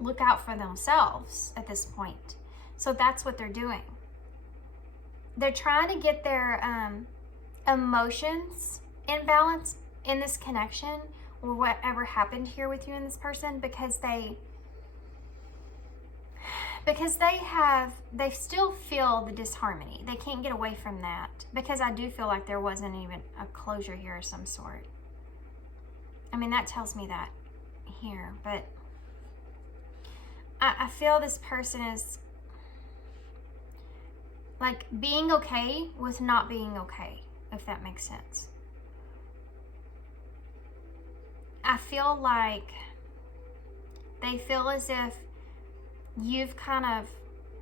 look out for themselves at this point. So that's what they're doing. They're trying to get their emotions in balance in this connection, or whatever happened here with you and this person, because they still feel the disharmony. They can't get away from that, because I do feel like there wasn't even a closure here of some sort. I mean, that tells me that here, but I feel this person is like being okay with not being okay, if that makes sense. I feel like they feel as if you've kind of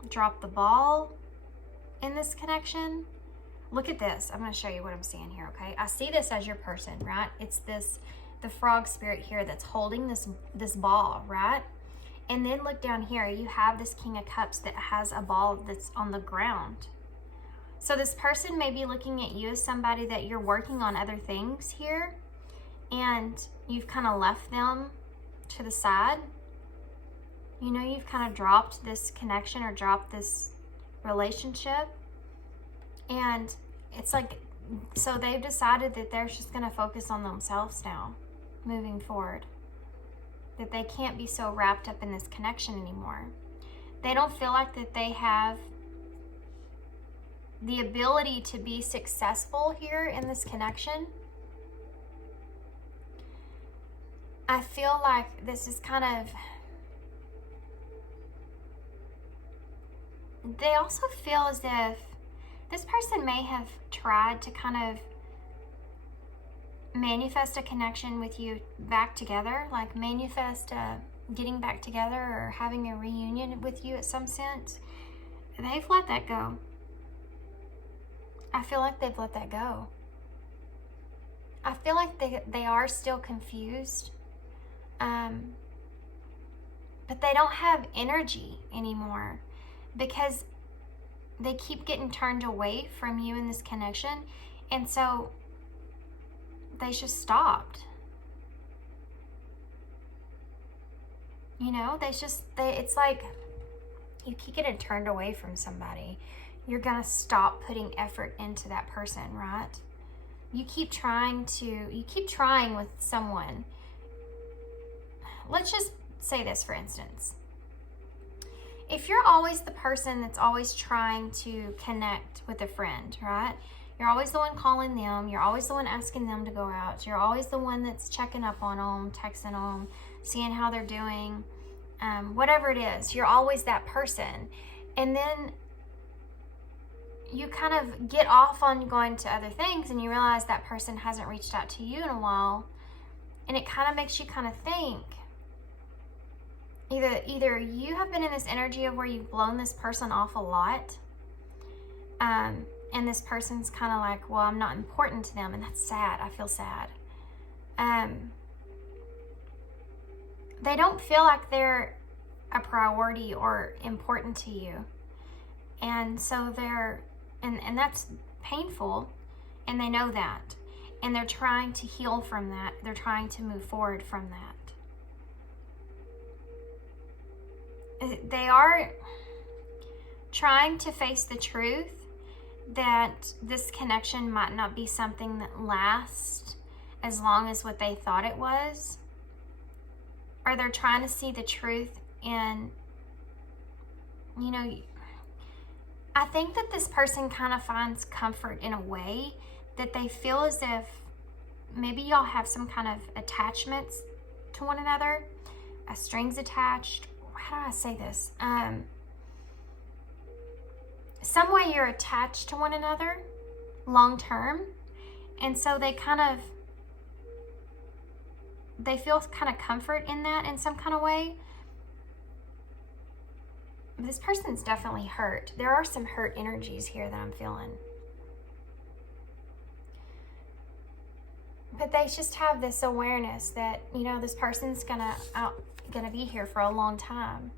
dropped the ball in this connection. Look at this. I'm going to show you what I'm seeing here, okay? I see this as your person, right? It's the frog spirit here that's holding this ball, right? And then look down here. You have this King of Cups that has a ball that's on the ground. So this person may be looking at you as somebody that you're working on other things here, and you've kind of left them to the side. You know, you've kind of dropped this connection or dropped this relationship. And it's like, so they've decided that they're just going to focus on themselves now, moving forward. That they can't be so wrapped up in this connection anymore. They don't feel like that they have the ability to be successful here in this connection. I feel like this is kind of, they also feel as if this person may have tried to kind of manifest a connection with you back together, like manifest getting back together or having a reunion with you at some sense. They've let that go. I feel like they've let that go. I feel like they are still confused, but they don't have energy anymore, because they keep getting turned away from you in this connection, and so they just stopped. You know, it's like you keep getting turned away from somebody, you're gonna stop putting effort into that person, right? You keep trying with someone. Let's just say this, for instance. If you're always the person that's always trying to connect with a friend, right? You're always the one calling them. You're always the one asking them to go out. You're always the one that's checking up on them, texting them, seeing how they're doing, whatever it is. You're always that person. And then you kind of get off on going to other things, and you realize that person hasn't reached out to you in a while. And it kind of makes you kind of think, either you have been in this energy of where you've blown this person off a lot, and this person's kind of like, well, I'm not important to them, and that's sad. I feel sad. They don't feel like they're a priority or important to you, and so and that's painful, and they know that, and they're trying to heal from that. They're trying to move forward from that. They are trying to face the truth that this connection might not be something that lasts as long as what they thought it was. Or they're trying to see the truth in, you know, I think that this person kind of finds comfort in a way that they feel as if maybe y'all have some kind of attachments to one another, strings attached. How do I say this? some way you're attached to one another long term. And so they feel kind of comfort in that in some kind of way. This person's definitely hurt. There are some hurt energies here that I'm feeling. But they just have this awareness that, you know, this person's gonna be here for a long time.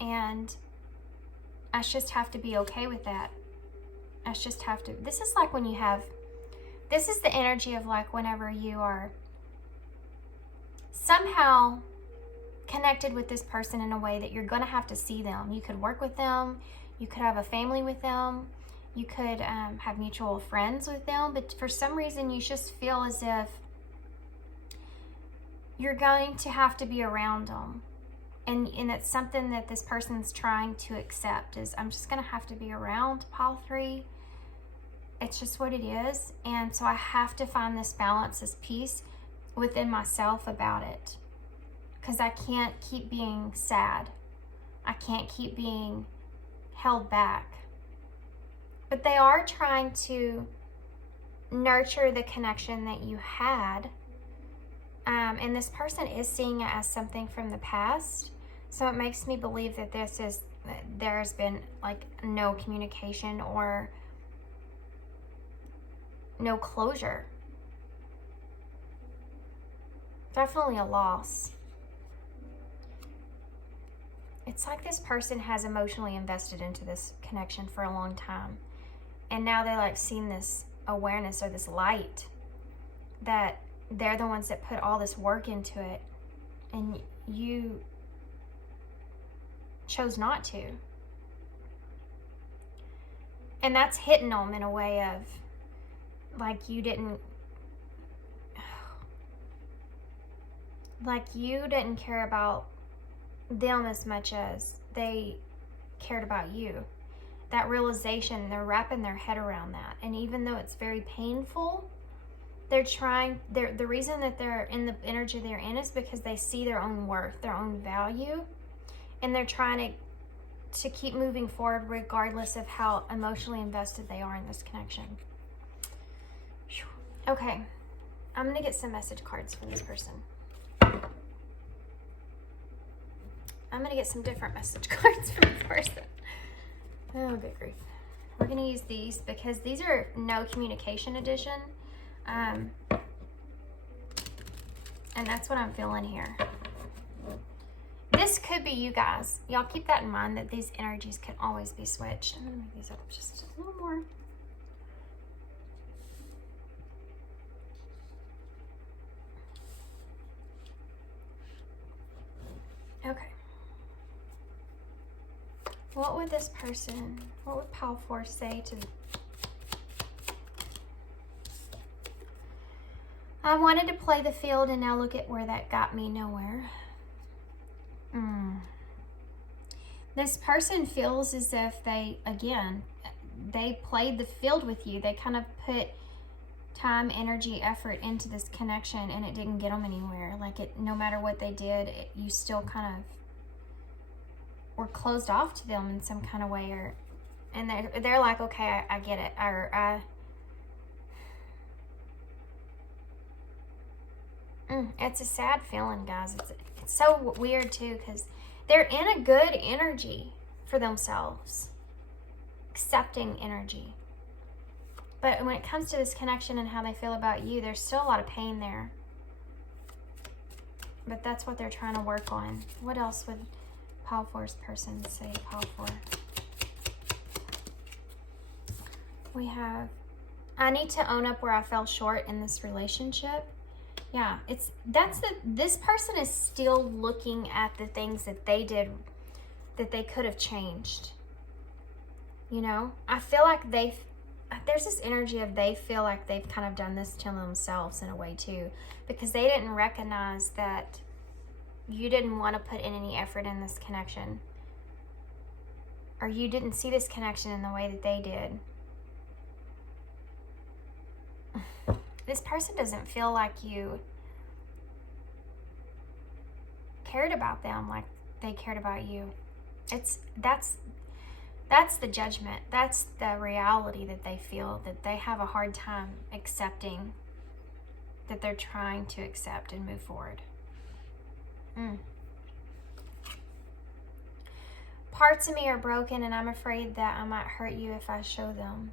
And I just have to be okay with that. I just have to. This is like when you have, this is the energy of like whenever you are somehow connected with this person in a way that you're going to have to see them. You could work with them. You could have a family with them. You could have mutual friends with them. But for some reason, you just feel as if you're going to have to be around them. And it's something that this person's trying to accept is, I'm just going to have to be around pile 3. It's just what it is. And so I have to find this balance, this peace within myself about it. Because I can't keep being sad. I can't keep being held back. But they are trying to nurture the connection that you had. And this person is seeing it as something from the past. So it makes me believe that there's been like no communication or no closure. Definitely a loss. It's like this person has emotionally invested into this connection for a long time. And now they're like seeing this awareness or this light that they're the ones that put all this work into it. And you chose not to. And that's hitting them in a way of like you didn't care about them as much as they cared about you. That realization, they're wrapping their head around that. And even though it's very painful, the reason that they're in the energy they're in is because they see their own worth, their own value, and they're trying to keep moving forward regardless of how emotionally invested they are in this connection. Okay, I'm gonna get some message cards from this person. I'm gonna get some different message cards from this person. Oh, good grief. We're gonna use these because these are no communication edition. And that's what I'm feeling here. This could be you guys. Y'all keep that in mind that these energies can always be switched. I'm gonna make these up just a little more. Okay. What would this person, what would pile 4 say to I wanted to play the field and now look at where that got me, nowhere. This person feels as if they played the field with you. They kind of put time, energy, effort into this connection and it didn't get them anywhere. Like no matter what they did, you still kind of were closed off to them in some kind of way, and they're like, okay, I get it, it's a sad feeling, guys. It's so weird too, because they're in a good energy for themselves, accepting energy. But when it comes to this connection and how they feel about you, there's still a lot of pain there. But that's what they're trying to work on. What else would pile 4's person say to pile 4? We have, I need to own up where I fell short in this relationship. Yeah, this person is still looking at the things that they did that they could have changed. You know, I feel like there's this energy of they feel like they've kind of done this to themselves in a way too, because they didn't recognize that you didn't want to put in any effort in this connection, or you didn't see this connection in the way that they did. This person doesn't feel like you cared about them like they cared about you. That's the judgment. That's the reality that they feel, that they have a hard time accepting, that they're trying to accept and move forward. Parts of me are broken, and I'm afraid that I might hurt you if I show them.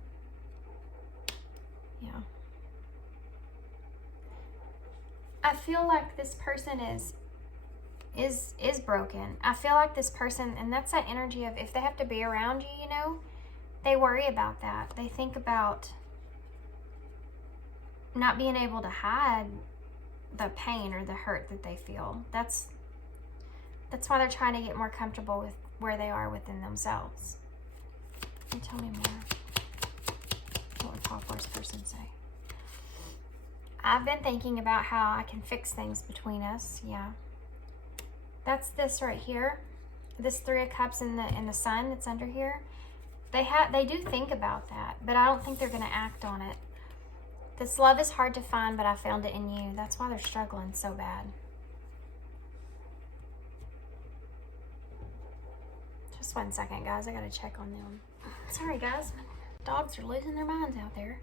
Yeah. I feel like this person is broken. I feel like this person, and that's that energy of if they have to be around you, you know, they worry about that. They think about not being able to hide the pain or the hurt that they feel. That's why they're trying to get more comfortable with where they are within themselves. And tell me more. What would Paul Force person say? I've been thinking about how I can fix things between us. Yeah. That's this right here. This Three of Cups in the sun that's under here. They do think about that, but I don't think they're going to act on it. This love is hard to find, but I found it in you. That's why they're struggling so bad. Just 1 second, guys. I got to check on them. Sorry, guys. Dogs are losing their minds out there.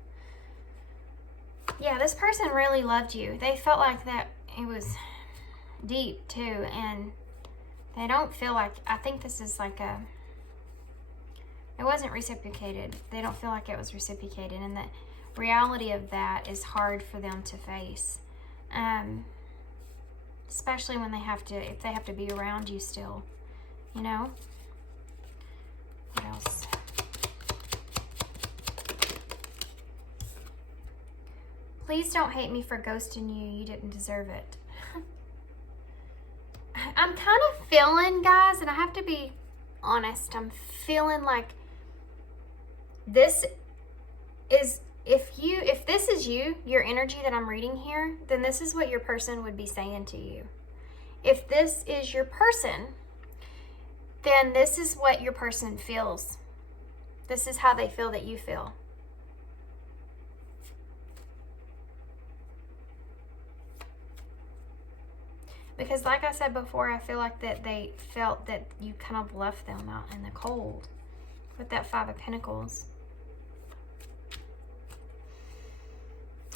Yeah, this person really loved you. They felt like that it was deep too, and they don't feel like, I think this is like it wasn't reciprocated. They don't feel like it was reciprocated, and the reality of that is hard for them to face, especially when if they have to be around you still, you know. What else? Please don't hate me for ghosting you. You didn't deserve it. I'm kind of feeling, guys, and I have to be honest, I'm feeling like this is, if this is you, your energy that I'm reading here, then this is what your person would be saying to you. If this is your person, then this is what your person feels. This is how they feel that you feel. Because like I said before, I feel like that they felt that you kind of left them out in the cold with that Five of Pentacles.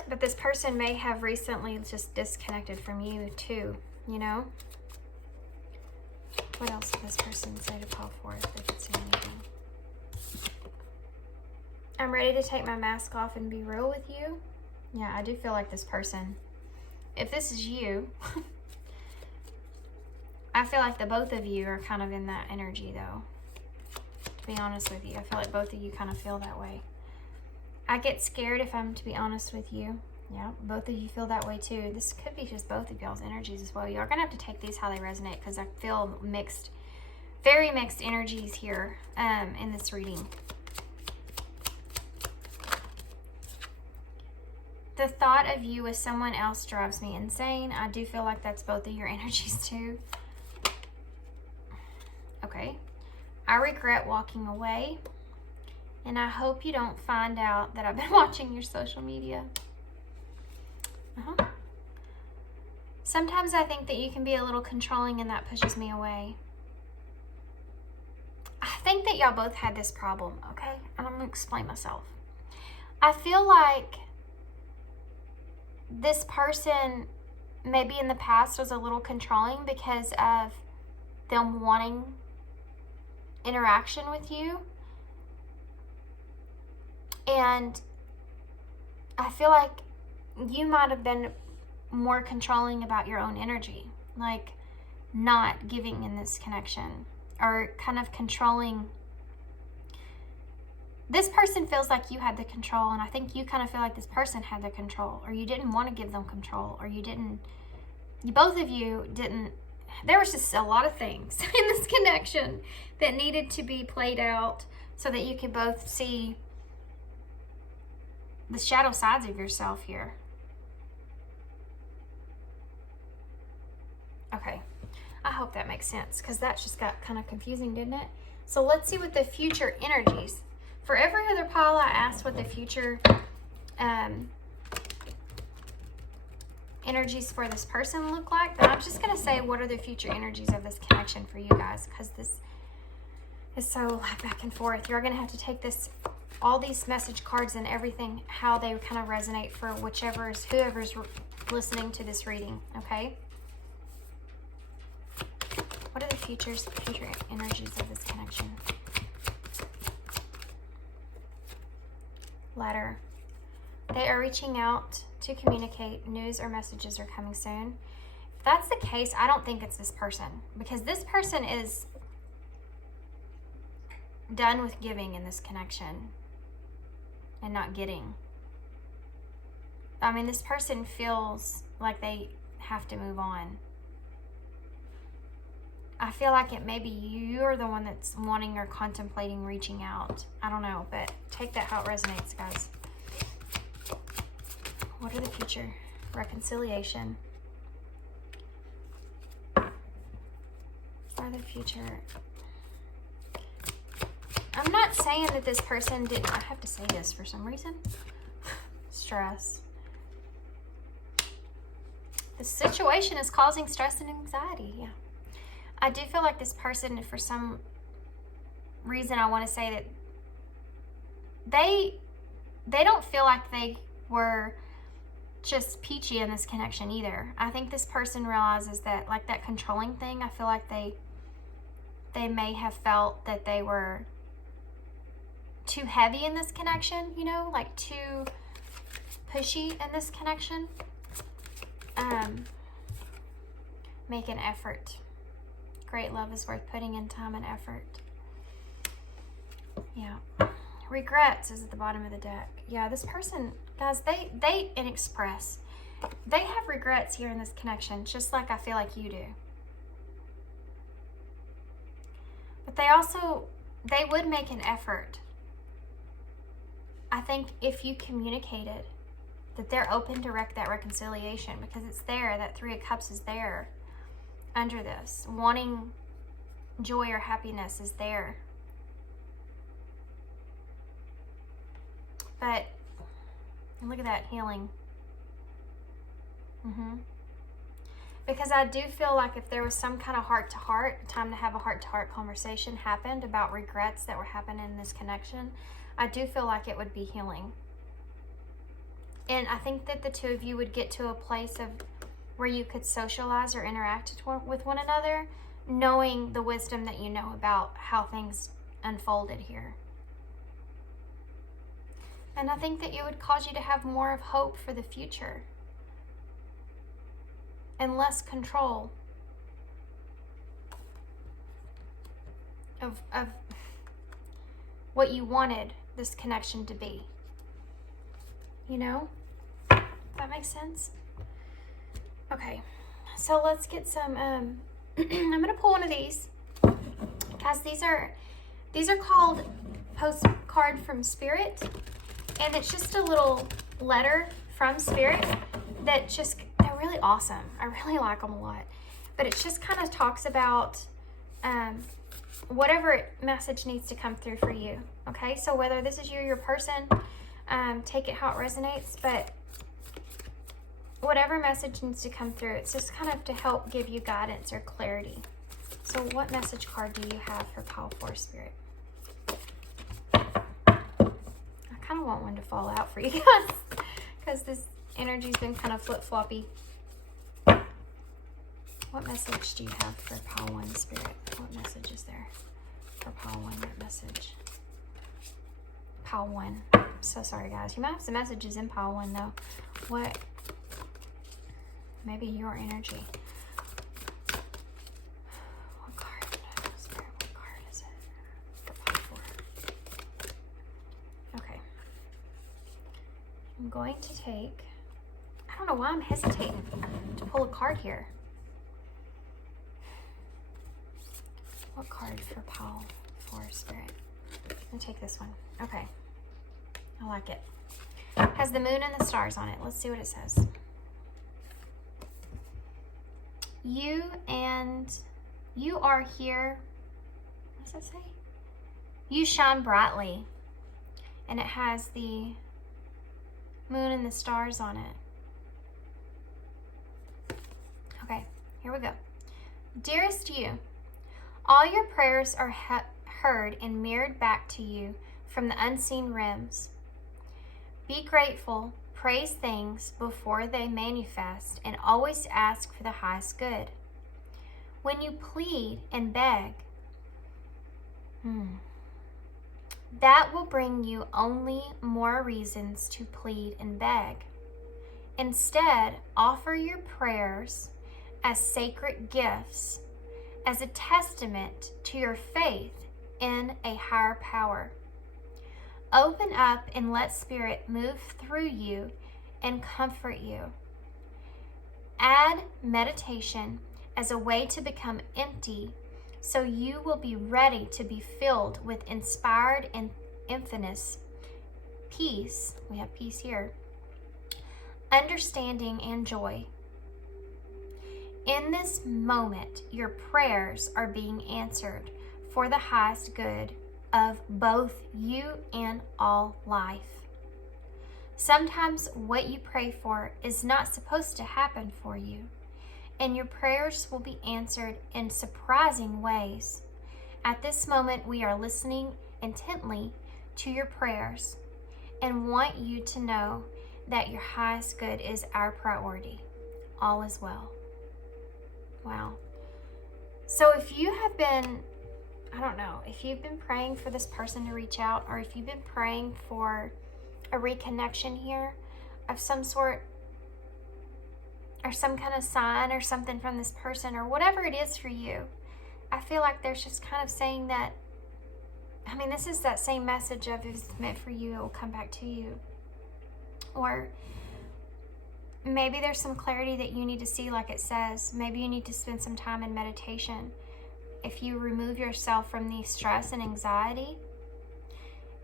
But this person may have recently just disconnected from you too, you know? What else did this person say to Paul for if they could say anything? I'm ready to take my mask off and be real with you. Yeah, I do feel like this person, if this is you, I feel like the both of you are kind of in that energy though. To be honest with you, I feel like both of you kind of feel that way. I get scared if I'm to be honest with you. Yeah, both of you feel that way too. This could be just both of y'all's energies as well. You're going to have to take these how they resonate because I feel mixed, very mixed energies here in this reading. The thought of you with someone else drives me insane. I do feel like that's both of your energies too. Okay. I regret walking away. And I hope you don't find out that I've been watching your social media. Sometimes I think that you can be a little controlling and that pushes me away. I think that y'all both had this problem, okay? And I'm going to explain myself. I feel like this person maybe in the past was a little controlling because of them wanting interaction with you. And I feel like you might have been more controlling about your own energy, like not giving in this connection or kind of controlling. This person feels like you had the control, and I think you kind of feel like this person had the control, or you didn't want to give them control, or you both of you didn't. There was just a lot of things in this connection that needed to be played out so that you could both see the shadow sides of yourself here. Okay, I hope that makes sense because that just got kind of confusing, didn't it? So let's see what the future energies. For every other pile, I asked what the future energies for this person look like, but I'm just going to say what are the future energies of this connection for you guys, because this is so back and forth. You're going to have to take this, all these message cards and everything, how they kind of resonate for whoever's listening to this reading, okay? What are the future energies of this connection? Letter. They are reaching out to communicate. News or messages are coming soon. If that's the case, I don't think it's this person, because this person is done with giving in this connection and not getting. I mean, this person feels like they have to move on. I feel like it maybe you're the one that's wanting or contemplating reaching out. I don't know, but take that how it resonates, guys. What are the future? Reconciliation. What are the future? I'm not saying that this person didn't, I have to say this for some reason. Stress. The situation is causing stress and anxiety, yeah. I do feel like this person, for some reason, I want to say that they don't feel like they were just peachy in this connection either. I think this person realizes that, like that controlling thing, I feel like they may have felt that they were too heavy in this connection, you know, like too pushy in this connection. Make an effort. Great love is worth putting in time and effort. Yeah. Regrets is at the bottom of the deck. Yeah, this person, guys, they express. They have regrets here in this connection, just like I feel like you do. But they would make an effort. I think if you communicated that they're open to that reconciliation, because it's there, that Three of Cups is there under this. Wanting joy or happiness is there. But look at that healing. Because I do feel like if there was some kind of heart-to-heart, time to have a heart-to-heart conversation happened about regrets that were happening in this connection, I do feel like it would be healing. And I think that the two of you would get to a place of where you could socialize or interact with one another, knowing the wisdom that you know about how things unfolded here. And I think that it would cause you to have more of hope for the future and less control of what you wanted this connection to be. You know? Does that make sense? Okay, so let's get some, I'm going to pull one of these. Guys, these are called Postcard from Spirit. And it's just a little letter from Spirit that they're really awesome. I really like them a lot. But it just kind of talks about whatever message needs to come through for you. Okay, so whether this is you or your person, take it how it resonates. But whatever message needs to come through, it's just kind of to help give you guidance or clarity. So what message card do you have for Pile 4 Spirit? I kind of want one to fall out for you guys because this energy's been kind of flip-floppy. What message do you have for Pile 1 Spirit? What message is there for Pile 1? What message? Pile 1. I'm so sorry, guys. You might have some messages in Pile 1, though. What? Maybe your energy. What card? Spirit, what card is it for Pile 4? Okay. I'm going to take... I don't know why I'm hesitating to pull a card here. What card for Pile 4 Spirit? I'm going to take this one. Okay. I like it. It has the moon and the stars on it. Let's see what it says. You are here. What does that say? You shine brightly. And it has the moon and the stars on it. Okay, here we go. Dearest you, all your prayers are heard and mirrored back to you from the unseen realms. Be grateful, praise things before they manifest, and always ask for the highest good. When you plead and beg, that will bring you only more reasons to plead and beg. Instead, offer your prayers as sacred gifts, as a testament to your faith in a higher power. Open up and let Spirit move through you and comfort you. Add meditation as a way to become empty, so you will be ready to be filled with inspired and infinite peace. We have peace here. Understanding and joy. In this moment, your prayers are being answered for the highest good of both you and all life. Sometimes what you pray for is not supposed to happen for you, and your prayers will be answered in surprising ways. At this moment, we are listening intently to your prayers and want you to know that your highest good is our priority. All is well. Wow. So if you have been, I don't know, if you've been praying for this person to reach out, or if you've been praying for a reconnection here of some sort, or some kind of sign or something from this person, or whatever it is for you, I feel like there's just kind of saying that, I mean, this is that same message of if it's meant for you, it will come back to you. Or maybe there's some clarity that you need to see, like it says. Maybe you need to spend some time in meditation. If you remove yourself from the stress and anxiety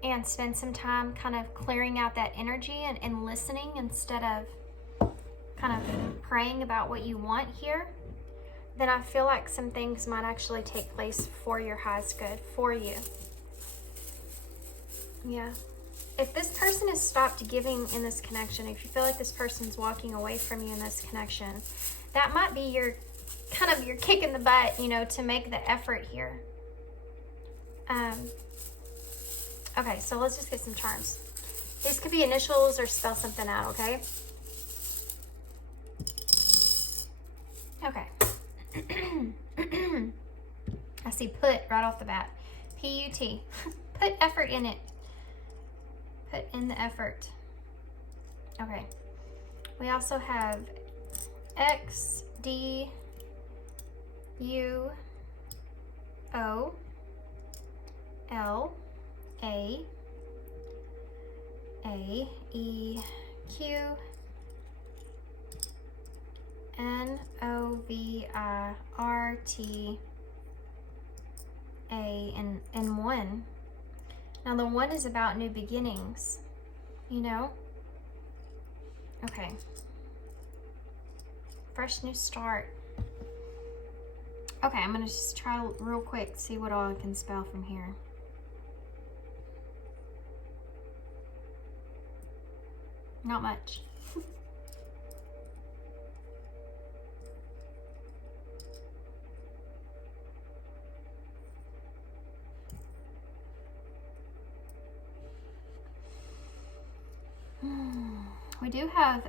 and spend some time kind of clearing out that energy and listening instead of kind of praying about what you want here, then I feel like some things might actually take place for your highest good, for you. Yeah. If this person has stopped giving in this connection, if you feel like this person's walking away from you in this connection, that might be your kind of your kick in the butt, you know, to make the effort here. Okay, so let's just get some charms. These could be initials or spell something out, okay? Okay. I see put right off the bat. P-U-T. Put effort in it. Put in the effort. Okay. We also have 𝓔𝓷𝓮𝓻𝓰𝔂 and 1. Now the 1 is about new beginnings, you know? Okay. Fresh new start. Okay, I'm gonna just try real quick, see what all I can spell from here. Not much. We do have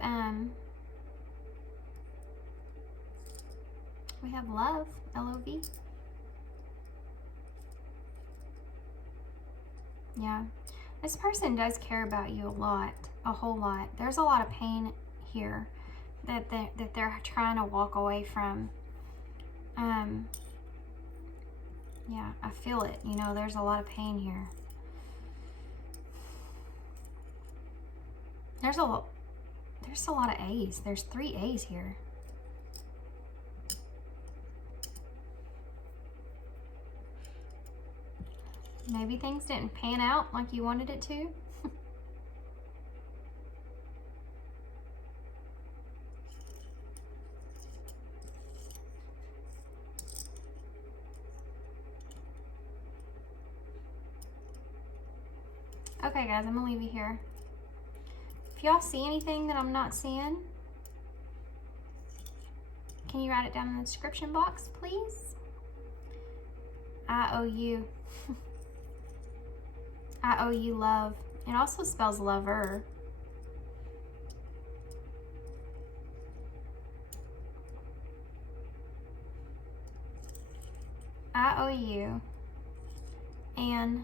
we have love, L-O-V. Yeah, this person does care about you a lot, a whole lot. There's a lot of pain here that they're trying to walk away from. Yeah, I feel it. You know, there's a lot of pain here. There's a lot of A's. There's 3 A's here. Maybe things didn't pan out like you wanted it to. Okay guys, I'm gonna leave you here. If y'all see anything that I'm not seeing, can you write it down in the description box, please? I owe you. I owe you love. It also spells lover. I owe you and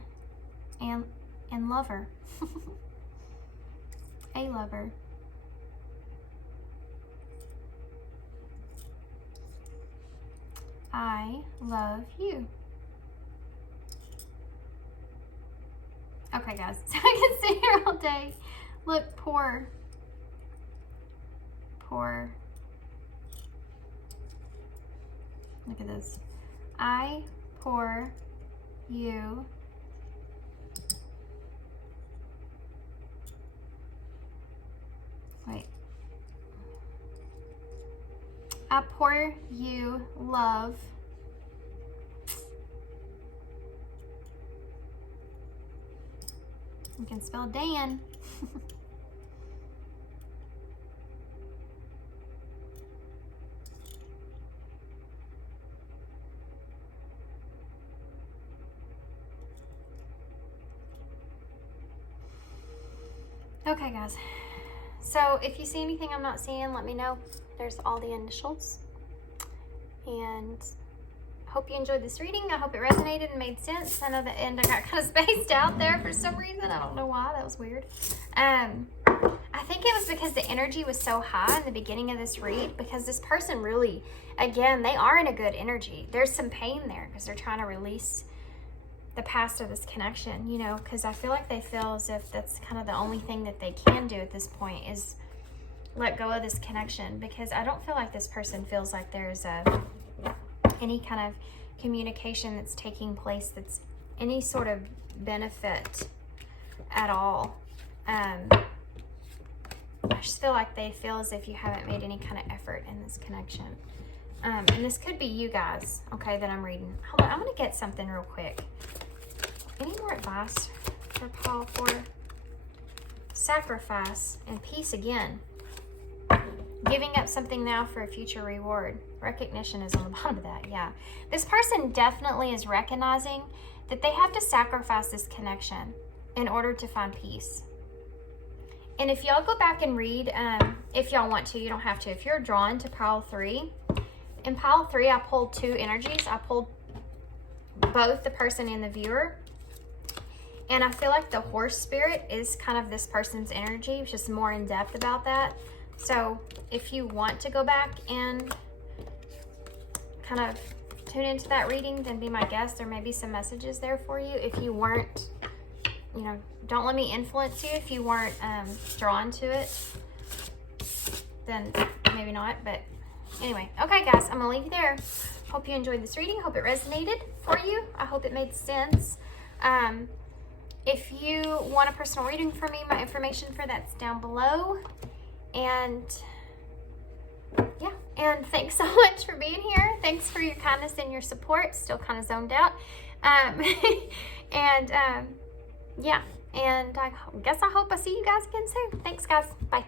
lover. A lover. I love you. Okay, guys, so I can sit here all day. Look, poor. Look at this. I pour you I pour you love. You can spell Dan. Okay, guys. So if you see anything I'm not seeing, let me know. There's all the initials. And I hope you enjoyed this reading. I hope it resonated and made sense. I know the end I got kind of spaced out there for some reason. I don't know why. That was weird. I think it was because the energy was so high in the beginning of this read, because this person really, again, they are in a good energy. There's some pain there because they're trying to release the past of this connection, you know, because I feel like they feel as if that's kind of the only thing that they can do at this point is let go of this connection, because I don't feel like this person feels like there's any kind of communication that's taking place that's any sort of benefit at all. I just feel like they feel as if you haven't made any kind of effort in this connection. And this could be you guys, okay, that I'm reading. Hold on, I'm going to get something real quick. Any more advice for Paul for sacrifice and peace again? Giving up something now for a future reward. Recognition is on the bottom of that, yeah. This person definitely is recognizing that they have to sacrifice this connection in order to find peace. And if y'all go back and read, if y'all want to, you don't have to. If you're drawn to pile 3, in pile 3, I pulled 2 energies. I pulled both the person and the viewer. And I feel like the horse spirit is kind of this person's energy, which is more in depth about that. So if you want to go back and kind of tune into that reading, then be my guest. There may be some messages there for you. If you weren't, you know, don't let me influence you. If you weren't drawn to it, then maybe not. But anyway, okay, guys, I'm going to leave you there. Hope you enjoyed this reading. Hope it resonated for you. I hope it made sense. If you want a personal reading from me, my information for that's down below. And yeah, and thanks so much for being here. Thanks for your kindness and your support. Still kind of zoned out. Yeah, and I guess I hope I see you guys again soon. Thanks, guys. Bye.